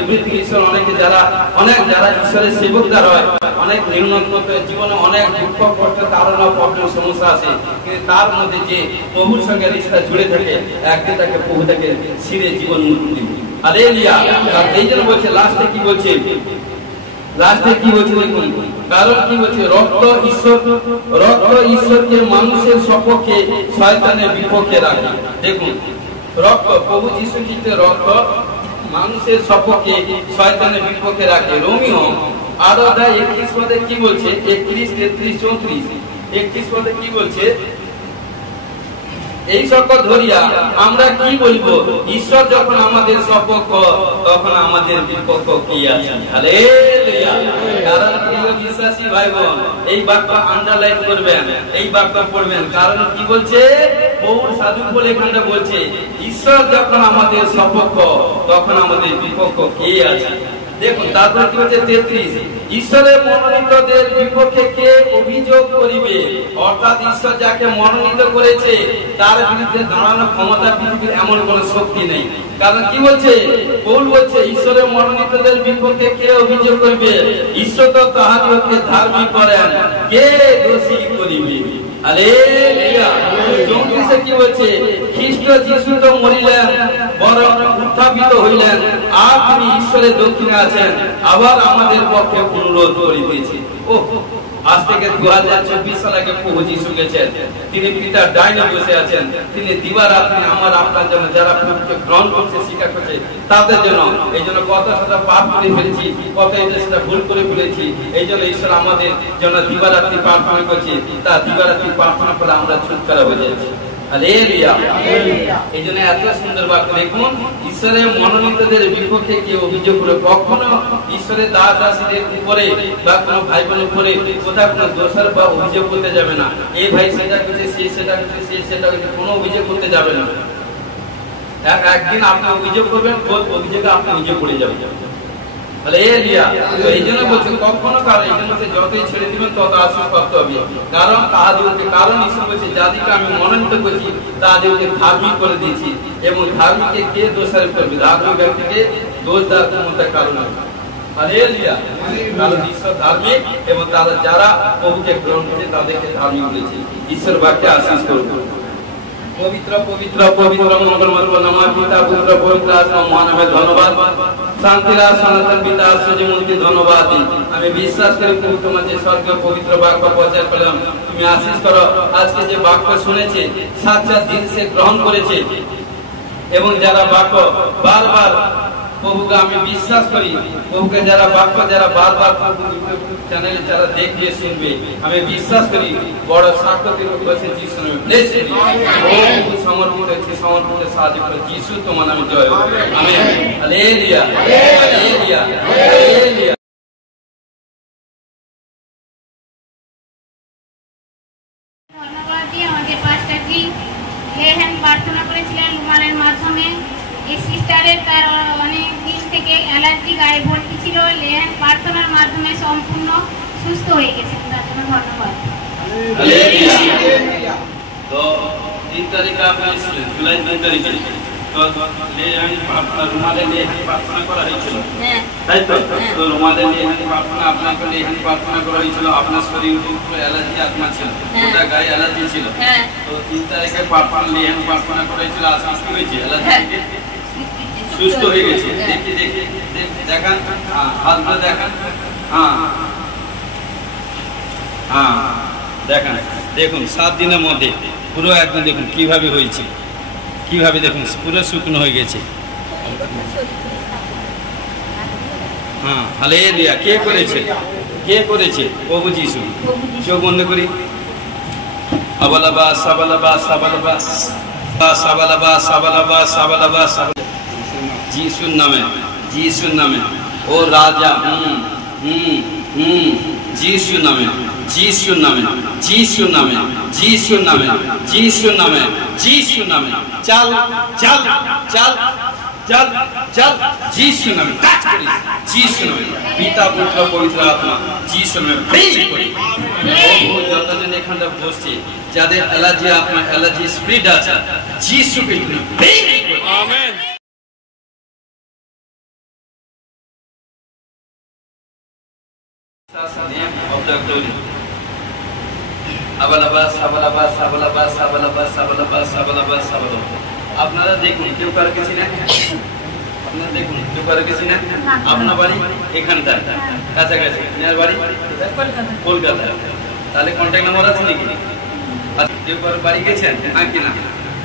এভরিথিং ঈশ্বর অনেকে যারা ঈশ্বরের সেবকদার হয়, অনেক নিম্নতর জীবনে অনেক দুঃখ কষ্ট তাড়না প্রবলেম সমস্যা আছে, কিন্তু তার মধ্যে যে প্রভুর সঙ্গে রিশতা জুড়ে থাকে, একদিন তাকে প্রভু তাকে ছিঁড়ে জীবন মুক্তি দিবে। হালেলুয়া। এই জন্য বলছে লাস্টে কি বলছে দেখুন, কারণ কি বলছে, রক্ত ঈশ্বরকে মানুষের সপক্ষে শয়তানের বিপক্ষে রাখে। দেখুন, রক্ত প্রভু যীশু খ্রিস্টের রক্ত মানুষের সপক্ষে শয়তানের বিপক্ষে রাখে। রোমিও 8:31 পদে কি বলছে, 31, 33, 34, 31 পদে কি বলছে, এই সকল ধরিয়া আমরা কি বলবো, ঈশ্বর যখন আমাদের সপক্ষ তখন আমাদের বিপক্ষ কি আছে? হালেলুয়া। কারণ প্রিয় বিশ্বাসী ভাই বোন, এই বাক্য আন্ডারলাইন করবেন, এই বাক্য পড়বেন। কারণ কি বলছে, পৌল সাধু বলে এখানে বলছে, ঈশ্বর যখন আমাদের সপক্ষ তখন আমাদের বিপক্ষ কে আছে? দেখুন তারপর কি হচ্ছে 33, ঈশ্বরের মনোনীতদের বিপক্ষে কে অভিযোগ করিবে? অর্থাৎ ঈশ্বর যাকে মনোনীত করেছে তার বিরুদ্ধে দাঁড়ানোর ক্ষমতা পৃথিবীর এমন কোন শক্তি নেই। কারণ কি বলছে, পৌল বলছে ঈশ্বরের মনোনীতদের বিপক্ষে কে অভিযোগ করিবে? ঈশ্বর তো তাহাদিগকে ধার্মিক করেন, কে দোষী করিবে? হালেলুয়া। 34 কি বলছে, খ্রিস্ট যীশু তো মরিলেন, বরং উত্থাপিত হইলেন, আর তিনি ঈশ্বরের দক্ষিণে আছেন, আবার আমাদের পক্ষে অনুরোধ করিতেছে। আজ থেকে 2024 সাল আগে প্রভু যীশু গেছেন, তিনি পিতার ডাইনে বসে আছেন, তিনি দিবারাত্রি আমার আপনার জন্য, যারা প্রভুকে গ্রহণ করছে, স্বীকার করছে, তাদের জন্য। এই জন্য কত সেটা পাপ করে ফেলেছি, কত সেটা ভুল করে ফেলেছি, এই জন্য ঈশ্বর আমাদের জন্য দিবারাত্রি প্রার্থনা করছি, তা দিবারাত্রি প্রার্থনা করে আমরা ছুটকারা হয়ে যাচ্ছি। হালেলুয়া। এই জন্য এত সুন্দর বাক্য দেখুন, ঈশ্বরের মনোনীতদের বিপক্ষে কেউ অভিযোগ করে, কখনো ঈশ্বরের দাস দাসীদের উপরে বা কোনো ভাই বোনের উপরে কোথাও কোনো দোষারোপ বা অভিযোগ করতে যাবে না। এই ভাই সেটা করছে, সে সেটা করছে, সে সেটা করছে, কোনো অভিযোগ করতে যাবে না। একদিন আপনি অভিযোগ করবেন, অভিযোগে আপনি নিজে পড়ে যাবেন। এই জন্য বলছে কখনো কারো, এই জন্য যতই ছেড়ে দিবেন তত আশীষ প্রাপ্ত হবে। কারণ তাহাদিগকে, কারণ ঈশ্বর বলছে যাদেরকে আমি মনোনীত করেছি তাদেরকে ধার্মিক করে দিয়েছি, এবং ধার্মিককে কে দোষারোপ করবে? ধার্মিক ব্যক্তিকে দোষ দেওয়ার ক্ষমতা কারণ নয়। হালেলুয়া। কারণ ঈশ্বর ধার্মিক, এবং তারা যারা প্রভুকে গ্রহণ করেছে তাদেরকে ধার্মিক বলেছে। ঈশ্বর বাক্যে আশীষ করবে। পবিত্র পবিত্র পবিত্র মঙ্গলময় নাম পিতা পুত্র পবিত্র আত্মা মহানামের ধন্যবাদ। শান্তিরা সনাতন পিতা সূর্যমূর্তি ধন্যবাদ। আমি বিশ্বাস করি প্রভু তোমার যে স্বর্গীয় পবিত্র বাক্য প্রচার করলাম, তুমি আশীষ করো। আজকে যে বাক্য শুনেছে, সাক্ষাৎ দিন সে গ্রহণ করেছে, এবং যারা বাক্য বারবার প্রভুকে আমি বিশ্বাস করি, প্রভুকে যারা বাক্য যারা বারবার চ্যানেলে যারা দেখবে শুনবে, আমি বিশ্বাস করি বড় সাক্ষ্য দিব বলছে যিশু নামে প্লেস সমর্পিত হচ্ছে, সমর্পিত সাহায্য করে যিশু তোমার নামে জয় হোক। আমেন। হালেলুয়া। হালেলুয়া। হালেলুয়া। ধন্যবাদ দিয়ে আমাদের পাস্টারজি লেহেন প্রার্থনা করেছিলেন রুমালের মাধ্যমে। এই সিস্টারের তার অনেক দিন থেকে অ্যালার্জি গায়ে ভর্তি ছিল, লেহেন প্রার্থনার মাধ্যমে সম্পূর্ণ সুস্থ হয়ে গেছে। তার জন্য ধন্যবাদ। তো 3 তারিখে আপনার জুলাই 2 তারিখে তো রুমালে লেহেন প্রার্থনা করা হয়েছিল, তাই তো? তো রুমালে লেহেন প্রার্থনা, আপনাকে লেহেন প্রার্থনা করা হয়েছিল। আপনার শরীর অ্যালার্জি আপনার ছিল, ওটা গায়ে অ্যালার্জি ছিল। তো 3 তারিখে প্রার্থনা লেহেন প্রার্থনা করা হয়েছিল। আজকে কি হয়েছে? অ্যালার্জি থেকে সুস্থ হয়ে গেছে। দেখি দেখি দেখান, হাতগুলো দেখান। হ্যাঁ হ্যাঁ দেখান। দেখুন 7 দিনের মধ্যে পুরো একদম দেখুন কিভাবে হয়েছে, কিভাবে দেখুন পুরো শুকনো হয়ে গেছে। হ্যাঁ। হালেলুয়া। কে করেছে? কে করেছে? প্রভু যিশু। চোখ বন্ধ করি। আবালাবা সাবালাবা সাবালাবা সাবালাবা সাবালাবা সাবালাবা সাবালাবা যিশুর নামে, যিশুর নামে। ও রাজা, যিশুর নামে, যিশুর নামে, যিশুর নামে, যিশুর নামে, যিশুর নামে, যিশুর নামে। চাল চাল চাল चल चल যিশু নামে কাজ করি যিশু নামে পিতা পুত্র পবিত্র আত্মা যিশু নামে ব্রেক করি ও যতজন এখানে বসছে যাদের অ্যালার্জি আত্মা অ্যালার্জি স্পিরিট আছে যিশু কে ব্রেক করি amen name of the glory abalabas abalabas abalabas abalabas abalabas abalabas abalabas আপনারা দেখুন কেউ কার কিছু না আপনারা দেখুন কেউ কার কিছু না আপনার বাড়ি এখানটা কাছাকাছি আপনার বাড়ি কলকাতা তাহলে কন্টাক্ট নাম্বার আছে নাকি কেউ কার বাড়ি গেছেন নাকি না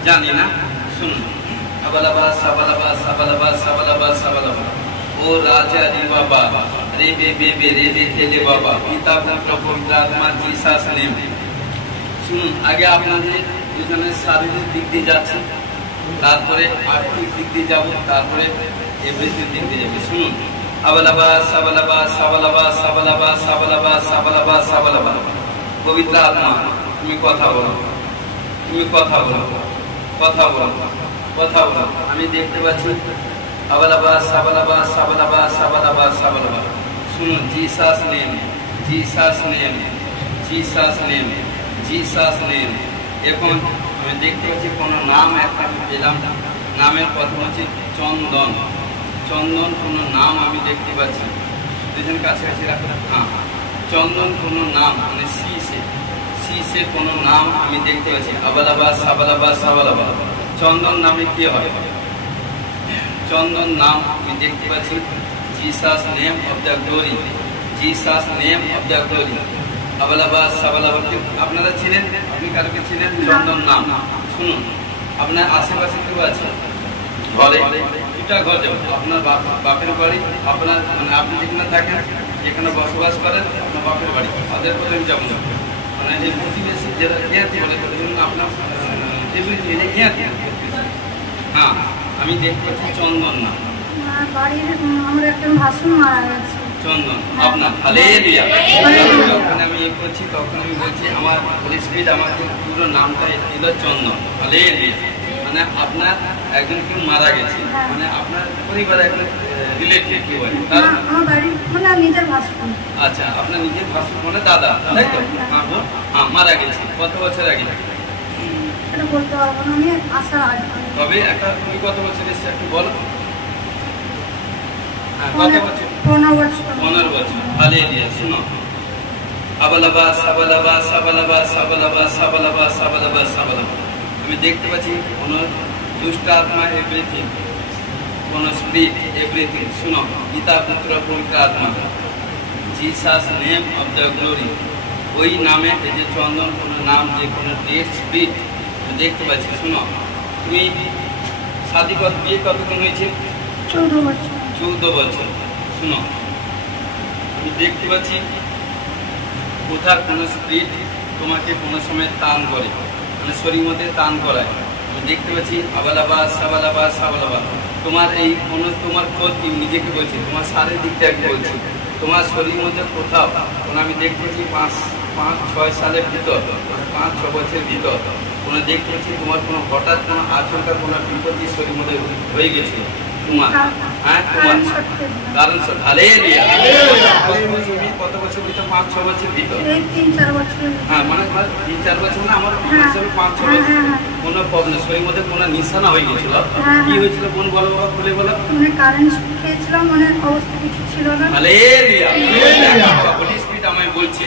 জানি না শুনুন abalabas abalabas abalabas abalabas abalabas ओ राजा रे बाबा रे बे रे तेले बाबा पिता पुत्र पवित्र आत्मा जीसस नेम শুনুন আগে আপনাদের দুজনে শারীরিক দিক দিয়ে যাচ্ছে তারপরে আর্থিক দিক দিয়ে যাব তারপরে এভরিথিং দিক দিয়ে যাবে শুনুন আবালাবাস আবালাবাস আবালাবাস আবালাবাস আবালাবাস আবালাবাস আবালাবাস পবিত্র আত্মা তুমি কথা বলো তুমি কথা বলো কথা বলো কথা বলো আমি দেখতে পাচ্ছি abalabas abalabas abalabas abalabas abalabas শুনুন Jesus name Jesus name Jesus name Jesus name এখন আমি দেখতে পাচ্ছি কোনো নাম একটা পেলাম নামের প্রথম হচ্ছে চন্দন চন্দন কোনো নাম আমি দেখতে পাচ্ছি দুজন কাছাকাছি রাখো হ্যাঁ চন্দন কোনো নাম মানে সি কোনো নাম আমি দেখতে পাচ্ছি আবালাবাস আবালাবাস আবালাবাস চন্দন নামে কি হয় চন্দন নাম আমি দেখতে পাচ্ছি Jesus name of the glory Jesus name of the glory আবালাবাস আবালাবাস আপনারা ছিলেন আপনি কারকে ছিলেন চন্দন নাম শুনুন আপনার আশেপাশে কেউ আছে ঘরে দুটা ঘর যাবো আপনার বাপের বাড়ি আপনার মানে আপনি যেখানে থাকেন যেখানে বসবাস করেন আপনার বাপের বাড়ি তাদের কথা আমি যাবো না মানে এই প্রতিবেশী যারা জ্ঞাতি বলে তাদের জন্য আপনার জ্ঞাতি হ্যাঁ আমি দেখতে পাচ্ছি চন্দন না বাড়ির আমরা একজন ভাসুর মারা গেছে চন্দন আপনার হালেলুয়া যখন আমি এই করছি তখন আমি বলছি আমার হোলি স্পিরিট আমাকে পুরো নামটা দিল চন্দন হালেলুয়া মানে আপনার একজন কেউ মারা গেছে মানে আপনার পরিবার একজন রিলেটিভ কি বলে আমার বাড়ি মানে নিজের ভাসুর আচ্ছা আপনার নিজের ভাসুর মানে দাদা তাই তো হ্যাঁ মারা গেছে কত বছর আগে এটা বলতে পারবো না আমি আসার আগে তবে একটা তুমি কত বছর এসছে একটু বলো কত বছর 15 বছর হালেলুয়া শুনো আবালাবাস আবালাবাস আবালাবাস আবালাবাস আবালাবাস আবালাবাস আবালাবাস আমি দেখতে পাচ্ছি কোন দুষ্ট আত্মা এভরিথিং কোন স্পিরিট এভরিথিং শুনো পিতা পুত্র পবিত্র আত্মা Jesus name of the glory ওই নামে এই যে চন্দন কোন নাম যে কোন ডেড স্পিরিট দেখতে পাচ্ছি শুনো তুমি শাদী কত বিয়ে কতদিন হয়েছে 14 বছর শুনো আমি দেখতে পাচ্ছি কোথার কোনো স্পিরিট তোমাকে কোনো সময় টান করে মানে শরীর মধ্যে টান করায় আমি দেখতে পাচ্ছি আবালাবাস আবালাবাস আবালাবাস তোমার এই কোনো তোমার খোঁজ নিজেকে বলছি তোমার শারীরিক দিকটাকে বলছি তোমার শরীর মধ্যে কোথাও কোনো আমি দেখতে পাচ্ছি 5-6 সালের ভিতর 5-6 বছরের ভিতর কোনো দেখতে পাচ্ছি তোমার কোনো হঠাৎ কোনো আচমকা কোনো বিপত্তি শরীর মধ্যে হয়ে গেছে তোমার হ্যাঁ তোমার কারণ হালেলুয়া কত বছর ভিতর 5-6 বছর ভিতর 3-4 বছর হ্যাঁ মানে 3-4 বছর না আমার 5-6 বছর কোনো প্রবলেম শরীর মধ্যে কোনো নিশানা হয়ে গেছিল কি হয়েছিল কোন বলো বাবা খুলে বলো মানে কারেন্ট খেয়েছিলাম মানে অবস্থা কিছু ছিল না হালেলুয়া হোলি স্পিরিট আমায় বলছে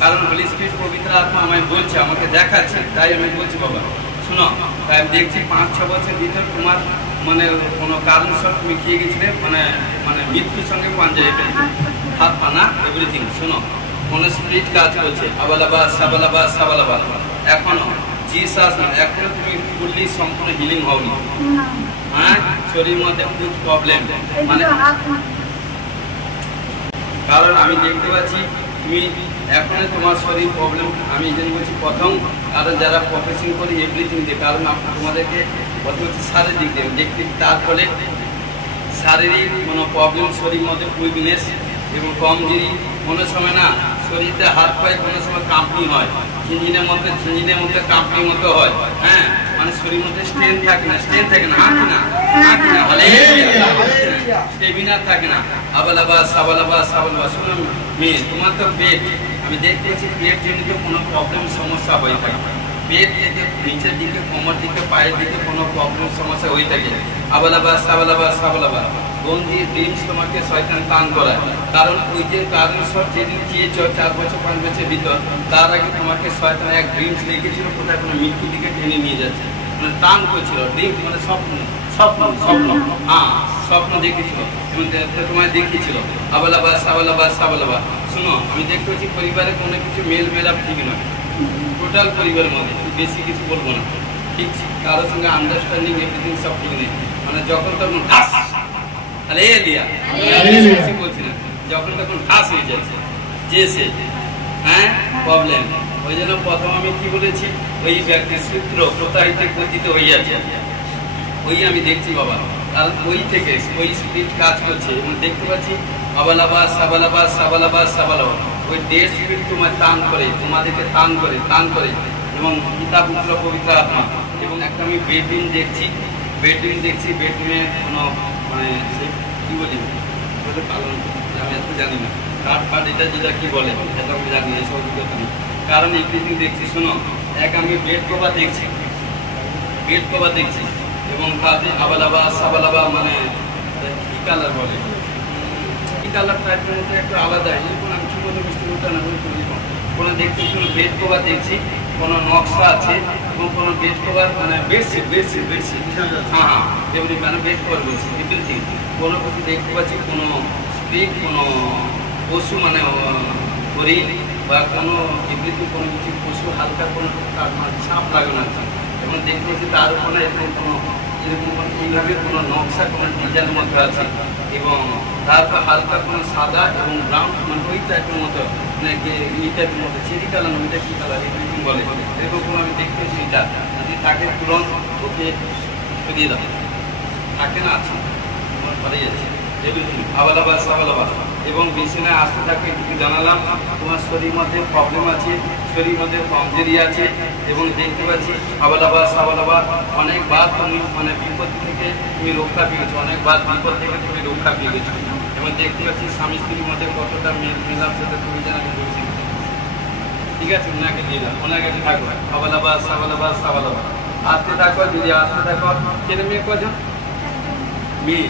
কারণ হোলি স্পিরিট পবিত্র আত্মা আমায় বলছে আমাকে দেখাচ্ছে তাই আমি বলছি বাবা শুনো তাই আমি দেখছি 5-6 বছর ভিতর তোমার মানে কোনো কারণসব তুমি খেয়ে গেছিলে মানে মানে মৃত্যুর সঙ্গে পাঞ্জায় হাত পানা এভরিথিং শোনো কোন স্পিরিট কাজ করছে আবালাবাস আবালাবাস আবালাবাস এখনো জিসাস না এখনো তুমি ফুললি সম্পূর্ণ হিলিং হওনি হ্যাঁ শরীরের মধ্যে খুব প্রবলেম মানে কারণ আমি দেখতে পাচ্ছি তুমি এখনো তোমার শরীর প্রবলেম আমি এই জন্য বলছি প্রথম কারণ যারা প্রফেশন করি এভরিথিং দিয়ে কারণ তোমাদেরকে প্রথম হচ্ছে শারীরিক দিক দেখতে তার ফলে শারীরিক কোনো প্রবলেম শরীর মধ্যে উইকনেস এবং কমজোরি কোনো সময় না শরীরে হাত পায়ে কোনো সময় কাঁপনি হয় ঝিঞ্জিনের মধ্যে কাঁপনির মতো হয় হ্যাঁ মানে শরীর মধ্যে স্ট্রেংথ থাকে না, স্ট্রেংথ থাকে না, হাঁটি না বলে স্টেমিনা থাকে না। আবালাবা সাবালাবা সাবালাবা। শুনো মেয়ে, তোমার তো পেট, আমি দেখতে পাচ্ছি পেট জনিত কোনো প্রবলেম সমস্যা হয়ে থাকে, পেট থেকে নিচের দিকে কোমর দিকে পায়ের দিকে কোনো প্রবলেম সমস্যা হয়ে থাকে। আবালাবা সাবালাবা সাবালাবা। গন্ধি ড্রিমস তোমাকে শয়তান টান করায়, কারণ ওই যে কারণ সব যেদিন চেয়েছ 4 বছর 5 বছর ভিতর, তার আগে তোমাকে শয়তান এক ড্রিমস রেখেছিল, কোথায় কোনো মৃত্যুর দিকে টেনে নিয়ে যাচ্ছে, মানে টান করছিল। ড্রিমস মানে স্বপ্ন, স্বপ্ন স্বপ্ন, হ্যাঁ স্বপ্ন দেখেছিল এবং তোমায় দেখিয়েছিল। আবালাবা সাবালাবা সাবালাবা। শুনো, আমি দেখতে পাচ্ছি পরিবারে কোনো কিছু মেল মেলাপ ঠিক নয়, টোটাল পরিবারের মধ্যে বেশি কিছু বলবো না, ঠিক কারোর সঙ্গে আন্ডারস্ট্যান্ডিং এভরিথিং সব ঠিক নেই, মানে যখন তখন বলছি না, যখন তখন ঠাস হয়ে যাচ্ছে যে সে, হ্যাঁ প্রবলেম। ওই জন্য প্রথম আমি কি বলেছি, ওই ব্যক্তির সূত্র প্রতারিত পতিত হয়ে যাচ্ছে, ওই আমি দেখছি বাবা, কারণ ওই থেকে ওই স্পিরিট কাজ করছে এবং দেখতে পাচ্ছি আবালাবা সাবালাবা সাবালাবা সাবালাবা। ওই দেশ স্পিরিট তোমার টান করে, তোমাদেরকে টান করে টান করে, এবং পিতা পুত্র পবিত্র আত্মা। এবং একটা আমি বেডরুম দেখছি, বেডরুম দেখছি, বেডরুমে কোনো মানে কি বলি পালন, আমি এত জানি না কাঠ ফাট এটা যেটা কি বলে এটা আমি জানি, এসব অভিজ্ঞতা নেই, কারণ এভরিথিং দেখছি। শোনো, এক আমি বেড কভার দেখছি, বেড কভার দেখছি, এবং তাতে আবালাবা সাবালাবা মানে কি কালার বলে, কি কালার টাইপের মধ্যে একটু আলাদা, এখন আমি কি বলতে বুঝতে পারতাম না, কোনো দেখছি কোনো বেড কভার দেখছি, কোনো নকশা আছে, এবং কোনো বেড কভার মানে বেডশিট বেডশিট বেডশিট, হ্যাঁ হ্যাঁ এমনি মানে বেড কভার বলছি এভরিথিং। কোনো কিছু দেখতে পাচ্ছি, কোনো স্পিক, কোনো পশু মানে হরিণ বা কোনো এভরিথিং, কোনো কিছু পশু হালকা কোনো ছাপ লাগানো আছে, এবং দেখতে পাচ্ছি তার উপরে এরকম কোনো এইভাবে কোনো নকশা কোনো ডিজাইনের মতো আছে, এবং তারপর হালকা কোনো সাদা এবং ব্রাউন মানে ওই টাইপের মতো, মানে এই টাইপের মতো চেরি কালার, ওইটা কি কালার এভরিথিং বলে, এরকম কোনো আমি দেখতে পাচ্ছি। এটা যদি তাকে তুরন্ত ওকে সরিয়ে দাও, থাকে না আছে আমার ঘরে যাচ্ছে এভরিথিং আবালাবা সাবালাবা। এবং বিছানায় আসতে থাকে একটু জানালাম তোমার শরীর মধ্যে প্রবলেম আছে, শরীর মধ্যে কমজোরি আছে, এবং দেখতে পাচ্ছি আবালাবা সাবালাবা অনেকবার তুমি মানে বিপদ থেকে তুমি রক্ষা পেয়েছো, অনেকবার বিপদ থেকে তুমি রক্ষা পেয়ে গেছো, এবং দেখতে পাচ্ছি স্বামী স্ত্রীর মধ্যে কতটা মিলাপ সেটা তুমি জানাকে বলছি। ঠিক আছে, ওনাকে দিয়ে দাও, ওনার কাছে থাকো, আবালাবা সাবালাবা সাবালাবা। আসতে থাকো, যদি আসতে থাকো। ছেলে মেয়ে কজন? মেয়ে।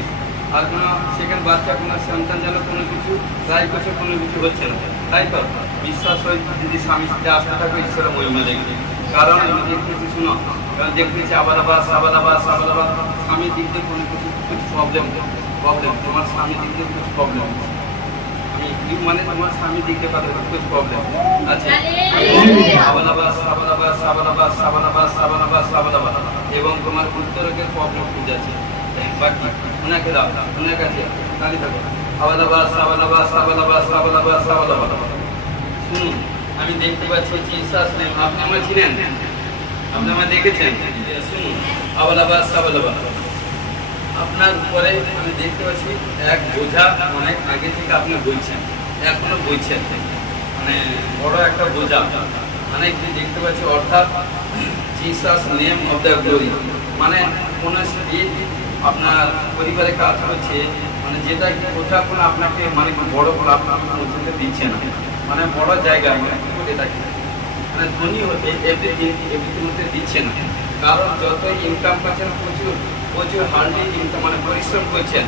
আর কোনো সেকেন্ড বাচ্চা, কোনো সন্তান যেন কোনো কিছু ট্রাই করছে, কোনো কিছু হচ্ছে না, তাই তো বিশ্বাস হয় যদি স্বামী স্ত্রী আসতে থাকো, ঈশ্বরের মহিমা দেখবে। কারণ আমি দেখতেছি, শুনো, কারণ দেখতেছি আবালাবা সাবালাবা সাবালাবা, স্বামীর দিক দিয়ে কোনো কিছু প্রবলেম, তোমার স্বামীর দিক দিয়ে কিছু প্রবলেম, আমি মানে তোমার স্বামীর দিক দিয়ে কথা কিছু প্রবলেম আছে, আবালাবা সাবালাবা সাবালাবা সাবালাবা সাবালাবা সাবালাবা। এবং তোমার উত্তরকের প্রবলেম খুঁজে আছে, বাকি ওনাকে দাও, ওনার কাছে দাঁড়িয়ে থাকো, আবালাবা সাবালাবা সাবালাবা সাবালাবা সাবালাবা। শুনুন, আমি দেখতে পাচ্ছি জিসাস নেম, আপনি আমার ছিলেন, আপনি আমার দেখেছেন, শুনুন আবালাবা সাবালাবা। আপনার উপরে আমি দেখতে পাচ্ছি এক বোঝা, অনেক আগে থেকে আপনি বইছেন, এখনো বইছেন, মানে বড় একটা বোঝা, মানে কি দেখতে পাচ্ছি, অর্থাৎ Jesus name of the glory, মানে কোনো স্পিরিট আপনার পরিবারে কাজ করছে, মানে যেটা কোথাও কোনো আপনাকে মানে বড় বড় আপনাকে পৌঁছতে দিচ্ছে না, মানে বড় জায়গা এটাকে মানে ধনী হতে এভরিথিং হতে দিচ্ছে না। কারণ যতই ইনকাম পাচ্ছেন প্রচুর প্রচুর হার্ডলি ইনকাম মানে পরিশ্রম করছেন,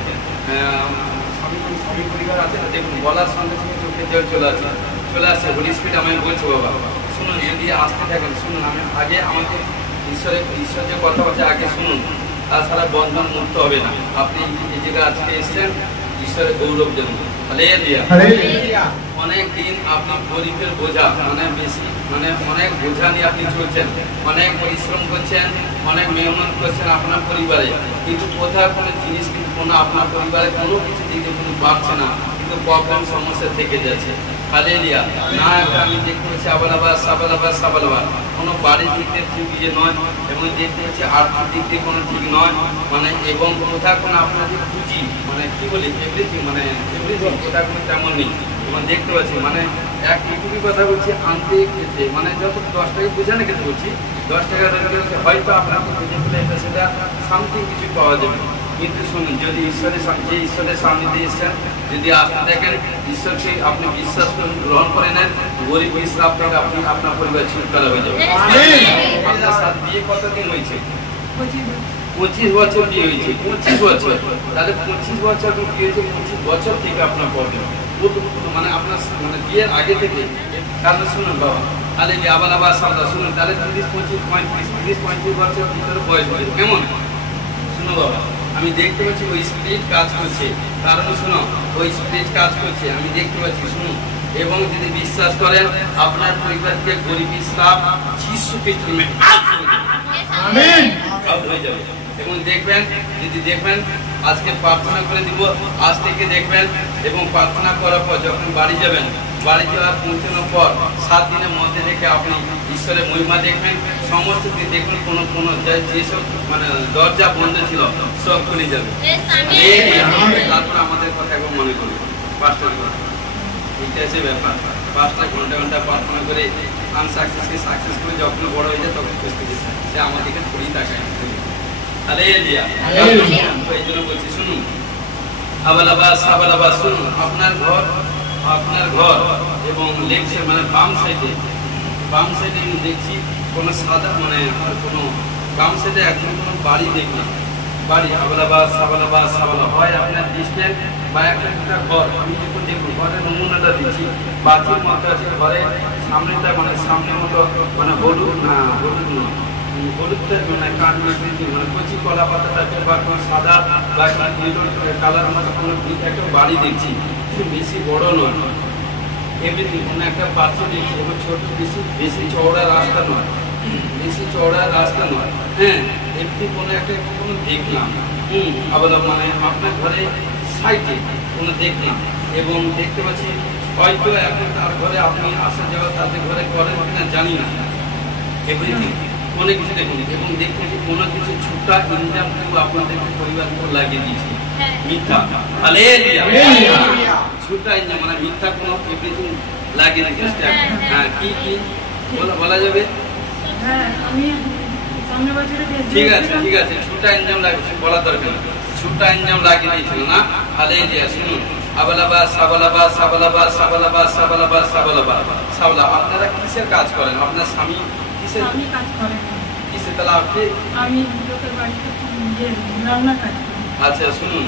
স্বামী পরিবার আছে না, দেখুন বলার সঙ্গে সঙ্গে চোখে জল চলে আসছে হোলি স্পিরিট আমি বলছি বাবা শুনুন, যদি আসতে থাকেন শুনুন, আমি আগে আমাকে ঈশ্বর যে কথা বলছে আগে শুনুন, তাছাড়া বন্ধন মুক্ত হবে না। আপনি এই জায়গায় আজকে এসেছেন ঈশ্বরের গৌরব জন্য, অনেক দিন আপনি গরিবের বোঝা মানে বেশি মানে অনেক বোঝা নিয়ে আপনি চলছেন, অনেক পরিশ্রম করছেন, অনেক মেহনত করছেন আপনার পরিবারে, কিন্তু কোথাও কোনো জিনিস কিন্তু কোনো আপনার পরিবারে কোনো কিছু দিকে কোনো পাচ্ছে না, কিন্তু প্রবলেম সমস্যা থেকে যাচ্ছে। হালেলুয়া। না আমি দেখতে পাচ্ছি আবালাবা সাবালাবা সাবালাবা, কোনো বাড়ির দিক দিয়ে ঠিক ইয়ে নয়, এবং দেখতে পাচ্ছি আর্থিক দিক দিয়ে কোনো ঠিক নয়, মানে এবং কোথাও কোনো আপনাদের পুঁজি মানে কি বলি এভরিথিং মানে এভরিথিং কোথাও কোনো তেমন নেই, এবং দেখতে পাচ্ছি মানে একটুকুনি কথা বলছি আনতে খেতে মানে যখন 10 টাকা বোঝানো খেতে বলছি 10 টাকা হয়তো আপনাকে বুঝে ফেলে এটা সেটা সামথিং কিছু পাওয়া যাবে। কিন্তু শুনুন যদি ঈশ্বরের যে ঈশ্বরের সামনে এসছেন যদি আসতে দেখেন ঈশ্বরকে আপনি বিশ্বাস করুন গ্রহণ করে নেন গরিব ইসলাম থেকে আপনি আপনার পরিবার ছুটকারা হয়ে যাবে। আপনার সাথে বিয়ে কতদিন হয়েছে? 25 বছর বিয়ে হয়েছে। 25 বছর তাহলে 25 বছর বিয়ে হয়েছে 25 বছর থেকে আপনার প্রবলেম মানে আপনার মানে বিয়ের আগে থেকে। কারণ শুনুন বাবা তাহলে আবার সামনে শুনুন তাহলে 30-35 বছর ভিতরে বয়স হয়েছে কেমন? শুনো বাবা আমি দেখতে পাচ্ছি ওই স্পিরিট কাজ করছে। কারণ শুনো ওই স্পিরিট কাজ করছে আমি দেখতে পাচ্ছি শুনুন। এবং যদি বিশ্বাস করেন আপনার পরিবারকে গরিবী শ্রাপ যিশু খ্রিস্টের নামে আউট হয়ে যাবে। এবং দেখবেন যদি দেখবেন আজকে প্রার্থনা করে দিব আজ থেকে দেখবেন এবং প্রার্থনা করার পর যখন বাড়ি যাবেন বাড়ি যাওয়ার পৌঁছানোর পর 7 দিনের মধ্যে দেখে আপনি ঈশ্বরের মহিমা দেখবেন। সমস্ত দিন দেখবেন কোনো যেসব মানে দরজা বন্ধ ছিল সব খুলে যাবে। তারপর আমাদের কথা একবার মনে করি পাঁচটার কথা ইতিহাসে ব্যাপার 5টা ঘন্টা প্রার্থনা করে আনসাকসেসকে সাকসেস করে যখন বড় হয়ে যায় তখন বুঝতে দিচ্ছে সে আমাদেরকে থোড়ি তাকায়। এই জন্য বলছি শুনুন আবালাবাস শুনুন আপনার ঘর এবং লেফট মানে বাম সাইডে আমি দেখছি কোনো সাদা মানে কোনো বাম সাইডে এখন কোনো বাড়ি দেখলাম। বাড়ি আবালাবাস হয় আপনার ডিস্টেন্স বা একটা ঘর আমি যখন দেখুন ঘরের নমুনাটা দিচ্ছি বাথরুম মতো আছে ঘরে সামনেটা মানে সামনের মতো মানে হলুদটা মানে কাঠমাটি মানে কচি কলা পাতা টাইপের বা কোনো সাদা বা কালার মতো কোনো একটা বাড়ি দেখছি বেশি বড় নয় এমনি কোনো একটা বাচ্চা দেখছি এবং ছোট বেশি চওড়া রাস্তা নয় হ্যাঁ এমনি কোনো একটা কোনো দেখলাম আবার মানে আপনার ঘরে সাইডে কোনো দেখলাম এবং দেখতে পাচ্ছি হয়তো এখন তার ঘরে আপনি আসা যাওয়া তাদের ঘরে করেন কিনা জানি না এভরিথিং অনেক কিছু দেখুন এবং দেখুন যে কোনো কিছু ছুটা ইনকাম কিন্তু আপনাদেরকে পরিবার উপর লাগিয়ে দিয়েছে মিথ্যা ছুটা ইনকাম মানে মিথ্যা কোনো এভরিথিং লাগিয়ে দিয়েছে। হ্যাঁ কি বলা যাবে? ঠিক আছে ছুটা ইনকাম লাগিয়ে বলার দরকার না ছুটা ইনকাম লাগিয়ে দিয়েছিল না। হালেলুয়া শুনুন আপনারা কিসের কাজ করেন? আপনার স্বামী কিসের কাজ করেন? কিসের তাহলে আপনি? আমি লোকের বাড়িতে রান্না কাজ করি। আচ্ছা শুনুন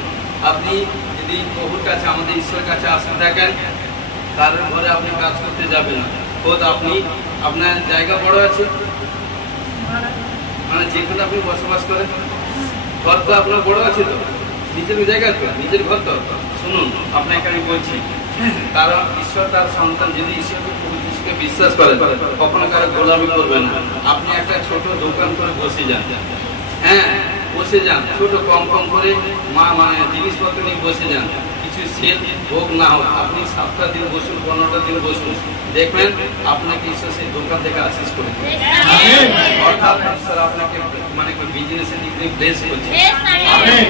আপনি যদি প্রভুর কাছে আমাদের ঈশ্বরের কাছে আসতে থাকেন তার ঘরে আপনি কাজ করতে যাবেন না। বোধ আপনি আপনার জায়গা বড় আছে মানে যেখানে আপনি বসবাস করেন ঘর তো আপনার বড় আছে তো নিজের জায়গা তো নিজের ঘর তো। শুনুন আপনাকে আমি বলছি কারণ ঈশ্বর তার সন্তান যদি ঈশ্বরকে বিশ্বাস করে কখনো কারো গোলামি করবে না। আপনি একটা ছোট দোকান করে বসে যান ছোট কম করে মানে জিনিসপত্র নিয়ে বসে যান কিছু সেল হোক না হোক আপনি 7টা দিন বসুন 15টা দিন বসুন দেখবেন আপনাকে ঈশ্বর সেই দোকান থেকে আশীষ করে অর্থাৎ ঈশ্বর আপনাকে মানে বিজনেসের দিক দিয়ে ব্লেস করছে।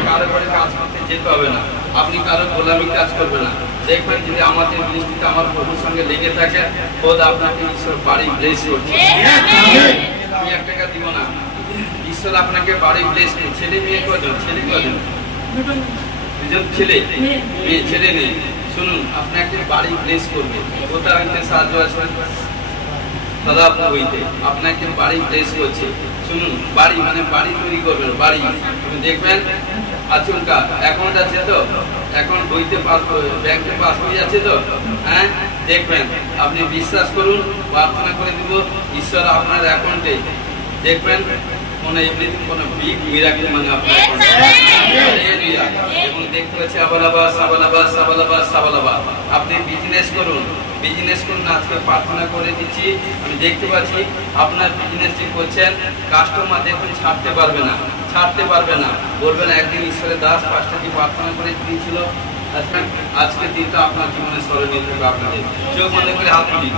কারো ঘরে কাজ করতে যেতে হবে না আপনি কারো গোলামি কাজ করবে না। দেখবেন যদি আমাদের দৃষ্টিতে আমার প্রভুর সঙ্গে লেগে থাকে বোধ আপনাকে ঈশ্বর বাড়ি ব্লেস করছে। আমি 1 টাকা দিব না ঈশ্বর আপনাকে বাড়ি ব্লেস করছে। ছেলে মেয়ে কজন? দুজন ছেলে নেই। শুনুন আপনাকে বাড়ি ব্লেস করবে কোথাও হইতে সাহায্য আসবে দাদা আপনার হইতে আপনাকে বাড়ি ব্লেস করছে। শুনুন বাড়ি মানে বাড়ি তৈরি করবেন বাড়ি দেখবেন আচমকা অ্যাকাউন্ট আছে তো অ্যাকাউন্ট বইতে ব্যাংকে পাস হয়ে যাচ্ছে তো হ্যাঁ দেখবেন আপনি বিশ্বাস করুন প্রার্থনা করে দিব ঈশ্বর আপনার অ্যাকাউন্টে দেখবেন কোনো এভরিথিং কোনো বিগ মিরাকেল মানে আপনার এবং দেখতে পাচ্ছি আবালাবাস আপনি বিজনেস করুন আজকে প্রার্থনা করে দিচ্ছি আমি দেখতে পাচ্ছি আপনার বিজনেস যে করছেন কাস্টমার দেখুন ছাড়তে পারবে না বলবেন একদিন ঈশ্বরের দাস 5টা কি প্রার্থনা করে দিয়েছিল আজকে দিনটা আপনার জীবনে স্মরণীয় থাকবে। আপনাদের চোখ বন্ধ করে হাত তুলি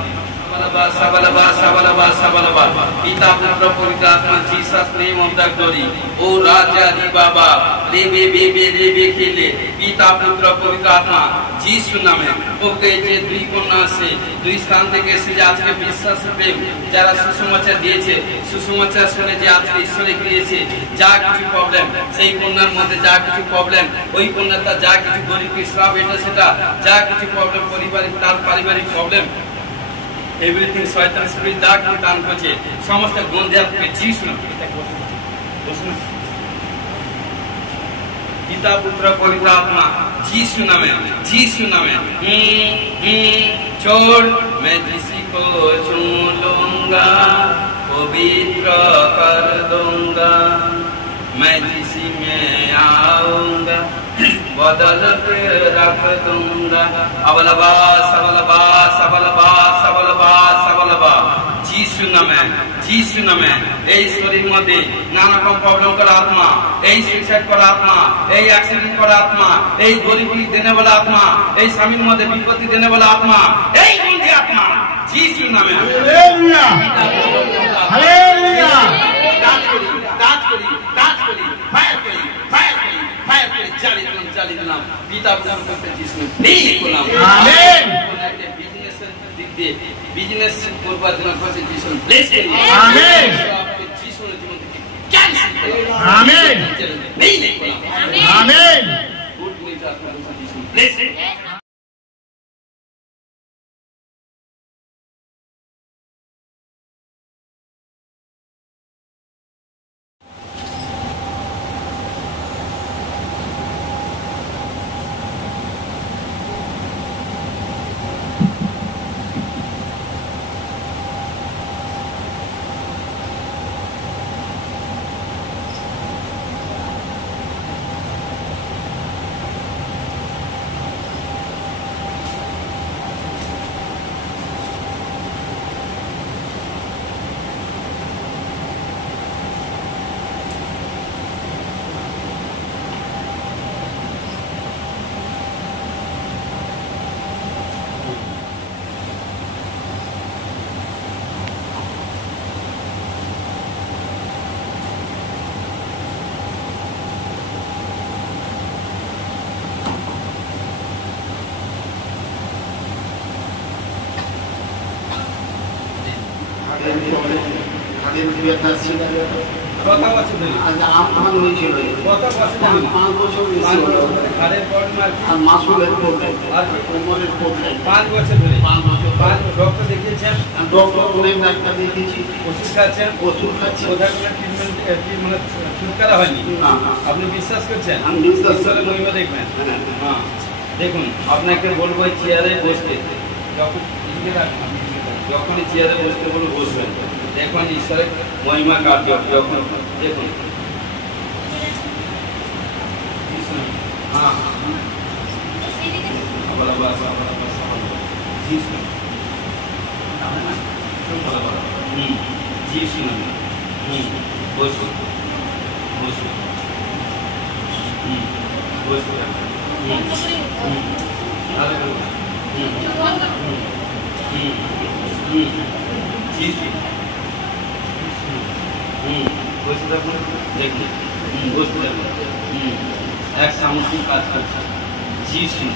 पिता पुत्र पवित्र आत्मा Jesus name of the glory ओ राजा दी बाबा रे बे खेले पिता पुत्र पवित्र आत्मा जीसु नामे ওকে যে দুই কন্যা আছে দুই স্থান থেকে এসে যে আজকে বিশ্বাস প্রেম যারা সুসমাচার দিয়েছে সুসমাচার শুনে যে আজকে ঈশ্বরে গিয়েছে যা কিছু প্রবলেম সেই কন্যার মধ্যে যা কিছু প্রবলেম ওই কন্যাটা যা কিছু গরিব শ্রাপ এটা সেটা যা কিছু প্রবলেম পারিবারিক তার পারিবারিক প্রবলেম এভরিথিং শয়তান স্পিরিট যা কিছু দান করছে সমস্ত গন্ধে আপনি যিশু पिता पुत्र पवित्र आत्मा जीसु नामे छोड़ मैं किसी को छू लूंगा पवित्र कर दूंगा मैं जिसी में आऊंगा बदल के रख दूंगा अबलबा सबलबा सबलबा सबलबा सबलबा जीसु नामे এই শরীর মধ্যে নানা রকম প্রবলেম করা আত্মা এই সুইসাইড করা আত্মা এই অ্যাক্সিডেন্ট করা আত্মা এই গরিবি দেনে वाला আত্মা এই স্বামীর মধ্যে বিপত্তি দেনে वाला আত্মা এই গন্ধি আত্মা যিশু নামে হালেলুয়া হালেলুয়া দাঁত করি ফায়ার করি চালি দিলাম পিতা পুত্র যিশু নেই করলাম আমেন बिजनेस पूर्वाधन से जीसस ब्लेस आमेन आपके जीसस ने जीवन की कैंसिल आमेन नहीं आमेन गुड न्यूज़ आपको जीसस ब्लेस কথা বলছি আজ আমার হয়েছিল কথা বলছি 5 বছর ঘরের প্রবলেম আর মাসুলের প্রবলেম আর কোমরের প্রবলেম 5 বছর ধরে 5 বছর ডক্টর দেখিয়েছেন ডক্টর অনেক ডাক্তার দেখিয়েছি ওষুধ খাচ্ছি ওধারগুলো ট্রিটমেন্ট কি মানে ছুটকারা হয়নি না আপনি বিশ্বাস করছেন আমি বিশ্বাস করে মহিমা দেখবেন হ্যাঁ দেখুন আপনাকে বলবো চেয়ারে বসতে যখনই চেয়ারে বসতে বলবো বসবেন দেখুন ঈশ্বরের মহিমা কার্য যখন দেখুন হ্যাঁ বসুন বসে থাকুন দেখুন বসতে থাকুন এক সামগ্রিক কাজ করছে যিশু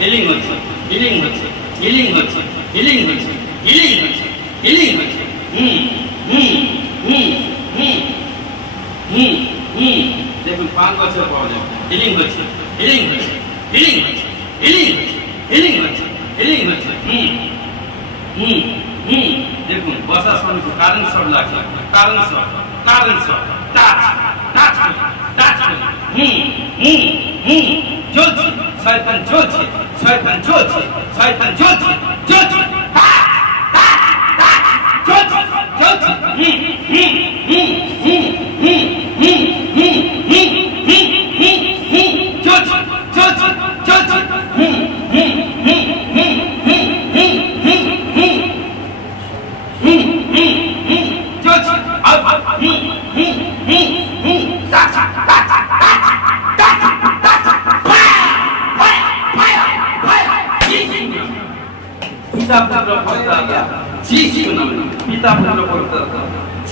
হিলিং হচ্ছে হিলিং হচ্ছে হিলিং হচ্ছে হিলিং হচ্ছে হিলিং হচ্ছে হিলিং হচ্ছে দেখুন 5 বছর পরে হিলিং হচ্ছে হিলিং হচ্ছে হিলিং হচ্ছে হিলিং হচ্ছে হিলিং হচ্ছে হিলিং হচ্ছে দেখুন বসার সময় কারেন্ট শট লাগছে কারেন্ট শট টাচ চলছে শয়তান চলছে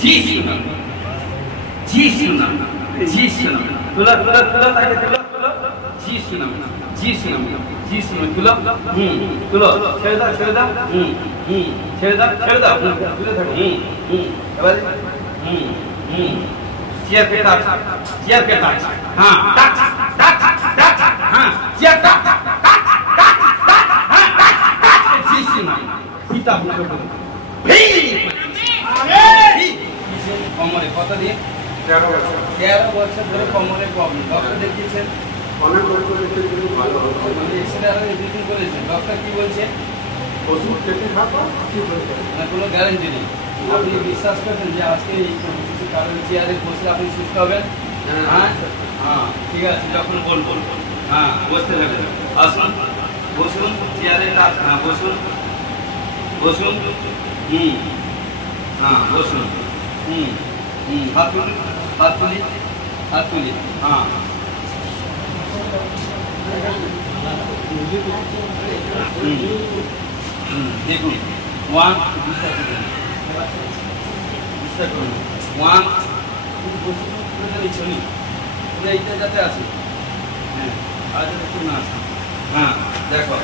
জি শুনাম, জি শুনাম, জি শুনাম, তুলো তুলো তুলো তাকে তুলো তুলো, জি শুনাম, জি শুনাম, জি শুনাম, তুলো, তুলো, ছেড়ে দাও, ছেড়ে দাও, ছেড়ে দাও, ছেড়ে দাও, তুলে থাকো, এবারে, চেয়ার पे टाच, চেয়ার पे टाच, हाँ टाच, टाच, टाच, हाँ চেয়ার टाच, टाच, टाच, टाच, हाँ टाच, टाच, जी सुनाम, পিতা পুত্র পবিত্র, কোমরে কত দিন 13 বছর ধরে কোমরে প্রবলেম, ডক্টর দেখিয়েছেন অনেক বছর থেকে ভালো হবে এক্সরে আর এভরিথিং করেছেন, ডক্টর কি বলছে ওষুধ খেতে থাকো ঠিক হয়ে যাবে না কোনো গ্যারান্টি নেই, আপনি বিশ্বাস করছেন যে আজকে এই কিছু কারণে চেয়ারে বসলে আপনি সুস্থ হবেন? হ্যাঁ হ্যাঁ ঠিক আছে, যখন বলবো হ্যাঁ বসতে থাকবেন, আসুন বসুন চেয়ারে টাচ, হ্যাঁ বসুন বসুন, হ্যাঁ বসুন, হাত তুলি হাত তুলি হাত তুলি, হ্যাঁ দেখুন 1 1 এইটা যাতে আছে, হ্যাঁ আর একটু না আছে, হ্যাঁ দেখো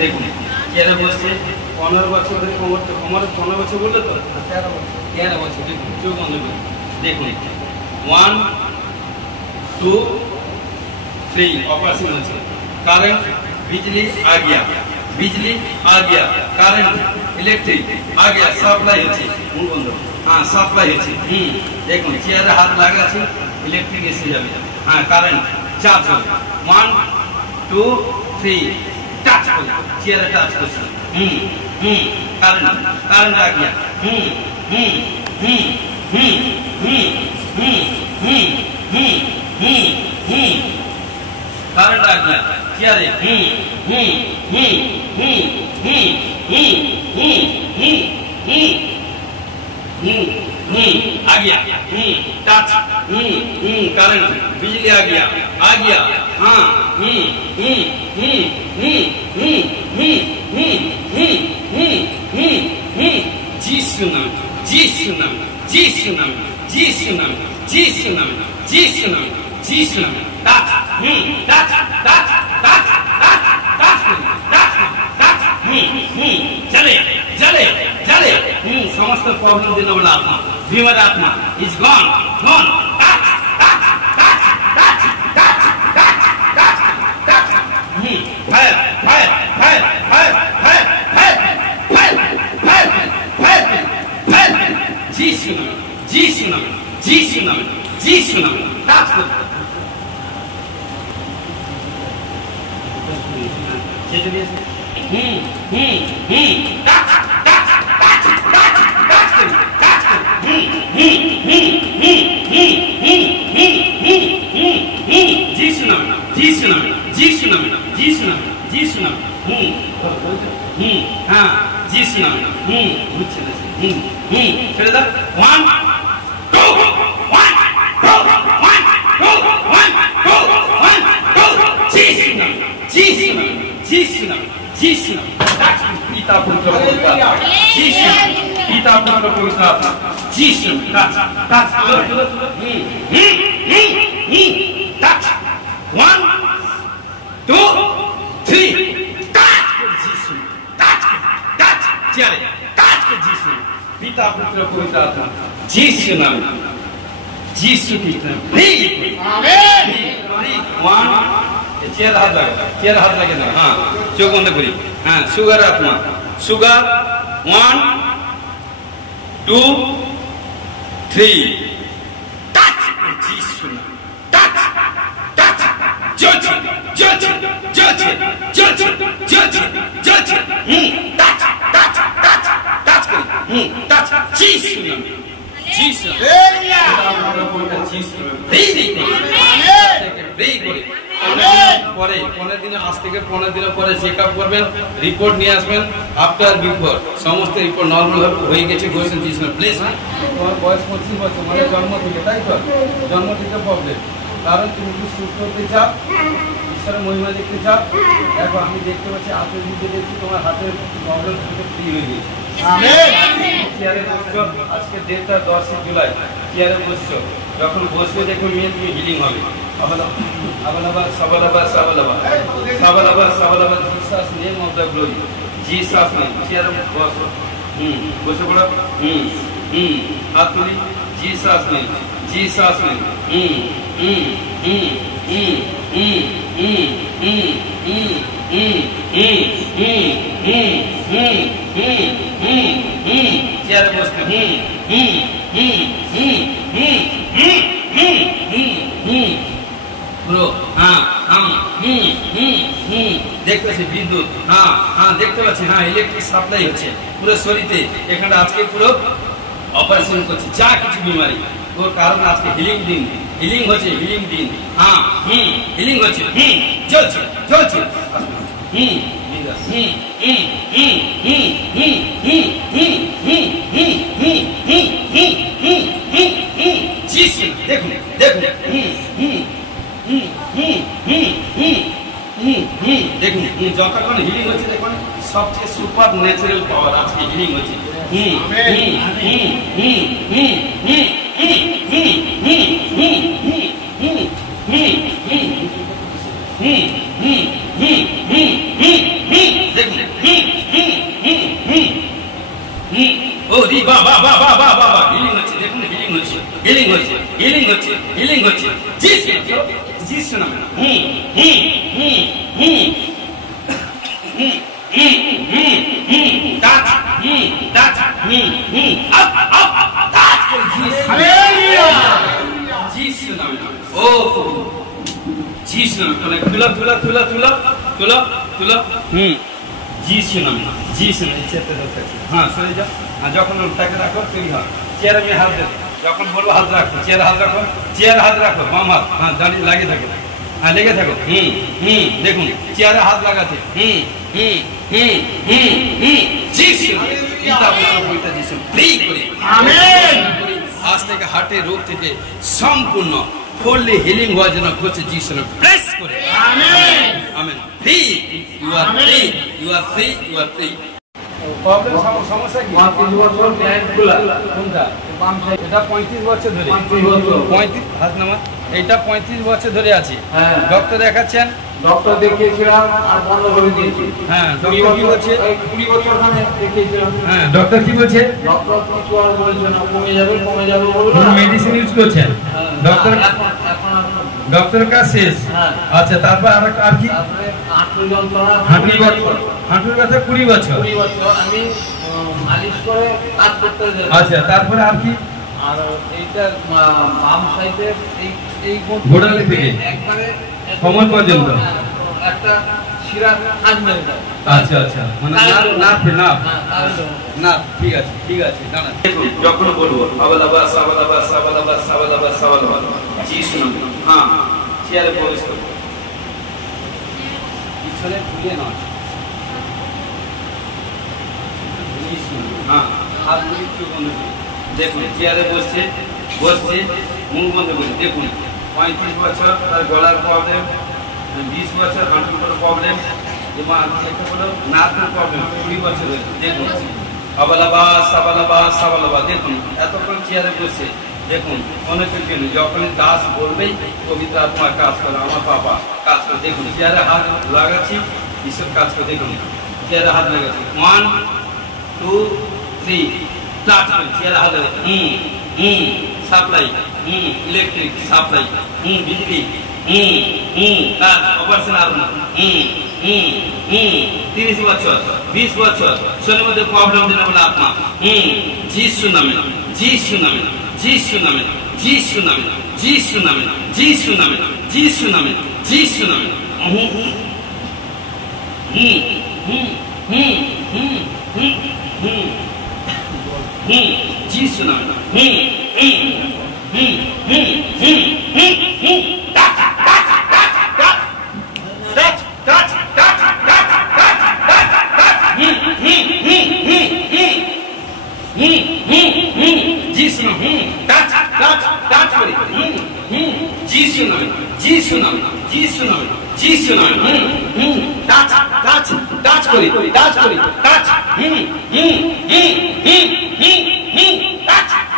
দেখুন চেয়ারে বসছে 15 বছর ধরে কোমর 15 বছর বললো তো 13 বছর, দেখুন চোখ বন্ধ করুন, দেখুন 1 2 3 ऑपरेशन আছে, কারেন্ট बिजली आ गया, बिजली आ गया, কারেন্ট ইলেকট্রিক आ गया, সাপ্লাই হচ্ছে, মুখ বন্ধ, হ্যাঁ সাপ্লাই হচ্ছে, দেখুন চেয়ারে হাত লাগাচ্ছে ইলেকট্রিক এসে যাবে, হ্যাঁ কারেন্ট চার্জ হবে, 1 2 3 টাচ করে চেয়ারে টাচ করছে, কারেন্ট কারেন্ট आ गया, करंट आ गया चेयरे, आ गया टच, करंट बिजली आ गया हाँ, जी सुनाम, जी सुनाम, जी सुनाम, जी सुनाम, जी सुनाम, जी सुनाम, जी सुनाम, touch, touch, touch, touch, touch, touch, touch, touch, चले, चले, चले, समस्त प्रॉब्लम देने वाला आत्मा, भीमर आत्मा is gone, gone, touch, touch, touch, touch, touch, touch, touch, touch, fire, fire, fire, fire, fire, fire, fire, fire, fire, fire, जी सुनाम, जी सुनाम, जी सुनाम, जी सुनाम, touch को जी सुनाम, जी सुनाम, जी सुनाम, जी सुनाम, जी सुनाम, हाँ जी सुनाम, चले दा 1 2 1 2 1 2 1 2 1 2 जी सुनाम, जी सुनाम, जी सुनाम, जी सुनाम, पिता पुत्र पवित्र जी सुनाम, पिता पुत्र पवित्र जी सुनाम, टच टच 1 2 3 टच जी सुनाम, टच टच चले टच जी सुनाम, पिता पुत्र पवित्र आत्मा जी सुनाम, जी सुनाम, आमीन 1 চেয়ার হাত লাগে, চেয়ার হাত লাগে না, হ্যাঁ চোখ বন্ধ করি, হ্যাঁ সুগার আত্মা, সুগার 1 2 3 টাচ জি সুনা, টাচ টাচ জজ জজ জজ জজ জজ জজ টাচ টাচ টাচ টাচ করি, টাচ জি সুনা, জি সুনা, জি সুনা, ব্রেক করে পরে 15 দিনে, আজ থেকে 15 দিন পরে চেকআপ করবেন, রিপোর্ট নিয়ে আসবেন, আফটার বিফোর সমস্ত রিপোর্ট নরমাল হয়ে গেছে, গোয়েছেন দিয়েছেন প্লিজ। তোমার বয়স 25 বছর, মানে জন্ম থেকে, তাই তো? জন্ম থেকে প্রবলেম, কারণ তুমি কি সুস্থ হতে চাও, ঈশ্বরের মহিমা দেখতে চাও? দেখো আমি দেখতে পাচ্ছি হাতের মধ্যে দেখছি তোমার হাতের প্রবলেম থেকে ফ্রি হয়ে গেছে। চেয়ারে বসছো আজকে ডেটটা 10 জুলাই, চেয়ারে বসছো, যখন বসবে দেখো মেয়ে তুমি হিলিং হবে। আবালাবা সাবালাবা সাবালাবা সাবালাবা সাবালাবা Jesus name of the glory, Jesus name. চেয়ারে বসো, বসে পড়ো, হাত তুলি, জিসাস নেম, জিসাস নেম, চেয়ারে বসতে, পুরো দেখতে পাচ্ছি বিদ্যুৎ, দেখতে পাচ্ছি, ইলেকট্রিক সাপ্লাই হচ্ছে পুরো শরীরে। এখানে আজকে পুরো অপারেশন করছে যা কিছু বিমারি, তোর কারণ আজকে হিলিং দিন, হিলিং হচ্ছে, হিলিং দিন, হিলিং হচ্ছে, চলছে চলছে, দেখুন দেখুন দেখুন যতক্ষণ হিলিং হচ্ছে দেখুন সবচেয়ে সুপার ন্যাচারাল পাওয়ার আজকে হিলিং হচ্ছে। ও রি বা বা বা বা বা বা হিলিং হচ্ছে, দেখুন হিলিং হচ্ছে, হিলিং হচ্ছে, হিলিং হচ্ছে, হিলিং হচ্ছে, জিস জিস না touch touch up up touch জিস, হালেলুয়া জিস না ও জিস না তুলা তুলা তুলা তুলা তুলা তুলা জিস না জিস না চেতে ধরতে, সরে যাও, যখন তাকে রাখো তুমি চেয়ারে আমি হাত দেবো, যখন বলবো হাত রাখো, চেয়ারে হাত রাখো, চেয়ারে হাত রাখো, বাম হাত দাঁড়িয়ে লাগিয়ে থাকে, লেগে থাকো, দেখুন চেয়ারে হাত লাগাতে, আজ থেকে হার্টের রোগ থেকে সম্পূর্ণ ফুললি হিলিং হওয়ার জন্য করছে যিশু প্রেস করে, amen. Free, you are free, you are free, you are free. Problem সমস্যা কি? 35 বছর ব্যাংক খোলা, কোনটা? বাম সাইড, এটা 35 বছর ধরে, 35 হাত নামা, এটা 35 বছর ধরে আছে। ডক্টর দেখাচ্ছেন? ডক্টর দেখিয়েছিলাম আর বন্ধ করে দিয়েছি। ডক্টর কি বলছে? 20 বছর খানে দেখিয়েছিলাম। ডক্টর কি বলছে? ডক্টর কিছু আর বলছে না, কমে যাবে বলবে। মেডিসিন ইউজ করছেন? ডক্টর ডক্টর কা শেষ। আচ্ছা, তারপর আর কি? হাঁটুর যন্ত্রণা, হাঁটুর ব্যথা 20 বছর। আমি মালিশ করে কাজ করতে যাই। আচ্ছা, তারপরে আর কি? আর এইটা বাম সাইডে এই গোড়ালি থেকে একবারে কোমর পর্যন্ত একটা শিরা আজমে যায়। আচ্ছা আচ্ছা, মানে না, ঠিক আছে ঠিক আছে, দাঁড়ান। দেখুন যখন বলবো আবালাবা সাবালাবা সাবালাবা সাবালাবা সাবালাবা জি শুনুন, চেয়ারে প্রবেশ করবো, পিছনে ঘুরিয়ে নয়, জি শুনুন, হাত গুলি চোখ বন্ধ করে দেখুন, চেয়ারে বসছে, মুখ বন্ধ করে দেখুন। 35 বছর তার গলার প্রবলেম, 20 বছর হাঁটুর কোনো প্রবলেম, এবং একটা হলো নার্ভের প্রবলেম 20 বছর হয়েছে। দেখুন আবালাবা সাবালাবা সাবালাবা, দেখুন এতক্ষণ চেয়ারে বসে দেখুন অনেকের জন্য যখন দাস বলবেই পবিত্র আত্মা কাজ করে, আমার বাবা কাজ করে। দেখুন চেয়ারে হাত লাগাচ্ছি, ঈশ্বর কাজ করে। দেখুন চেয়ারে হাত লাগাচ্ছি, 1 2 3 টাচ করে চেয়ারে হাত লাগাচ্ছি, সাপ্লাই, ইলেকট্রিক সাপ্লাই, বিজলি, কাজ অপারেশন আর না, 30 বছর 20 বছর শরীরের মধ্যে প্রবলেম দিন বলে আত্মা, যিশু নামে, যিশু নামে, যিশু নামে, যিশু নামে, যিশু নামে, যিশু নামে, যিশু নামে, যিশু নামে, যিশু নামে, যিশু নামে, যিশু নামে, যিশু নামে, টাচ টাচ টাচ করি টাচ করি টাচ টাচ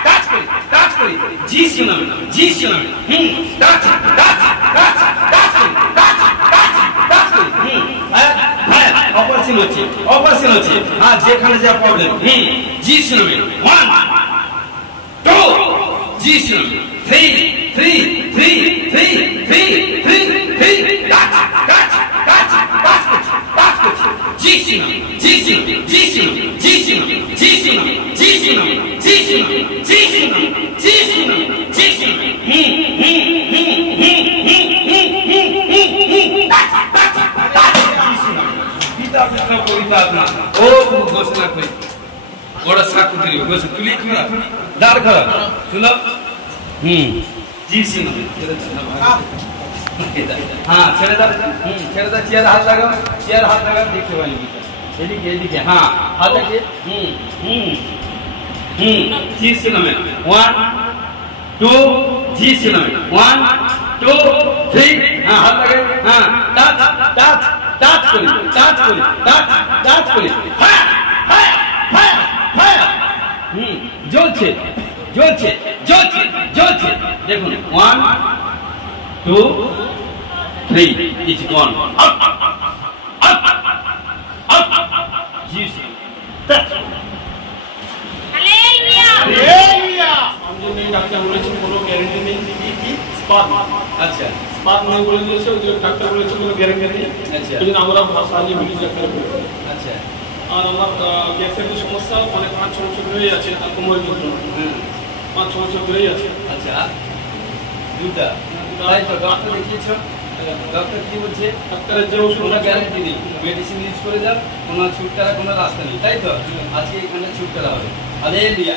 টাচ করি টাচ করি জি শুনাবে টাচ টাচ টাচ টাচ করি টাচ টাচ টাচ করি হ্যাঁ অপারেশন হচ্ছে হ্যাঁ যেখানে যা প্রবলেম জি শুনাবে 1 2 জি শুনাবে 3 touch touch touch touch touch জি শুনাবে জি শুনাবে জি শুনাবে জি শুনাবে জি শুনাবে জি শুনাবে জি শুনাবে জি শুনাবে জি শুনাবে জি শুনাবে টাচ টাচ টাচ জি শুনাবে পিতা পিতা কবিতা না ও ঘোষণা করি বড় সাকুতি ঘোষণা তুলি খরা দাঁড় খরা শুনো জি শুনাবে हाँ छेड़े दाओ चेयर हाथ लगाओ देखते वाली एदिके हाँ हाथ लगे जी सुनामे 1 2 जी सुनामे 1 2 3 हाँ हाथ लगे हाँ टाच टाच टाच करी टाच करी फायर फायर फायर फायर जोलছে দেখুন 1 2 3 it's gone up Jesus hallelujah हमने नहीं डॉक्टर बोले थे कोनो गारंटी नहीं दी थी स्पार्क अच्छा स्पार्क नहीं बोले थे जो डॉक्टर बोले थे कोनो गारंटी नहीं अच्छा लेकिन আমরা ভাষালি মিলি ডাক্তার अच्छा আর আমার গ্যাসের যে সমস্যা অনেক 5-6 বছর ধরে আছে আর কোমরের যন্ত্রণা 5-6 বছর ধরেই আছে अच्छा দুটা তাই তো ডক্টর দেখিয়েছো ডক্টর কি বলছে ডাক্তারের যে ওষুধ কোনো গ্যারান্টি নেই মেডিসিন ইউজ করে যাও কোনো ছুটকারা কোনো রাস্তা নেই তাই তো আজকে এখানে ছুটকারা হবে হালেলুয়া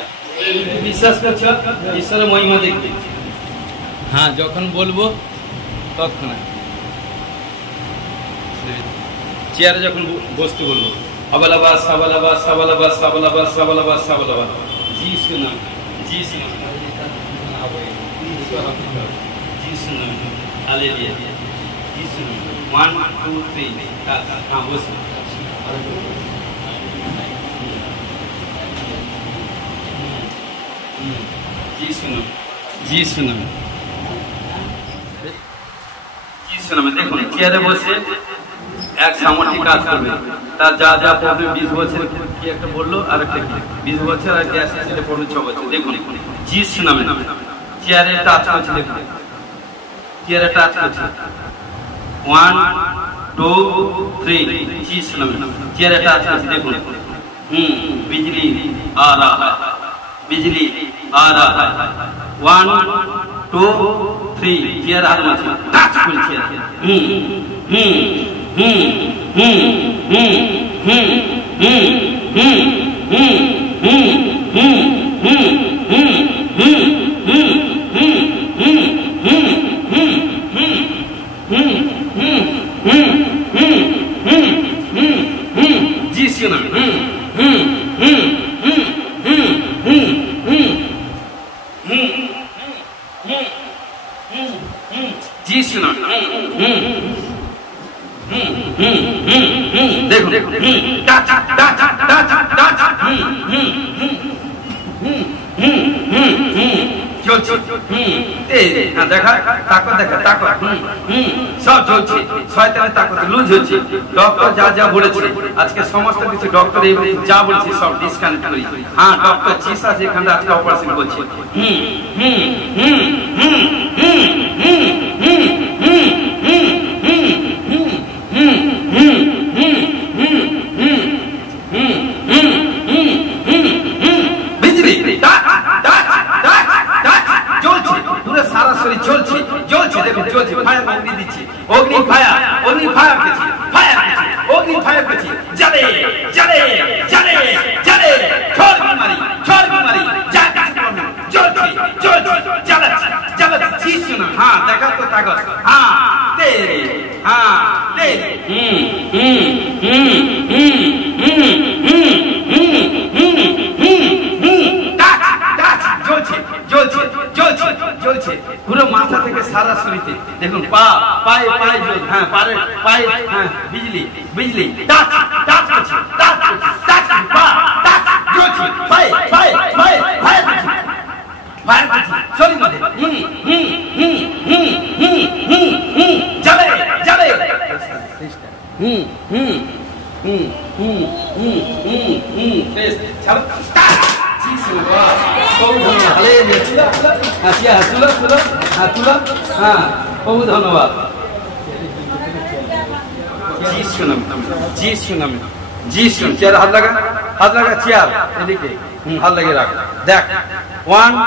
বিশ্বাস করছো ঈশ্বরের মহিমা দেখতে হ্যাঁ যখন বলবো তৎক্ষণাৎ চেয়ারে যখন বসতে বলবো আবালাবাস সাবালাবাস সাবালাবাস সাবালাবাস সাবালাবাস সাবালাবাস জি শুনাম জি শুনাম জি শুনাম হালেলুয়া জি শুনাম 1 2 3 हाँ বসুন जी सुनो जी सुनो দেখুন চেয়ারে বসে এক সামর্থিক কাজ করবে তার যা যা প্রবলেম 20 বছর কি একটা বললো আর একটা 20 বছর আর গ্যাস অ্যাসিডে প্রবলেম 6 বছর দেখুন জি শুনাবে চেয়ারে টাচ করছে দেখুন চেয়ারে টাচ করছে 1 2 3 जी सुनामे चेहरे टाच करके देखो बिजली आ रहा है बिजली आ रहा है 1 2 3 चेहरे हाथ में टाच कर चेहरे जी सुना जी सुना देखो टाच टाच टाच टाच চলছে দেখা তাকত দেখা তাকত সব চলছে শয়তানের তাকত লুজ হচ্ছে ডক্টর যা যা বলেছে আজকে সমস্ত কিছু ডক্টর এই যা বলছে সব ডিসকানেক্ট করি হ্যাঁ ডক্টর চিসা যেখানে আজকে অপারেশন করছে বিজলি সারা শরীর চলছে জ্বলছে দেখুন চলছে ফায়ার অগ্নি দিচ্ছে অগ্নি ফায়ার পেয়েছি অগ্নি ফায়ার পেয়েছি জ্বালে জ্বালে জ্বালে জ্বালে ঝড় বিমারি যা চলছে জ্বালাচ্ছে জি শোনা হ্যাঁ দেখা তো তাগত হ্যাঁ তেরে হ্যাঁ তেরে জ্বলছে পুরো মাথা থেকে সারা শরীরে দেখুন পা पाए पाए जो हां पारे पाए हां बिजली बिजली टच टच टच टच पा टच जो पाए पाए पाए पाए पाए चली मते चले चले टेस्ट चल बहुत धन्यवाद जी सुन चेयर हाथ लगा चेयर एदिके हाथ लगे रख देख 1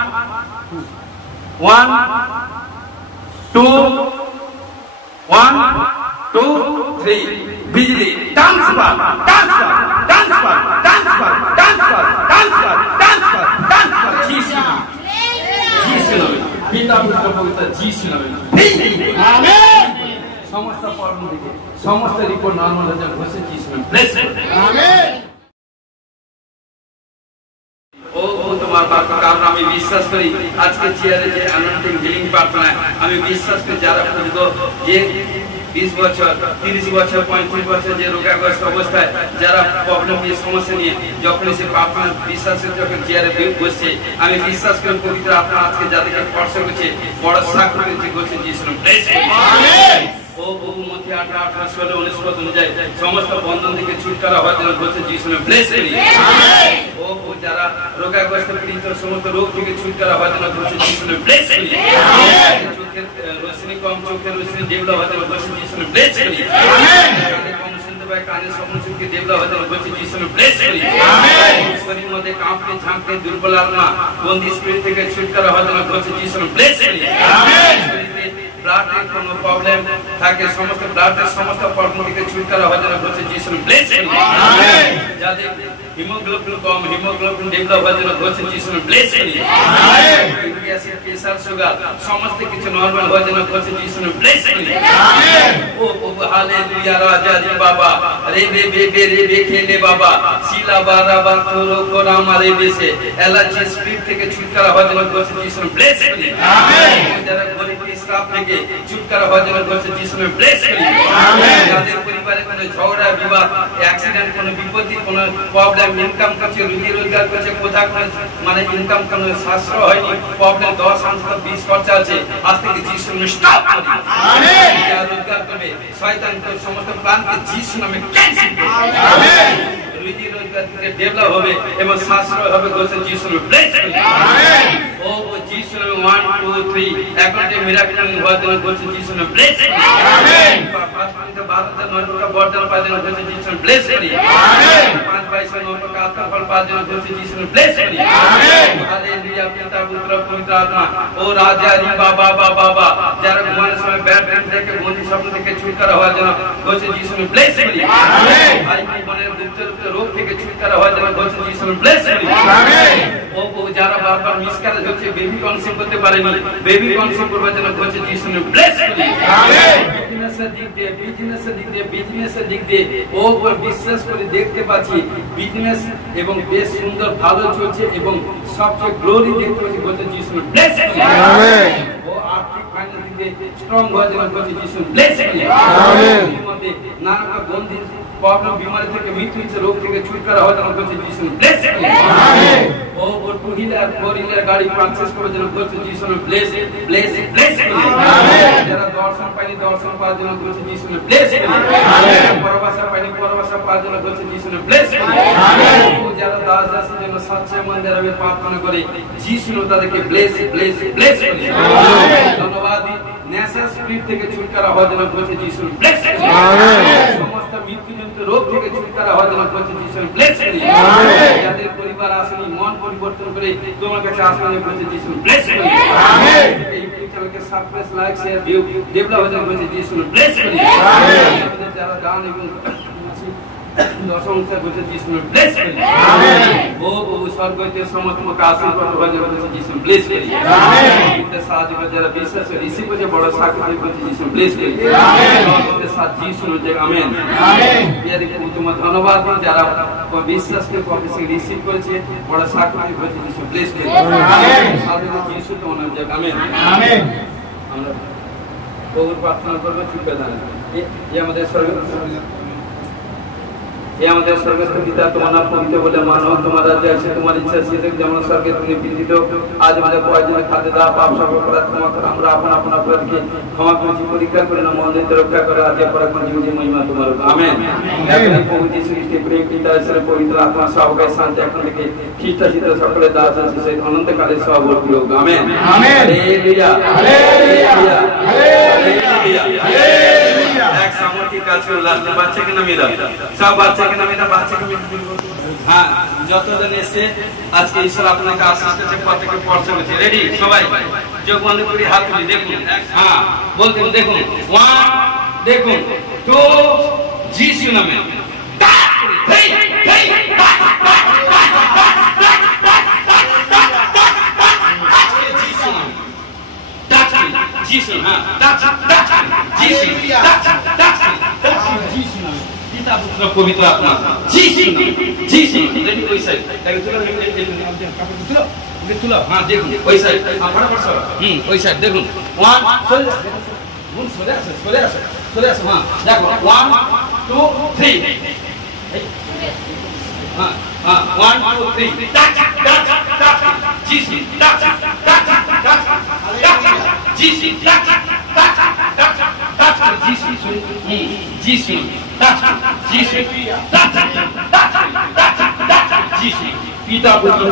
1 2 1 2 3 बिजली डांस पर डांस पर डांस पर डांस पर डांस पर डांस पर डांस पर डांस पर जी सुनो पिता पुत्र पवित्र जी सुनो आमेन समस्त पढ़ने दिखे समस्त रिपोर्ट नॉर्मल हो जाए घोषित जी सुनो ब्लेस आमेन ओ তোমার বাক্য কারণ আমি বিশ্বাস করি আজকে চেয়ারে যে আনন্দিং হিলিং প্রার্থনা আমি বিশ্বাস করি যারা পড়িত যে 20 বছর 30 বছর 35 বছর যে রোগাগ্রস্ত অবস্থায় যারা প্রবলেম নিয়ে সমস্যা নিয়ে যখন সে প্রার্থনা বিশ্বাসের যখন চেয়ারে বসছে আমি বিশ্বাস করি পবিত্র আত্মা আজকে যাদেরকে স্পর্শ করছে বড় সাক্ষ্য দিতে করছে যিশু প্রেজ আমেন ও বহু মধ্যে 18 16 19 অনুযায়ী সমস্ত বন্ধন থেকে ছুটকারা হওয়ার জন্য বলছে যিশু ব্লেস আমেন ও যারা রোগাগ্রস্ত পীড়িত সমস্ত রোগ থেকে ছুটকারা হওয়ার জন্য বলছে যিশু ব্লেস আমেন চোখের রোশনি কম চোখের রোশনি ডেভেলপ হওয়ার জন্য বলছে যিশু ব্লেস আমেন কম শুনতে পায় কানে স্বপ্ন চোখে ডেভেলপ হওয়ার জন্য বলছে যিশু ব্লেস আমেন শরীর মধ্যে কাঁপতে ঝাঁকতে দুর্বল আত্মা বন্দি স্পিরিট থেকে ছুটকারা হওয়ার জন্য বলছে যিশু ব্লেস আমেন ব্লাডের কোনো প্রবলেম থাকে সমস্ত ব্লাডের সমস্ত প্রবলেম থেকে ছুটকারা হওয়ার জন্য বলছে যিশু ব্লেস আমেন যাদের হিমোগ্লোবিন কম হিমোগ্লোবিন ডেভেলপ হওয়ার জন্য বলছে যিশু bless amen uric acid pressure sugar সমস্ত কিছু নরমাল হওয়ার জন্য বলছে যিশু ব্লেস আমেন ও প্রভু হালেলুয়া রাজা জি বাবা রে বে বে বে রে বে খেলে বাবা শিলা বারা বা তোরো কোরা মারে বেসে অ্যালার্জি স্পিরিট থেকে ছুটকারা হওয়ার জন্য বলছে যিশু ব্লেস আমেন যারা গরিব ইসরাফ থেকে ছুটকারা হওয়ার জন্য বলছে যিশু ব্লেস আমেন যাদের পরিবারে কোনো ঝগড়া বিবাদ অ্যাক্সিডেন্ট কোনো বিপত্তি কোনো প্রবলেম ইনকাম করছে রুজি রোজগার করছে কোথা কোনো মানে ইনকাম কোনো সাশ্রয় হয়নি প্রবলেম 10 অন্তত 20 খরচা আছে আজ থেকে যিশু স্টপ করি আমেন যারা রোজগার করবে শয়তানের সমস্ত প্ল্যানকে যিশু নামে ক্যান্সেল করি আমেন রুজি রোজগার থেকে ডেভেলপ হবে এবং সাশ্রয় হবে বলছে যিশু ব্লেস আমেন ও যিশু 1 2 3 একান্তে মিরাকল হওয়ার জন্য বলছে যিশু ব্লেস আমেন পাঁচটা বারোটা নয়টা বর্ধন পাওয়ার জন্য বলছে যিশু ব্লেস আমেন 5 পয়সা নয়টা আত্মফল পাওয়ার জন্য বলছে যিশু ব্লেস আমেন হালেলুয়া পিতা পুত্র পবিত্র আত্মা ও রাজা রি বাবা বাবা যারা ঘুমানোর সময় ব্যাড ড্রিম থেকে বন্দি স্বপ্ন থেকে ছুটকারা হওয়ার জন্য বলছে যিশু ব্লেস আমেন ভাই বোনের গুপ্ত রোগ থেকে ছুটকারা হওয়ার জন্য বলছে যিশু ব্লেস আমেন ও যারা বারবার মিসক্যারেজ হচ্ছে বেবি কনসিভ করতে পারেনি বেবি কনসিভ করবার জন্য বলছে যিশু ব্লেস আমেন বিজনেসের দিক দিয়ে ও বিশ্বাস করে দেখতে পাচ্ছি বিজনেস এবং বেশ সুন্দর ভালো চলছে এবং সবচেয়ে গ্লোরি দেখতে পাচ্ছি বলছে যিশু ব্লেস আমেন ও আর্থিক ফাইন্যান্স দিক দিয়ে স্ট্রং হওয়ার জন্য বলছে যিশু ব্লেস আমেন মধ্যে নানা বন্ধি প্রবলেম বিমারি থেকে মৃত্যু রোগ থেকে ছুটকারা হওয়ার জন্য বলছে যিশু ব্লেস আমেন ও টু হুইলার ফোর হুইলার গাড়ি পারচেজ করার জন্য বলছে যিশু ব্লেস ব্লেস ব্লেস আমেন যারা দর্শন পায়নি দর্শন পাওয়ার জন্য বলছে যিশু ব্লেস আমেন পরবাসা পায়নি পরবাসা পাওয়ার জন্য বলছে যিশু ব্লেস আমেন যারা দাস দাসের জন্য সচ্চয় মন দ্বারা প্রার্থনা করে যিশু তাদেরকে ব্লেস ব্লেস ব্লেস আমেন ধন্যবাদ নেশা স্পিরিট থেকে ছুটকারা হওয়ার জন্য বলছে যিশু ব্লেস আমেন সমস্ত মৃত্যুজনিত রোগ থেকে ছুটকারা হওয়ার জন্য বলছে যিশু ব্লেস আমেন যাদের পরিবার আসেনি মন পরিবর্তন করে তোমার কাছে আসলে বলছে যিশু ব্লেস আমেন ইউটিউব চ্যানেলকে subscribe like share view develop হওয়ার জন্য বলছে যিশু ব্লেস আমেন যারা গান এবং দশমসে বলছে যিশু ব্লেস আমেন ও স্বর্গতে সমস্ত কাজ করতে হবে বলছে যিশু ব্লেস আমেন এতে সাহায্য করে যারা বিশ্বাস করে রিসিভ করে বড় সাক্ষী বলছে যিশু ব্লেস আমেন এতে সাথ যিশু যে আমেন আমেন ইয়ারে তোমার ধন্যবাদ যারা বিশ্বাস করে প্রফেসি রিসিভ করেছে বড় সাক্ষী বলছে যিশু ব্লেস আমেন সাথে যিশু তোমার যে আমেন আমেন আমরা প্রভুর প্রার্থনা করবো চুপে দাঁড়ান। আমাদের স্বর্গস্থ পিতা, তোমার নাম পবিত্র বলে মানো, তোমার রাজ্য আসে, তোমার ইচ্ছা সে যেমন স্বর্গে তুমি বিধিত। আজ আমাদের প্রয়োজনে খাদ্য দাও, পাপ সর্ব অপরাধ ক্ষমা করো, আমরা আপন আপন অপরাধকে ক্ষমা করেছি, পরীক্ষা করে না, মন হইতে রক্ষা করো, আজ পরাক্রম জীবন মহিমা তোমার। আমেন। প্রভু যীশু খ্রিস্টের প্রেম, পিতা ঈশ্বরের পবিত্র আত্মা সহকারে শান্তি এখন থেকে খ্রিস্টাশিত সকলের দাস আছে সেই অনন্তকালের সহবর্তী হোক। আমেন। Hallelujah, hallelujah, hallelujah. এক সামর্থিক কাজ করে লাস্ট বাচ্চাকে নামিয়ে দাও, সব বাচ্চাকে নামিয়ে দাও, বাচ্চাকে হ্যাঁ যতজন এসে আজকে ঈশ্বর আপনাকে আশীষ করছে, প্রত্যেককে স্পর্শ করছে। রেডি সবাই চোখ বন্ধ করে হাত তুলি, দেখুন হ্যাঁ বলতেন, দেখুন 1 দেখুন 2 যিশু নামে যিশু, হ্যাঁ যিশু, যিশু নামে পিতা পুত্র পবিত্র আত্মা যিশু, যিশু। দেখি ওই সাইড তুলো, হ্যাঁ দেখুন ওই সাইড, ওই সাইড দেখুন 1 চলে আসে, চলে আসে, চলে আসে, হ্যাঁ দেখো 1 2 3 হ্যাঁ হ্যাঁ 1 2 3 যিশু, যিশু, যিশু, পিতা পুত্র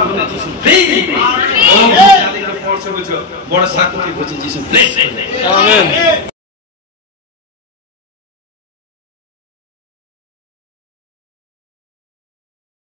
যিশু, বড় সাক্ষী হচ্ছে যিশু।